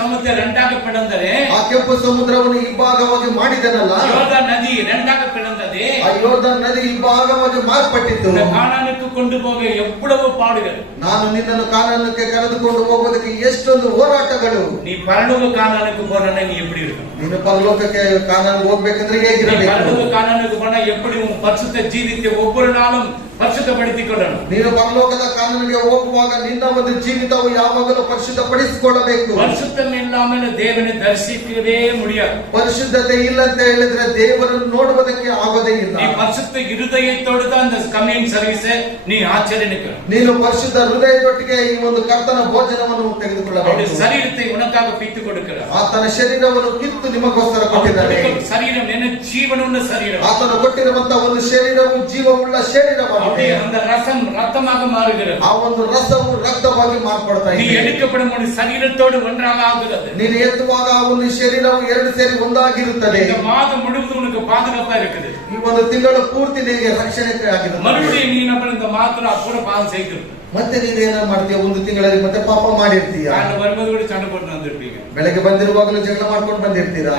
ಸಮುದ್ರ ಎರಡಾಗ ಪಿಡಂದರೆ. ಆ ಕೆಂಪು ಸಮುದ್ರವನ್ನು ಇಬ್ಬಾಗವಾಗಿ ಮಾಡಿದನಲ್ಲ. ಯೋರ್ದಾನ್ ನದಿ ಎರಡಾಗ ಪಿಡಂದದೆ. ಆ ಯೋರ್ದಾನ್ ನದಿ ಇಬ್ಬಾಗವಾಗಿ ಮಾರ್ಪಟ್ಟಿತ್ತು. ಕಾನಾನಕ್ಕೆ ಕೊಂಡು ಹೋಗ ಎவ்வளவு ಪಾಡುಗಳು. ನಾನು ನಿನ್ನನ್ನು ಕಾನಾನಕ್ಕೆ ಕರೆದುಕೊಂಡು ಹೋಗೋದಕ್ಕೆ ಎಷ್ಟೊಂದು ಹೋರಾಟಗಳು. ನೀ ಪರಲೋಕ ಕಾನಾನಕ್ಕೆ போறனா நீ எப்படி இருக்கும்? ನೀನು ಪರಲೋಕಕ್ಕೆ ಕಾನಾನಿಗೆ ಹೋಗ್ಬೇಕಂದ್ರೆ ಹೇಗಿರಬೇಕು? ಪರಲೋಕ ಕಾನಾನಕ್ಕೆ போனா எப்படி உன் பரிசுத்த ஜீவித்தை ஒவ்வொரு நாளும் ಪರಿಶುದ್ಧಪಡಿಸಿಕೊಳ್ಳணும். ನೀನು ಪರಲೋಕದ ಕಾನೂನಿಗೆ ಹೋಗುವಾಗ ನಿನ್ನ ಒಂದು ಜೀವಿತವು ಯಾವಾಗಲೂ ಪರಿಶುದ್ಧಪಡಿಸಿಕೊಳ್ಳಬೇಕು. ಪರಿಶುದ್ಧತೆ ಇಲ್ಲಮೇಲೆ ದೇವರನ್ನು ದರ್ಶಿಸவே முடியாது. ಪರಿಶುದ್ಧತೆ ಇಲ್ಲ ಅಂತ ಹೇಳಿದ್ರೆ ದೇವರನ್ನು ನೋಡುವುದಕ್ಕೆ ಆಗೋದೇ ಇಲ್ಲ. ನೀ ಪರಿಶುದ್ಧ ಹೃದಯத்தோடு தான் இந்த ಕಮ್ಯೂನ್ ಸರ್ವಿಸ್ ನೀ ಆಚರಣೆಗೆ. ನೀನು ಪರಿಶುದ್ಧ ಹೃದಯದೊಟ್ಟಿಗೆ ಈ ಒಂದು ಕರ್ತನ ಭೋಜನವನ್ನು ತೆಗೆದುಕೊಳ್ಳಬೇಕು. ಶರೀರத்தை உனக்காக பித்து கொடுக்கிறார். ಆತನ ಶರೀರವನ್ನು ಕಿತ್ತು ನಿಮಗೋಸ್ಕರ ಕೊಟ್ಟಿದ್ದಾನೆ. ಶರೀರಂ ನಿನ್ನ ಜೀವನವುಳ್ಳ ಶರೀರ. ಆತನು ಕೊಟ್ಟಿರುವಂತಹ ಒಂದು ಶರೀರವು ಜೀವವುಳ್ಳ ಶರೀರವಾಗಿದೆ. அந்த ரசம் ரத்தமாக மாறுகிறது. ಆ ಒಂದು ರಸವು ರಕ್ತವಾಗಿ ಮಾರ್ಪಡ್ತಾ ಇದೆ. நீ எடுக்கப்படும் ஒரு சரீரத்தோடு ஒன்றாக ஆகிறது. ನೀನು ಎತ್ತುವಾಗ ಆ ಒಂದು ಶರೀರವು ಎರಡು ಸೇರಿ ಒಂದಾಗಿರುತ್ತದೆ. இந்த மாதம் முழுவதும் உனக்கு பாதுகாப்பா இருக்குது. ಈ ಒಂದು ತಿಂಗಳು ಪೂರ್ತಿ ನಿನಗೆ ರಕ್ಷಣೆ ಆಗಿರುತ್ತೆ. மறுபடியும் நீ நம்ம இந்த மாத்திர அப்பூட பாவம் செய்து ಮತ್ತೆ ನೀನೇನ ಮಾಡ್ತೀಯ? ಒಂದು ತಿಂಗಳಲ್ಲಿ ಮತ್ತೆ ಪಾಪ ಮಾಡಿರ್ತೀಯ. காலைல வரும்போது கூட சண்டை போட்டு வந்திருப்பீங்க. ಬೆಳಗ್ಗೆ ಬಂದಿರುವಾಗಲೂ ಜಗಳ ಮಾಡ್ಕೊಂಡು ಬಂದಿರ್ತೀರಾ.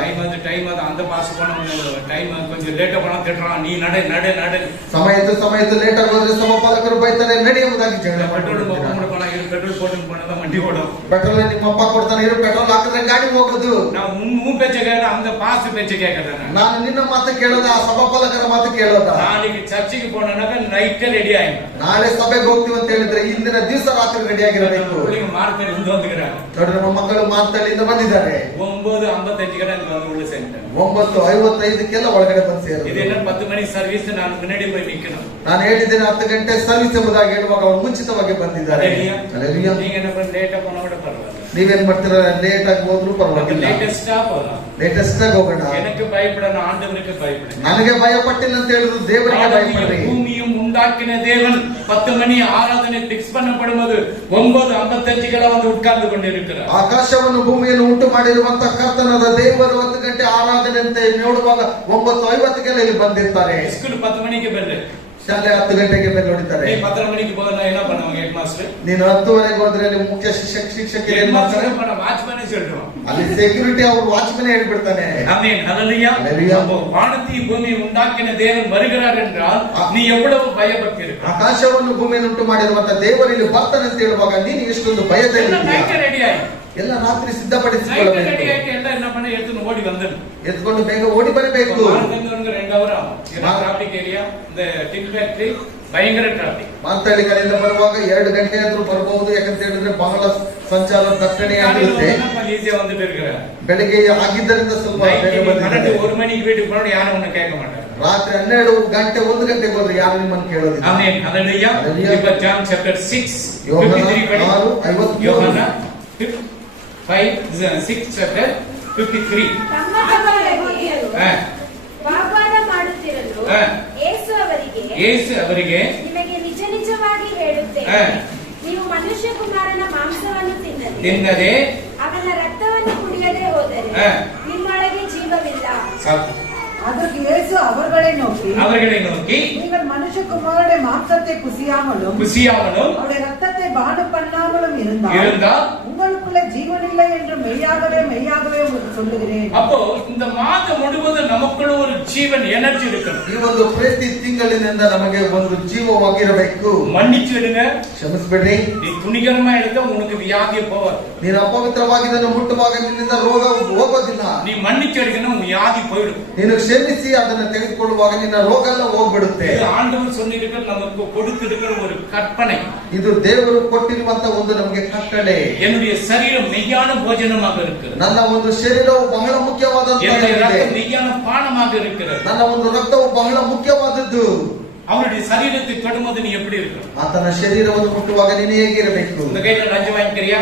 ಟೈಮ್ ಅದು அந்த பாஸ் போன ಟೈಮ್ கொஞ்சம் ಲೇಟ್ போனா திட்டுறான். ನೀ ನಡೆ ನಡೆ ನಡೆ. ಸಮಯದ್ದು ಲೇಟ್ ಆಗೋದ್ರೆ ಸಮಪಾಲಕರು ಬೈತಾರೆ, ನಡೆಯುವುದಾಗಿ ಜಗಳ ಪೆಟ್ರೋಲ್ போட்டு போனதான் வண்டி ஓடும். ಪೆಟ್ರೋಲ್ ನಿಮ್ಮ ಅಪ್ಪ ಕೊಡ್ತಾನೆ, ಇರು ಪೆಟ್ರೋಲ್ ಹಾಕಿದ್ರೆ ಗಾಡಿ ಹೋಗುದು. ನಾವು ಮೂವ್ பேச்ச கேட்கல, அந்த பாஸ் பேச்ச கேட்கல. ನಾನು ನಿನ್ನ ಮಾತು ಕೇಳೋದ, ಆ ಸಭಾಪಾಲಕರ ಮಾತು ಕೇಳೋದ. ನಾಳೆಗೆ ಚರ್ಚಿಗೆ போனாಗ ನೈಟ್ ರೆಡಿ ಆಯ್ತು. ನಾಳೆ ಸಭೆಗೆ ಹೋಗ್ತೀವಿ ಅಂತ ಹೇಳಿದ್ರೆ ಇಂದಿನ ದಿವಸ ರಾತ್ರಿ ರೆಡಿ ಆಗಿರಬೇಕು. ಮಾರ್ಕೆಟ್ ನೋಡಿ, ನಮ್ಮ ಮಕ್ಕಳು ಮಾರ್ತಳ್ಳಿಯಿಂದ ಬಂದಿದ್ದಾರೆ. 9:55 வந்து உள்ள சேர்ந்தேன். 9:55 ಒಳಗಡೆ ಬಂದು ಸೇರಿದ್ರು. இது என்ன 10 மணி ಸರ್ವಿಸ್, ನಾನು ಮುன்னாಡಿ போய் ನಿಕ್ಕணும். ನಾನು ಹೇಳಿದ್ದೇನೆ 10 ಗಂಟೆ ಸರ್ವಿಸ್ ಎಂಬುದಾಗಿ ಹೇಳುವಾಗ ಅವರು ಮುಂಚಿತವಾಗಿ ಬಂದಿದ್ದಾರೆ. நீங்க என்ன பண்ண ಲೇಟ್ ಆಗಿ போனா ಪರವಾಗಿಲ್ಲ. ನೀವೇನ್ ಮಾಡ್ತೀರಾ? ಲೇಟ್ ಆಗಿ ಹೋದ್ರು ಪರವಾಗಿಲ್ಲ. ಲೇಟೆಸ್ಟ್ ಆಗಿ ಹೋಗೋಣ. எனக்கு பயப்படணும், ஆண்டவருக்கு பயப்படணும். ನನಗೆ ಭಯ ಪಟ್ಟಿಲ್ಲ ಅಂತ ಹೇಳಿದ್ರು ದೇವರಿಗೆ ಭಯಪಡ್ರಿ. பூமியும் உண்டாக்கின தேவன் 10 மணி ஆராதனை பிக்ஸ் பண்ணப்படும்போது 9:55 வந்து உட்கார்ந்து கொண்டிருக்கிறார். ಆಕಾಶವನ್ನು ಭೂಮಿಯನ್ನು ಉಂಟು ಮಾಡಿರುವಂತಹ ಕರ್ತನಾದ ದೇವರು 10 ಗಂಟೆ ಆರಾಧನೆ ಅಂತ ನೋಡುವಾಗ 9:50 ಇಲ್ಲಿ ಬಂದಿರ್ತಾರೆ. ಸ್ಕೂಲ್ 10 ಮಣಿಗೆ ಬೆಲ್ಲ, ಶಾಲೆ 10 ಗಂಟೆಗೆ ಬೆಲ್ಲ ಹೊಡಿತಾರೆ. 10 ಮಣಿಗೆ போனா என்ன பண்ணுவாங்க? Head master. ನೀನು 10:30 ಹೋದ್ರೆ ಅಲ್ಲಿ ಮುಖ್ಯ ಶಿಕ್ಷಕರು ಏನ್ ಮಾಡ್ತಾರೆ? ವಾಚ್ಮನ್ சொல்றோம். ಅಲ್ಲಿ ಸೆಕ್ಯೂರಿಟಿ ಅವರು ವಾಚ್ಮನ್ ಹೇಳ್ಬಿಡ್ತಾನೆ. ஆமென், ஹalleluya. வானத்தையும் பூமி உண்டாக்கின தேவன் வருகிறார் என்றால் நீ எவ்வளவு பயப்பட்டிருக்க. ಆಕಾಶವನ್ನು ಭೂಮಿಯನ್ನು ಉಂಟು ಮಾಡಿರುವಂತಹ ದೇವರು ಇಲ್ಲಿ ಬರ್ತಾನೆ ಅಂತ ಹೇಳುವಾಗ ನೀನು ಎಷ್ಟೊಂದು ಭಯದಲ್ಲಿ ಎಲ್ಲ ರಾತ್ರಿ ಸಿದ್ಧಪಡಿಸಿಕೊಳ್ಳಬೇಕು. ಎಲ್ಲ என்ன பண்ண எடுத்து ஓடி வந்துரு. ಎತ್ಕೊಂಡು ಬೇಗ ಓಡಿ ಬರಬೇಕು. 2 hour ಟ್ರಾಫಿಕ್ ಏರಿಯಾ, இந்த ಟಿನ್ ಫ್ಯಾಕ್ಟರಿ ಭಯಂಕರ ಟ್ರಾಫಿಕ್. ಮಾತಳ್ಳಿ ಕಡೆಯಿಂದ ಬರುವಾಗ 2 ಗಂಟೆ ಆದ್ರೂ ಬರಬಹುದು. ಯಾಕಂತ ಹೇಳಿದ್ರೆ ಬಹಳ ಸಂಚಾರ ದಟ್ಟಣೆ ಆಗಿರುತ್ತೆ. ಬೆಳಿಗ್ಗೆ ಆಗಿದ್ದರಿಂದ ಸ್ವಲ್ಪ ಬೇಗ ಬಂದಿದ್ದಾರೆ. 1 ಮಣಿಗೆ வீட்டுக்கு போனா யாரும் உன்னை கேட்க மாட்டாங்க. ರಾತ್ರಿ 12 ಗಂಟೆ 1 ಗಂಟೆಗೆ ಹೋದ್ರೆ ಯಾರು ನಿಮ್ಮನ್ನು ಕೇಳೋದಿಲ್ಲ. Amen, hallelujah. ಈಗ ಜಾನ್ ಚಾಪ್ಟರ್ 6 ಯೋಹಾನ 6:53 6:53. ತಮ್ಮ ತಮ್ಮೊಳಗೆ ವಾಗ್ವಾದ ಮಾಡುತ್ತಿರಲು ಯೇಸು ಅವರಿಗೆ ನಿಮಗೆ ನಿಜ ನಿಜವಾಗಿ ಹೇಳುತ್ತೇನೆ, ನೀವು ಮನುಷ್ಯ ಕುಮಾರನ ಮಾಂಸವನ್ನು ತಿನ್ನದೆ ಅವನ ರಕ್ತವನ್ನು ಕುಡಿಯದೆ ಹೋದರೆ ನಿಮ್ಮೊಳಗೆ ಜೀವವಿಲ್ಲ. அதற்கு இயேசு அவர்களை நோக்கி நீங்கள் மனுஷகுமாரனுடைய மாம்சத்தை குசியாமலும் அவருடைய ரத்தத்தை பானம் பண்ணாமலும் இருந்தால் உங்களுக்குள்ள ஜீவன் இல்லை என்று மெய்யாகவே உங்களுக்கு சொல்லுகிறேன். அப்போ இந்த மாதம் முழுவதும் நமக்குள்ள ஒரு ஜீவன் எனர்ஜி இருக்கணும். ಈ ಒಂದು ಪ್ರತಿ ತಿಂಗಳಿನಿಂದ ನಮಗೆ ಒಂದು ಜೀವವಾಗಿರಬೇಕು. மன்னிச்சிடுங்க, ಕ್ಷಮಿಸಬೇಡಿ. நீ துணிகரமா எடுத்தா உனக்கு வியாதி போவாது. ನೀನು ಅಪವಿತ್ರವಾಗಿದ್ದನ್ನು ಮುಟ್ಟುವಾಗ ನಿನ್ನಿಂದ ರೋಗ ಹೋಗೋದಿಲ್ಲ. நீ மன்னிச்சு எடுக்கணும், உன் வியாதி போயிடும். ನೀನು ಕ್ಷಮಿಸಿ ಅದನ್ನು ತೆಗೆದುಕೊಳ್ಳುವಾಗ ನಿನ್ನ ರೋಗ ಎಲ್ಲ ಹೋಗ್ಬಿಡುತ್ತೆ. இது ஆண்டவர் சொல்லிருக்கிற நமக்கு கொடுத்திருக்கிற ஒரு கற்பனை. ಇದು ದೇವರು ಕೊಟ್ಟಿರುವಂತ ಒಂದು ನಮಗೆ ಕಟ್ಟಳೆ. என்னுடைய சரீரம் மெய்யான போஜனமாக இருக்கிறது. ನನ್ನ ಒಂದು ಶರೀರವು ಬಹಳ ಮುಖ್ಯವಾದದ್ದು. என்னுடைய ரத்தம் மெய்யான பானமாக இருக்கிறது. ನನ್ನ ಒಂದು ರಕ್ತವು ಬಹಳ ಮುಖ್ಯವಾದದ್ದು. அவருடைய சரீரத்தை தொடும்போது நீ எப்படி இருக்கணும்? ಆತನ ಶರೀರವನ್ನು ಮುಟ್ಟುವಾಗ ನೀನು ಹೇಗಿರಬೇಕು? இந்த கையில லஞ்சம் வாங்கிக்கிறியா?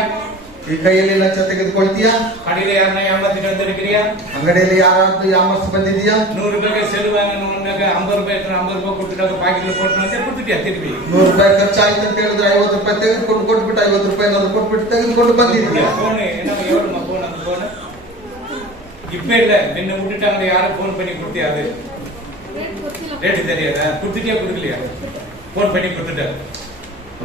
ಈ ಕೈಯಲ್ಲಿ ಲಂಚ ತೆಗೆದುಕೊಳ್ತೀಯಾ? கடையில யாரா ஏமாத்திட்டு வந்திருக்கிறியா? ಅಂಗಡಿಯಲ್ಲಿ ಯಾರಾದ್ರೂ ಯಾಮರ್ಸಿ ಬಂದಿದ್ಯಾ? 100 ரூபாய்க்கு செலவு வாங்க 50 ரூபாய் 50 ரூபாய் கொடுத்துட்டாங்க, பாக்கெட்ல போட்டு வந்து கொடுத்துட்டியா திருப்பಿ? 100 ರೂಪಾಯಿ ಖರ್ಚಾಯ್ತು ಅಂತ ಹೇಳಿದ್ರೆ 50 ರೂಪಾಯಿ ತೆಗೆದುಕೊಂಡು ಕೊಟ್ಬಿಟ್ಟು 50 ರೂಪಾಯಿ ಕೊಟ್ಬಿಟ್ಟು ತೆಗೆದುಕೊಂಡು ಬಂದಿದ್ಯಾ? போன் என்ன எவ்வளவு போன் அந்த போன் இப்ப இல்ல, நின்ன விட்டுட்டாங்க, யாரும் போன் பண்ணி கொடுத்தியா? அது ரேட் தெரியாதா? கொடுத்துட்டியா கொடுக்கலையா? போன் பண்ணி கொடுத்துட்டாரு.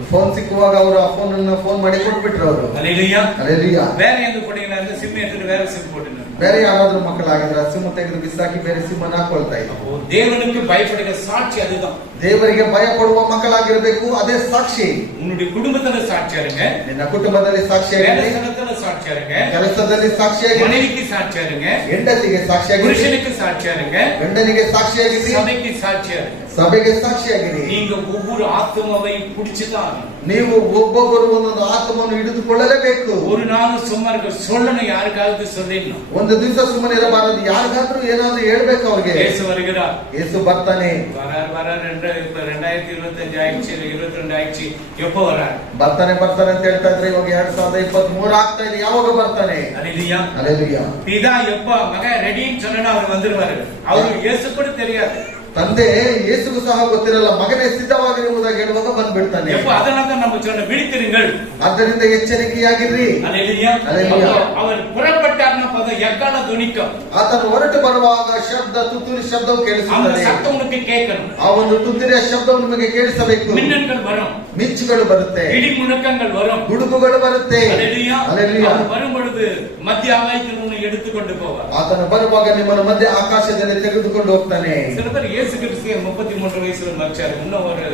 ಫೋನ್ ಸಿಕ್ಕುವಾಗ ಅವರು ಆ ಫೋನ್ ಅನ್ನು ಫೋನ್ ಮಾಡಿ ಕೊಟ್ಬಿಟ್ರು ಅವರು. அல்லேலூயா. அல்லேலೂಯಾ. வேற எங்க போட்டீங்கன்னா அந்த சிம் எடுத்துட்டு வேற சிம் போட்டுனாரு. ಬೇರೆ ಯಾರಾದ್ರೂ ಮಕ್ಕಳಾಗಿದ್ರೆ ಸಿಮ್ ತೆಗೆದು ಬಿಸಾಕಿ ಬೇರೆ ಸಿಮ್ ಅನ್ನು ಹಾಕೊಳ್ತಾ ಇದ್ರು. தேவனுக்கு பயப்படுகிற சாட்சி அதுதான். ದೇವರಿಗೆ ಭಯ ಪಡುವ ಮಕ್ಕಳಾಗಿರಬೇಕು, ಅದೇ ಸಾಕ್ಷಿ. உன்னுடைய குடும்பத்துல சாட்சியா இருங்க, ನಿನ್ನ ಕುಟುಂಬದಲ್ಲಿ ಸಾಕ್ಷಿಯಾಗಿರಿ, வேலைஸ்தலத்துல சாட்சியா இருங்க, ಕೆಲಸದಲ್ಲಿ ಸಾಕ್ಷಿಯಾಗಿರಿ, மனைவிக்கு சாட்சியா இருங்க, ಹೆಂಡತಿಗೆ ಸಾಕ್ಷಿಯಾಗಿರಿ, புருஷனுக்கு சாட்சியா இருங்க, ಗಂಡನಿಗೆ ಸಾಕ್ಷಿಯಾಗಿರಿ, சபைக்கு சாட்சியா இருங்க. ಸಭೆಗೆ ಸಾಕ್ಷಿಯಾಗಿರಿ. நீங்க ஒவ்வொரு ஆத்மாவை பிடிச்சுதான் ನೀವು ಒಬ್ಬೊಬ್ಬರು ಒಂದೊಂದು ಆತ್ಮವನ್ನು ಹಿಡಿದುಕೊಳ್ಳಲೇಬೇಕು. ஒரு நாள் சும்மா இருக்க சொல்லணும், யாருக்காவது சொல்லிடணும். ಒಂದು ದಿವಸ ಸುಮ್ಮನೆ ಇರಬಾರದು, ಯಾರಿಗಾದ್ರೂ ಏನಾದ್ರೂ ಹೇಳ್ಬೇಕು ಅವ್ರಿಗೆ. ಯೇಸು வருகிறார், ಯೇಸು ಬರ್ತಾನೆ. வரார் 2025 ஆயிடுச்சு, 22 ஆயிடுச்சு, எப்போ வரார்? ಬರ್ತಾನೆ ಅಂತ ಹೇಳ್ತಾ ಇದ್ರೆ ಇವಾಗ 2023 ಆಗ್ತಾ ಇದೆ, ಯಾವಾಗ ಬರ್ತಾನೆ? அல்லேலூயா. அல்லேலூயா. பிதா எப்ப மகன் ரெடின்னு சொன்னா அவர் வந்துருவாரு. அவருக்கு இயேசு கூட தெரியாது. ತಂದೆ ಯೇಸುಗೂ ಸಹ ಗೊತ್ತಿರಲ್ಲ, ಮಗನೇ ಸಿದ್ಧವಾಗಿರುವುದಾಗಿ ಹೇಳುವಾಗ ಬಂದ್ಬಿಡ್ತಾನೆ. எப்ப அதனால நம்ம சொன்ன விழித்திருங்கள், ಆದ್ದರಿಂದ ಎಚ್ಚರಿಕೆಯಾಗಿರ್ರಿ. அல்லேலூயா. அல்லேலூயா. அவர் புறப்பட்டார்னா பதம் எக்கால துணிக்கும். ಆತನು ಹೊರಟು ಬರುವಾಗ ಶಬ್ದ, ತುತ್ತೂರಿ ಶಬ್ದವು அந்த ಕೇಳಿಸುತ್ತದೆ. சத்தம் உனக்கு கேட்கணும். ಆ ಒಂದು ತುತ್ತೂರಿಯ ಶಬ್ದವು ನಿಮಗೆ ಕೇಳಿಸಬೇಕು. மின்னல்கள் வரும், ಮಿಂಚುಗಳು ಬರುತ್ತೆ, இடி முழக்கங்கள் வரும், ಗುಡುಗುಗಳು ಬರುತ್ತೆ. அல்லேலூயா. அல்லேலூயா. அவர் வரும் பொழுது மத்திய ஆகாயத்தில் உன்னை எடுத்துக்கொண்டு போவார். ಆತನು ಬರುವಾಗ ನಿಮ್ಮನ್ನು ಮಧ್ಯ ಆಕಾಶದಲ್ಲಿ ತೆಗೆದುಕೊಂಡು ಹೋಗ್ತಾನೆ. சில பேர் இயேசு கிறிஸ்து 33 ವಯಸ್ಸಲ್ಲಿ ಮರಿಚಾರು, ಇನ್ನೂ ஒரு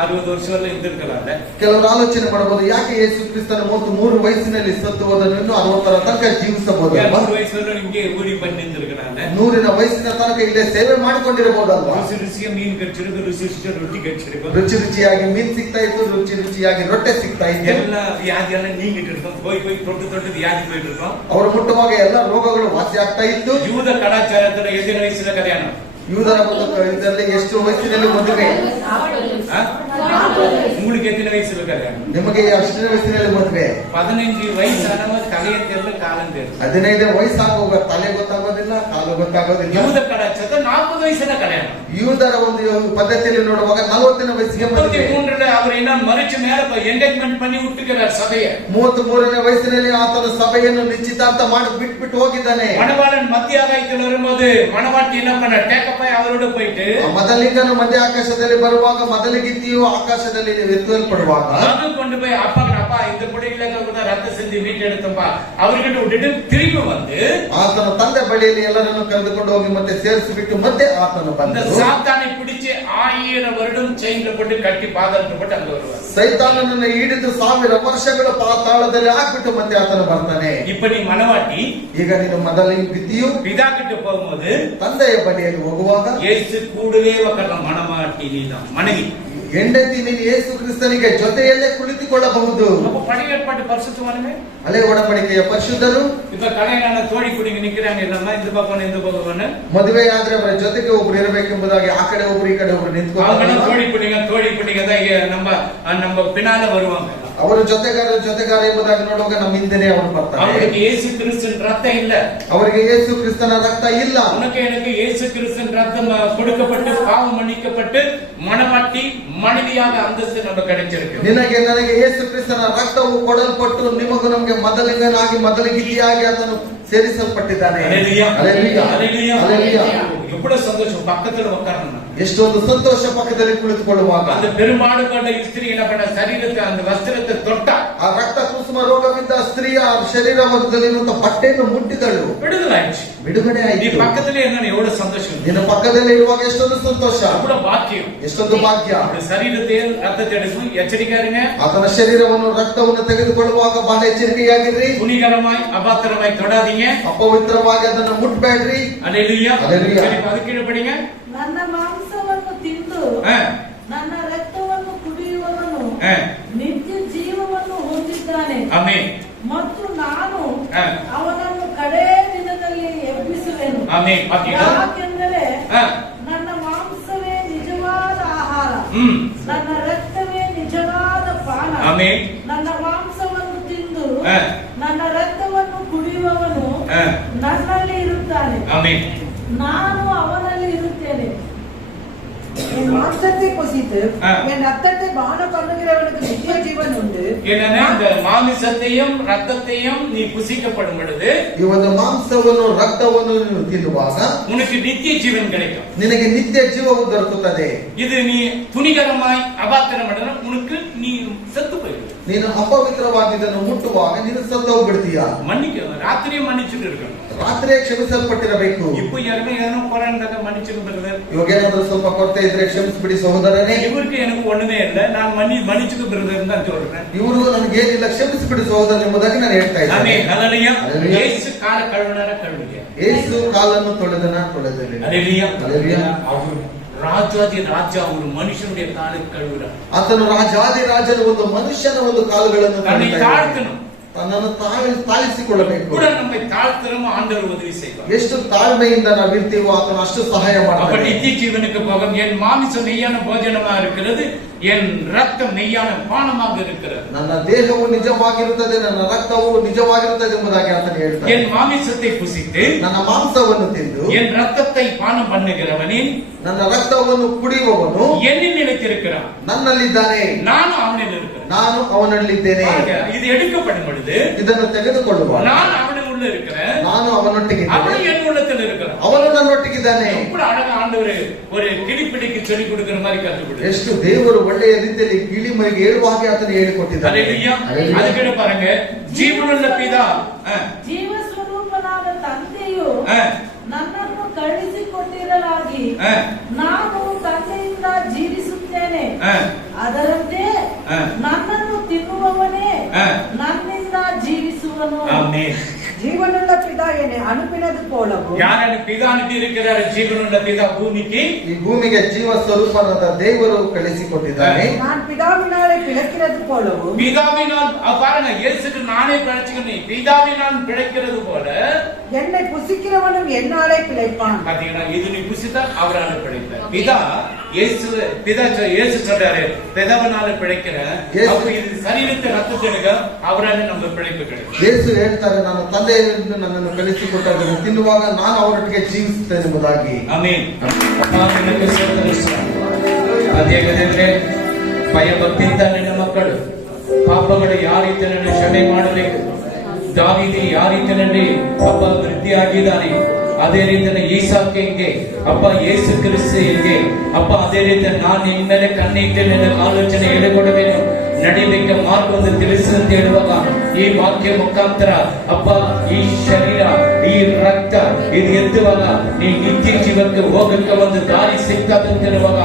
60 ವರ್ಷವಲ್ಲ ಇದ್ದಿರ್ಕಲ್ಲ. ಕೆಲವರು ಆಲೋಚನೆ ಮಾಡಬಹುದು, ಯಾಕೆ ಯೇಸು ಕ್ರಿಸ್ತನ 33 ವಯಸ್ಸಿನಲ್ಲಿ ಸತ್ತು ಹೋದನು, ಇನ್ನು 60ರ ತನಕ ಜೀವಿಸಬಹುದು. 100 ವಯಸ್ಸಲ್ಲಿ ಹಿಂಗೆ ಊರಿ ಬಂದು ನಿಂತಿರ್ಕಲ್ಲ. 100ನ ವಯಸ್ಸಿನ ತನಕ ಇಲ್ಲೇ ಸೇವೆ ಮಾಡಿಕೊಂಡಿರಬಹುದಲ್ವಾ? ರುಚಿ ರುಚಿಯ ಮೀನು ಕಚ್ಚಿರೋದು, ರುಚಿ ರುಚಿಯ ರೊಟ್ಟಿ ಕಚ್ಚಿರೋದು, ರುಚಿ ರುಚಿಯಾಗಿ ಮೀನ್ ಸಿಗ್ತಾ ಇತ್ತು, ರುಚಿ ರುಚಿಯಾಗಿ ರೊಟ್ಟೆ ಸಿಗ್ತಾ ಇತ್ತು. ಎಲ್ಲ ವ್ಯಾಧಿ ಎಲ್ಲ ನೀಗಿಟ್ಟು ಇರ್ತಾವ, போய் ದೊಡ್ಡ ವ್ಯಾಧಿ போயிட்டு இருக்கோம். ಅವರು ಮುಟ್ಟುವಾಗ ಎಲ್ಲ ರೋಗಗಳು ವಾಸಿ ಆಗ್ತಾ ಇತ್ತು. ಯೂದ ಕಲಾಚಾರத்துல ಎದಿನ ವಯಸ್ಸಿನ ಕಲ್ಯಾಣ, ಯೂದರ ಇದರಲ್ಲಿ ಎಷ್ಟು ವಯಸ್ಸಿನಲ್ಲಿ ಮದುವೆ? உங்களுக்கு எத்தனை வயசுல கல்யாಣ? ನಿಮಗೆ ಎಷ್ಟನೇ ವಯಸ್ಸಿನಲ್ಲಿ ಮದುವೆ? 15 ವಯಸ್ಸಾನವ ತಲೆ ಅಂತೆಲ್ಲ ಕಾಲಂತೆ. 15 ವಯಸ್ಸಾಗುವಾಗ ತಲೆ ಗೊತ್ತಾಗೋದಿಲ್ಲ, ಕಾಲು ಗೊತ್ತಾಗೋದಿಲ್ಲ. ಯೂದ ಕಲಾಚಾರ 40 ವಯಸ್ಸಿನ ಕಲ್ಯಾಣ. ಯೂದರ ಒಂದು ಪದ್ಧತಿಯಲ್ಲಿ ನೋಡುವಾಗ 40ನೇ ವಯಸ್ಸಿಗೆ ಮದುವೆ. 33ರಲ್ಲಿ அவர் என்ன மரிச்சு மேல ಎಂಗೇಜ್ಮೆಂಟ್ பண்ணி விட்டுக்கிறார் சபையை. 33ನೇ ವಯಸ್ಸಿನಲ್ಲಿ ಆತನ ಸಭೆಯನ್ನು ನಿಶ್ಚಿತಾರ್ಥ ಮಾಡಿ ಬಿಟ್ಬಿಟ್ಟು ಹೋಗಿದ್ದಾನೆ. மணவாளன் மத்திய ஆகாயத்தில் வரும்போது மணவாட்டி என்ன பண்ண டேக்கப்பாய் அவரோட போயிட்டு, ಮೊದಲಿಗನು ಮಧ್ಯ ಆಕಾಶದಲ್ಲಿ ಬರುವಾಗ ಮೊದಲಿಗಿತ್ತಿಯು ಆಕಾಶದಲ್ಲಿ ಎತ್ತಲ್ಪಡುವಾಗ கொண்டு போய் அப்பா இந்த பிள்ளைகளுக்கு கூட ரத்த சிந்தி மீட்டு எடுத்தப்பா அவர்கிட்ட விட்டுட்டு திரும்பி வந்து ಆತನ ತಂದೆ ಬಳಿಯಲ್ಲಿ ಎಲ್ಲರನ್ನು ಕರೆದುಕೊಂಡು ಹೋಗಿ ಮತ್ತೆ ಸೇರಿಸಿಬಿಟ್ಟು ಮತ್ತೆ ಆತನು அந்த ಬಂದು சாத்தானை பிடிச்சு 1000 வருடம் செயின்ல போட்டு கட்டி பாதாளத்துல போட்டு அங்க வருவார். ಸೈತಾನನನ್ನು ಹಿಡಿದು 1000 ವರ್ಷಗಳ ಪಾತಾಳದಲ್ಲಿ ಹಾಕ್ಬಿಟ್ಟು ಮತ್ತೆ ಆತನು ಬರ್ತಾನೆ. இப்ப நீ மணவாட்டி, ಈಗ ನೀನು ಮೊದಲಿಗಿತ್ತಿಯು பிதா கிட்ட போகும்போது ತಂದೆಯ ಬಳಿಯಲ್ಲಿ ಹೋಗುವಾಗ இயேசு கூடவே உட்கார்ந்த மணவாட்டி நீதான் மனைவி. ಹೆಂಡತಿ ನೀನು ಯೇಸು ಕ್ರಿಸ್ತನಿಗೆ ಜೊತೆಯಲ್ಲೇ ಕುಳಿತುಕೊಳ್ಳಬಹುದು. அப்ப பழைய ஏற்பாட்டு பரிசுத்தவானுங்க, ಹಳೆ ಒಡಂಬಡಿಕೆಯ ಪರಿಶುದ್ಧರು. இப்ப கல்யாண தோழி குடிங்க நிக்கிறாங்க இல்லம்மா, இந்த பக்கம் இந்த பக்கம் ಮದುವೆ ಆದ್ರೆ ಅವರ ಜೊತೆಗೆ ಒಬ್ರು ಇರಬೇಕೆಂಬುದಾಗಿ ಆ ಕಡೆ ಒಬ್ರು ಈ ಕಡೆ ಒಬ್ರು அவங்க ನಿಂತ್ಕೊಂಡು தோழி பிடிங்க தான் நம்ம பின்னால வருவாங்க. ಅವರು ಜೊತೆಗಾರ ಎಂಬುದಾಗಿ ನೋಡುವಾಗ ನಮ್ಮ ಹಿಂದೆನೆ ಅವರು ಬರ್ತಾರೆ. அவருக்கு இயேசு கிறிஸ்துவின் ரத்தம் இல்ல, ಅವರಿಗೆ ಯೇಸು ಕ್ರಿಸ್ತನ ರಕ್ತ ಇಲ್ಲ. உனக்கு எனக்கு இயேசு கிறிஸ்துவின் ரத்தம் கொடுக்கப்பட்டு பாவம் மன்னிக்கப்பட்டு மனமாட்டி மனைவியாக அந்தஸ்து நமக்கு கிடைச்சிருக்கு. ನಿನಗೆ ನನಗೆ ಯೇಸು ಕ್ರಿಸ್ತನ ರಕ್ತವು ಕೊಡಲ್ಪಟ್ಟು ನಿಮಗೂ ನಮಗೆ ಮೊದಲಿಗನಾಗಿ ಮೊದಲಿಗಿತಿಯಾಗಿ ಅದನ್ನು ಸೇರಿಸಲ್ಪಟ್ಟಿದ್ದಾನೆ. ஹல்லேலூயா, ஹல்லேலூயா, ஹல்லேலூயா, ஹல்லேலூயா. எவ்வளவு சந்தோஷம். பக்கத்துல உட்காரணும். ಎಷ್ಟೊಂದು ಸಂತೋಷ ಪಕ್ಕದಲ್ಲಿ ಕುಳಿತುಕೊಳ್ಳುವಾಗ அந்த பெரும்பாடுபட்ட ஸ்திரீ என்ன பண்ண, சரீரத்தை அந்த ವಸ್ತ್ರத்தை தொட்டா, ಆ ರಕ್ತ ಕುಸುಮ ರೋಗವಿದ್ದ ಸ್ತ್ರೀಯ ಶರೀರದಲ್ಲಿರುವಂತಹ ಬಟ್ಟೆಯನ್ನು ಮುಟ್ಟಿದಳು, விடுதலாயிடுச்சு. ಬಿಡುಗಡೆ நீ ಆಯಿತು. பக்கத்துல என்ன எவ்வளவு சந்தோஷம். ನಿನ್ನ ಪಕ್ಕದಲ್ಲಿ ಇರುವಾಗ ಎಷ್ಟೊಂದು ಸಂತೋಷ, அவ்வளவு பாக்கியம், ಎಷ್ಟೊಂದು ಭಾಗ್ಯ. அந்த சரீரத்தை ரத்தத்தை எடுத்து எச்சரிக்கையா இருங்க. ಆತನ ಶರೀರವನ್ನು ರಕ್ತವನ್ನು ತೆಗೆದುಕೊಳ್ಳುವಾಗ ಬಹಳ ಎಚ್ಚರಿಕೆಯಾಗಿರ್ರಿ. துணிகரமாய் அபாத்திரமாய் தொடாதீங்க. ಅಪವಿತ್ರವಾಗಿ ಅದನ್ನು ಮುಟ್ಬೇಡ್ರಿ. அல்லேலூயா. அல்லேலூயா. சரி, அதுக்கு படிங்க. ನನ್ನ ಮಾಂಸವನ್ನು ತಿಂದು ನನ್ನ ರಕ್ತವನ್ನು ಕುಡಿಯುವವನು ನಿತ್ಯ ಜೀವವನ್ನು ಹೊಂದಿದ್ದಾನೆ. ಆಮೆನ್. ಮತ್ತು ನಾನು ಅವನನ್ನು ಕಡೇ ದಿನದಲ್ಲಿ ಎಬ್ಬಿಸುವೆನು. ಆಮೆನ್. ಯಾಕೆಂದರೆ ನನ್ನ ಮಾಂಸವೇ ನಿಜವಾದ ಆಹಾರ, ನನ್ನ ರಕ್ತವೇ ನಿಜವಾದ ಪಾನ. ಆಮೆನ್. ನನ್ನ ಮಾಂಸವನ್ನು ತಿಂದು ನನ್ನ ರಕ್ತವನ್ನು ಕುಡಿಯುವವನು ನನ್ನಲ್ಲಿ ಇರುತ್ತಾನೆ, ஆமென். ನಾನು ಅವನಲ್ಲಿ ಇರುತ್ತೇನೆ. என் மாம்சத்தை புசித்து என் ரத்தத்தை பானம் பண்ணுகிறவனுக்கு நித்திய ஜீவன் உண்டு. என்னன்னா இந்த மாமிசத்தையும் ரத்தத்தையும் நீ புசிக்கப்படும் பொழுது ಈ ಒಂದು ಮಾಂಸವನ್ನು ರಕ್ತವನ್ನು ನೀನು ತಿನ್ನುವಾಗ உனக்கு நித்திய ஜீவன் கிடைக்கும். ನಿನಗೆ ನಿತ್ಯ ಜೀವವು ದೊರಕುತ್ತದೆ. இது நீ துணிகரமாய் அபாத்திரம் பண்ணா உனக்கு நீ செத்து போயிடுவ. ನೀನು ಅಪವಿತ್ರವಾಗಿ ಇದನ್ನು ಮುಟ್ಟುವಾಗ ನೀನು ಸತ್ತು ಹೋಗ್ಬಿಡ್ತೀಯ. மன்னிக்க ராத்திரியே மன்னிச்சுட்டு இருக்கணும். ರಾತ್ರಿಯೇ ಕ್ಷಮಿಸಲ್ಪಟ್ಟಿರಬೇಕು. இப்போ யாருமே ಏನೋ ಕೊರಂದಾಗ மன்னிச்சுட்டு ಬರ್ತಾರೆ. ಇವಾಗ ಏನಾದ್ರೂ ಸ್ವಲ್ಪ ಕೊರತೆ ಇದ್ರೆ ಕ್ಷಮಿಸಿಬಿಡಿ ಸಹೋದರನೇ. இவருக்கு எனக்கு ஒண்ணுமே இல்ல, நான் மன்னிச்சுட்டு ಬರ್ತಾರೆ ಅಂತ சொல்றேன். ಇವರು ನನಗೇನಿಲ್ಲ, ಕ್ಷಮಿಸಿಬಿಡಿ ಸಹೋದರ ಎಂಬುದಾಗಿ ನಾನು ಹೇಳ್ತಾ ಇದ್ದೇನೆ. ஆமென். ஹல்லேலூயா. ஹல்லேலூயா. இயேசு கால கழுவினார கழுவியா. ಯೇಸು ಕಾಲನ್ನು ತೊಳೆದನ ತೊಳೆದನೆ. ஹல்லேலூயா. ஹல்லேலூயா. அவர் ராஜாதி ராஜா ஒரு மனுஷனுடைய காலை கழுவுறார். ಆತನು ರಾಜಾದಿ ರಾಜನ ಒಂದು ಮನುಷ್ಯನ ಒಂದು ಕಾಲುಗಳನ್ನು தன்னை ತೊಳೆದ. தாழ்த்தணும். ತನ್ನನ್ನು ತಾಳಿಸಿಕೊಳ್ಳಬೇಕು. கூட நம்மை தாழ்த்தணும், ஆண்டவர் உதவி செய்வார். ಎಷ್ಟು ತಾಳ್ಮೆಯಿಂದ ನಾವು ಇರ್ತೀವೋ ಆತನು ಅಷ್ಟು ಸಹಾಯ அப்ப ಮಾಡ್ತಾನೆ. நித்திய ஜீவனுக்கு போகும். என் மாமிசம் மெய்யான போஜனமா இருக்கிறது, என் ரத்தம் மெய்யான பானமாக இருக்கிறது. ನನ್ನ ದೇಹವು ನಿಜವಾಗಿರುತ್ತದೆ, ನನ್ನ ರಕ್ತವು ನಿಜವಾಗಿರುತ್ತದೆ ಎಂಬುದಾಗಿ ಆತನು ಹೇಳ್ತಾನೆ. என் மாமிசத்தை புசித்து ನನ್ನ ಮಾಂಸವನ್ನು ತಿಂದು என் ரத்தத்தை பானம் பண்ணுகிறவனே ನನ್ನ ರಕ್ತವನ್ನು ಕುಡಿಯುವವನು என்னில் நிலைத்திருக்கிறான், ನನ್ನಲ್ಲಿದ್ದಾನೆ, ನಾನು ಅವನಿல் இருக்கிறேன். ನಾನು ಅವನಲ್ಲಿದ್ದೇನೆ. பாருங்க, இது எடுக்கப்படும் பொழுது ಇದನ್ನು ತೆಗೆದುಕೊಳ್ಳುವ நான் அவனில் உள்ள இருக்கிறேன், ನಾನು ಅವನೊಟ್ಟಿಗೆ அவனும் என் உள்ளத்தில் இருக்கிறான். ಅವನು ನನ್ನೊಟ್ಟಿಗಿದ್ದಾನೆ. எவ்வளவு அழகா ஆண்டவர் ஒரு கிளிப்பிடிக்கு சொல்லி கொடுக்கிற மாதிரி கத்துக் ಎಷ್ಟು ದೇವರು ಒಳ್ಳೆಯ ರೀತಿಯಲ್ಲಿ ಗಿಳಿಮರಿಗೆ ಹೇಳುವ ಹಾಗೆ ಆತನು ಹೇಳಿಕೊಟ್ಟಿದ್ದಾನೆ. அதுக்கு பாருங்க, ಜೀವನುಳ್ಳ ಪಿತಾ ಜೀವ ಸ್ವರೂಪನಾದ ತಂದೆಯು ನನ್ನನ್ನು ಕಳುಹಿಸಿಕೊಟ್ಟಿರಲಾಗಿ ನಾನು ತಂದೆಯಿಂದ ಜೀವಿಸುತ್ತೇನೆ. ಅದರಂತೆ ನನ್ನನ್ನು ತಿನ್ನುವವನೇ ನನ್ನಿಂದ ಜೀವಿಸುವನು. ஜீவனுள்ள பிதா என்னை அனுப்பினது போலவும். யார் பிதா அனுப்பி இருக்கிறார்? ஜீவனுள்ள பிதா பூமிக்கு, ಈ ಭೂಮಿಗೆ ಜೀವ ಸ್ವರೂಪನಾದ ದೇವರು ಕಳಿಸಿಕೊಟ್ಟಿದ್ದಾನೆ. நான் பிதாவினாலே பிழைக்கிறது போலவும். பிதாவினால் பாருங்க, இயேசுக்கு நானே பிழைச்சுக்கிறேன். பிதாவினால் பிழைக்கிறது போல என்னை புசிக்கிறவனும் என்னாலே பிழைப்பான். பாத்தீங்கன்னா, இது நீ புசித்தா அவரால பிழைப்பார். பிதா இயேசு சொல்றாரு, பிதாவினால பிழைக்கிறேன். அப்ப இது சரீரத்தை ரத்தத்திற்கு அவரால நம்ம பிழைப்பு கிடைக்கும். ಯೇಸು ಹೇಳ್ತಾರೆ, ನಾನು ತಂದೆಯನ್ನು ನನ್ನನ್ನು ಕಳಿಸಿಕೊಟ್ಟದನ್ನು ತಿನ್ನುವಾಗ ನಾನು ಅವರೊಟ್ಟಿಗೆ ಜೀವಿಸುತ್ತೇನೆ ಎಂಬುದಾಗಿ. ಆಮೆನ್. ಅದೇ ಗದೆಂದ್ರೆ ಭಯಭಕ್ತಿಯಿಂದ ನನ್ನ ಮಕ್ಕಳು ಪಾಪಗಳು ಯಾವ ರೀತಿಯಲ್ಲಿ ಕ್ಷಮೆ ಮಾಡಬೇಕು. ದಾವೀದಿ ಯಾವ ರೀತಿಯಲ್ಲಿ ಅಪ್ಪ ವೃದ್ಧಿಯಾಗಿದ್ದಾನೆ, ಅದೇ ರೀತಿಯಲ್ಲಿ ಈಸಾಕ್ಯಂಗೆ ಅಪ್ಪ ಯೇಸು ಕ್ರಿಸ್ತನಿಗೆ ಅಪ್ಪ ಅದೇ ರೀತಿ ನಾನು ನಿನ್ನ ಮೇಲೆ ಕಣ್ಣಿಟ್ಟು ನಿನ್ನ ಆಲೋಚನೆ ಹೇಳಿಕೊಡುವೆನು, ನಡಿಬೇಕ ಮಾರ್ಗವನ್ನು ತಿಳಿಸು ಅಂತ ಹೇಳುವಾಗ ಈ ವಾಕ್ಯ ಮುಖಾಂತರ ಅಪ್ಪ ಈ ಶರೀರ ಈ ರಕ್ತ ಇದು ಎತ್ತುವಾಗ ನೀ ನಿತ್ಯ ಜೀವಕ್ಕೆ ಹೋಗಕ್ಕೆ ಒಂದು ದಾರಿ ಸಿಗ್ತದಂತಿರುವಾಗ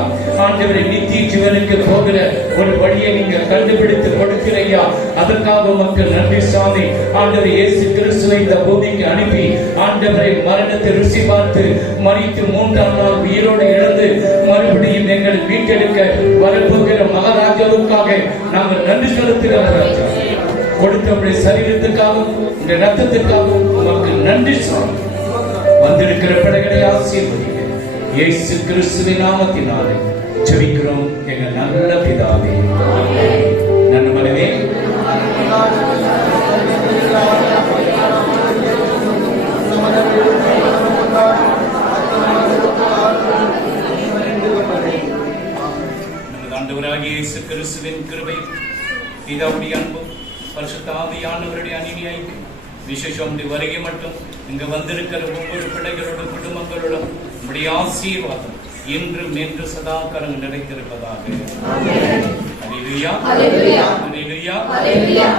ஆண்டவரே நித்திய ஜீவனுக்கு போகிற ஒரு வழியை நீங்க கண்டுபிடித்து கொடுக்கிறீங்க. அதற்காக மக்கள் நன்றி சுவாமி. ஆண்டவர் இயேசு கிறிஸ்துவை இந்த பூமிக்கு அனுப்பி ஆண்டவரை மரணத்தை ருசி பார்த்து மரித்து 3ஆம் நாள் உயிரோடு எழுந்து மறுபடியும் எங்களை மீட்டெடுக்க வரப்போகிற மகாராஜாவுக்காக நாங்கள் நன்றி செலுத்துகிறோம். கொடுத்தவருடைய சரீரத்துக்காகவும் இந்த ரத்தத்திற்காகவும் மக்கள் நன்றி சுவாமி. வந்திருக்கிற பிள்ளைகளை ஆசீர்வதிங்க இயேசு கிறிஸ்துவின் நாமத்தினாலே ஜெபிக்கிறோம் எங்கள் நல்ல பிதாவே. ನನ್ನ ಮನವೇ ஆண்டவராகிய இயேசு கிறிஸ்துவின் கிருபை, பிதாவுடைய அன்பு, பரிசுத்த ஆவியானவருடைய அநீதி ஐக்கியம், விசேஷம் வருகை மட்டும் இங்கு வந்திருக்கிற ஒவ்வொரு பிள்ளைகளோடும் குடும்பங்களோடும் நம்முடைய ஆசீர்வாதம் இன்றும் என்று சதா காலம் நிறைந்திருப்பதாக. அல்லேலூயா, அல்லேலூயா, அல்லேலூயா, அல்லேலூயா.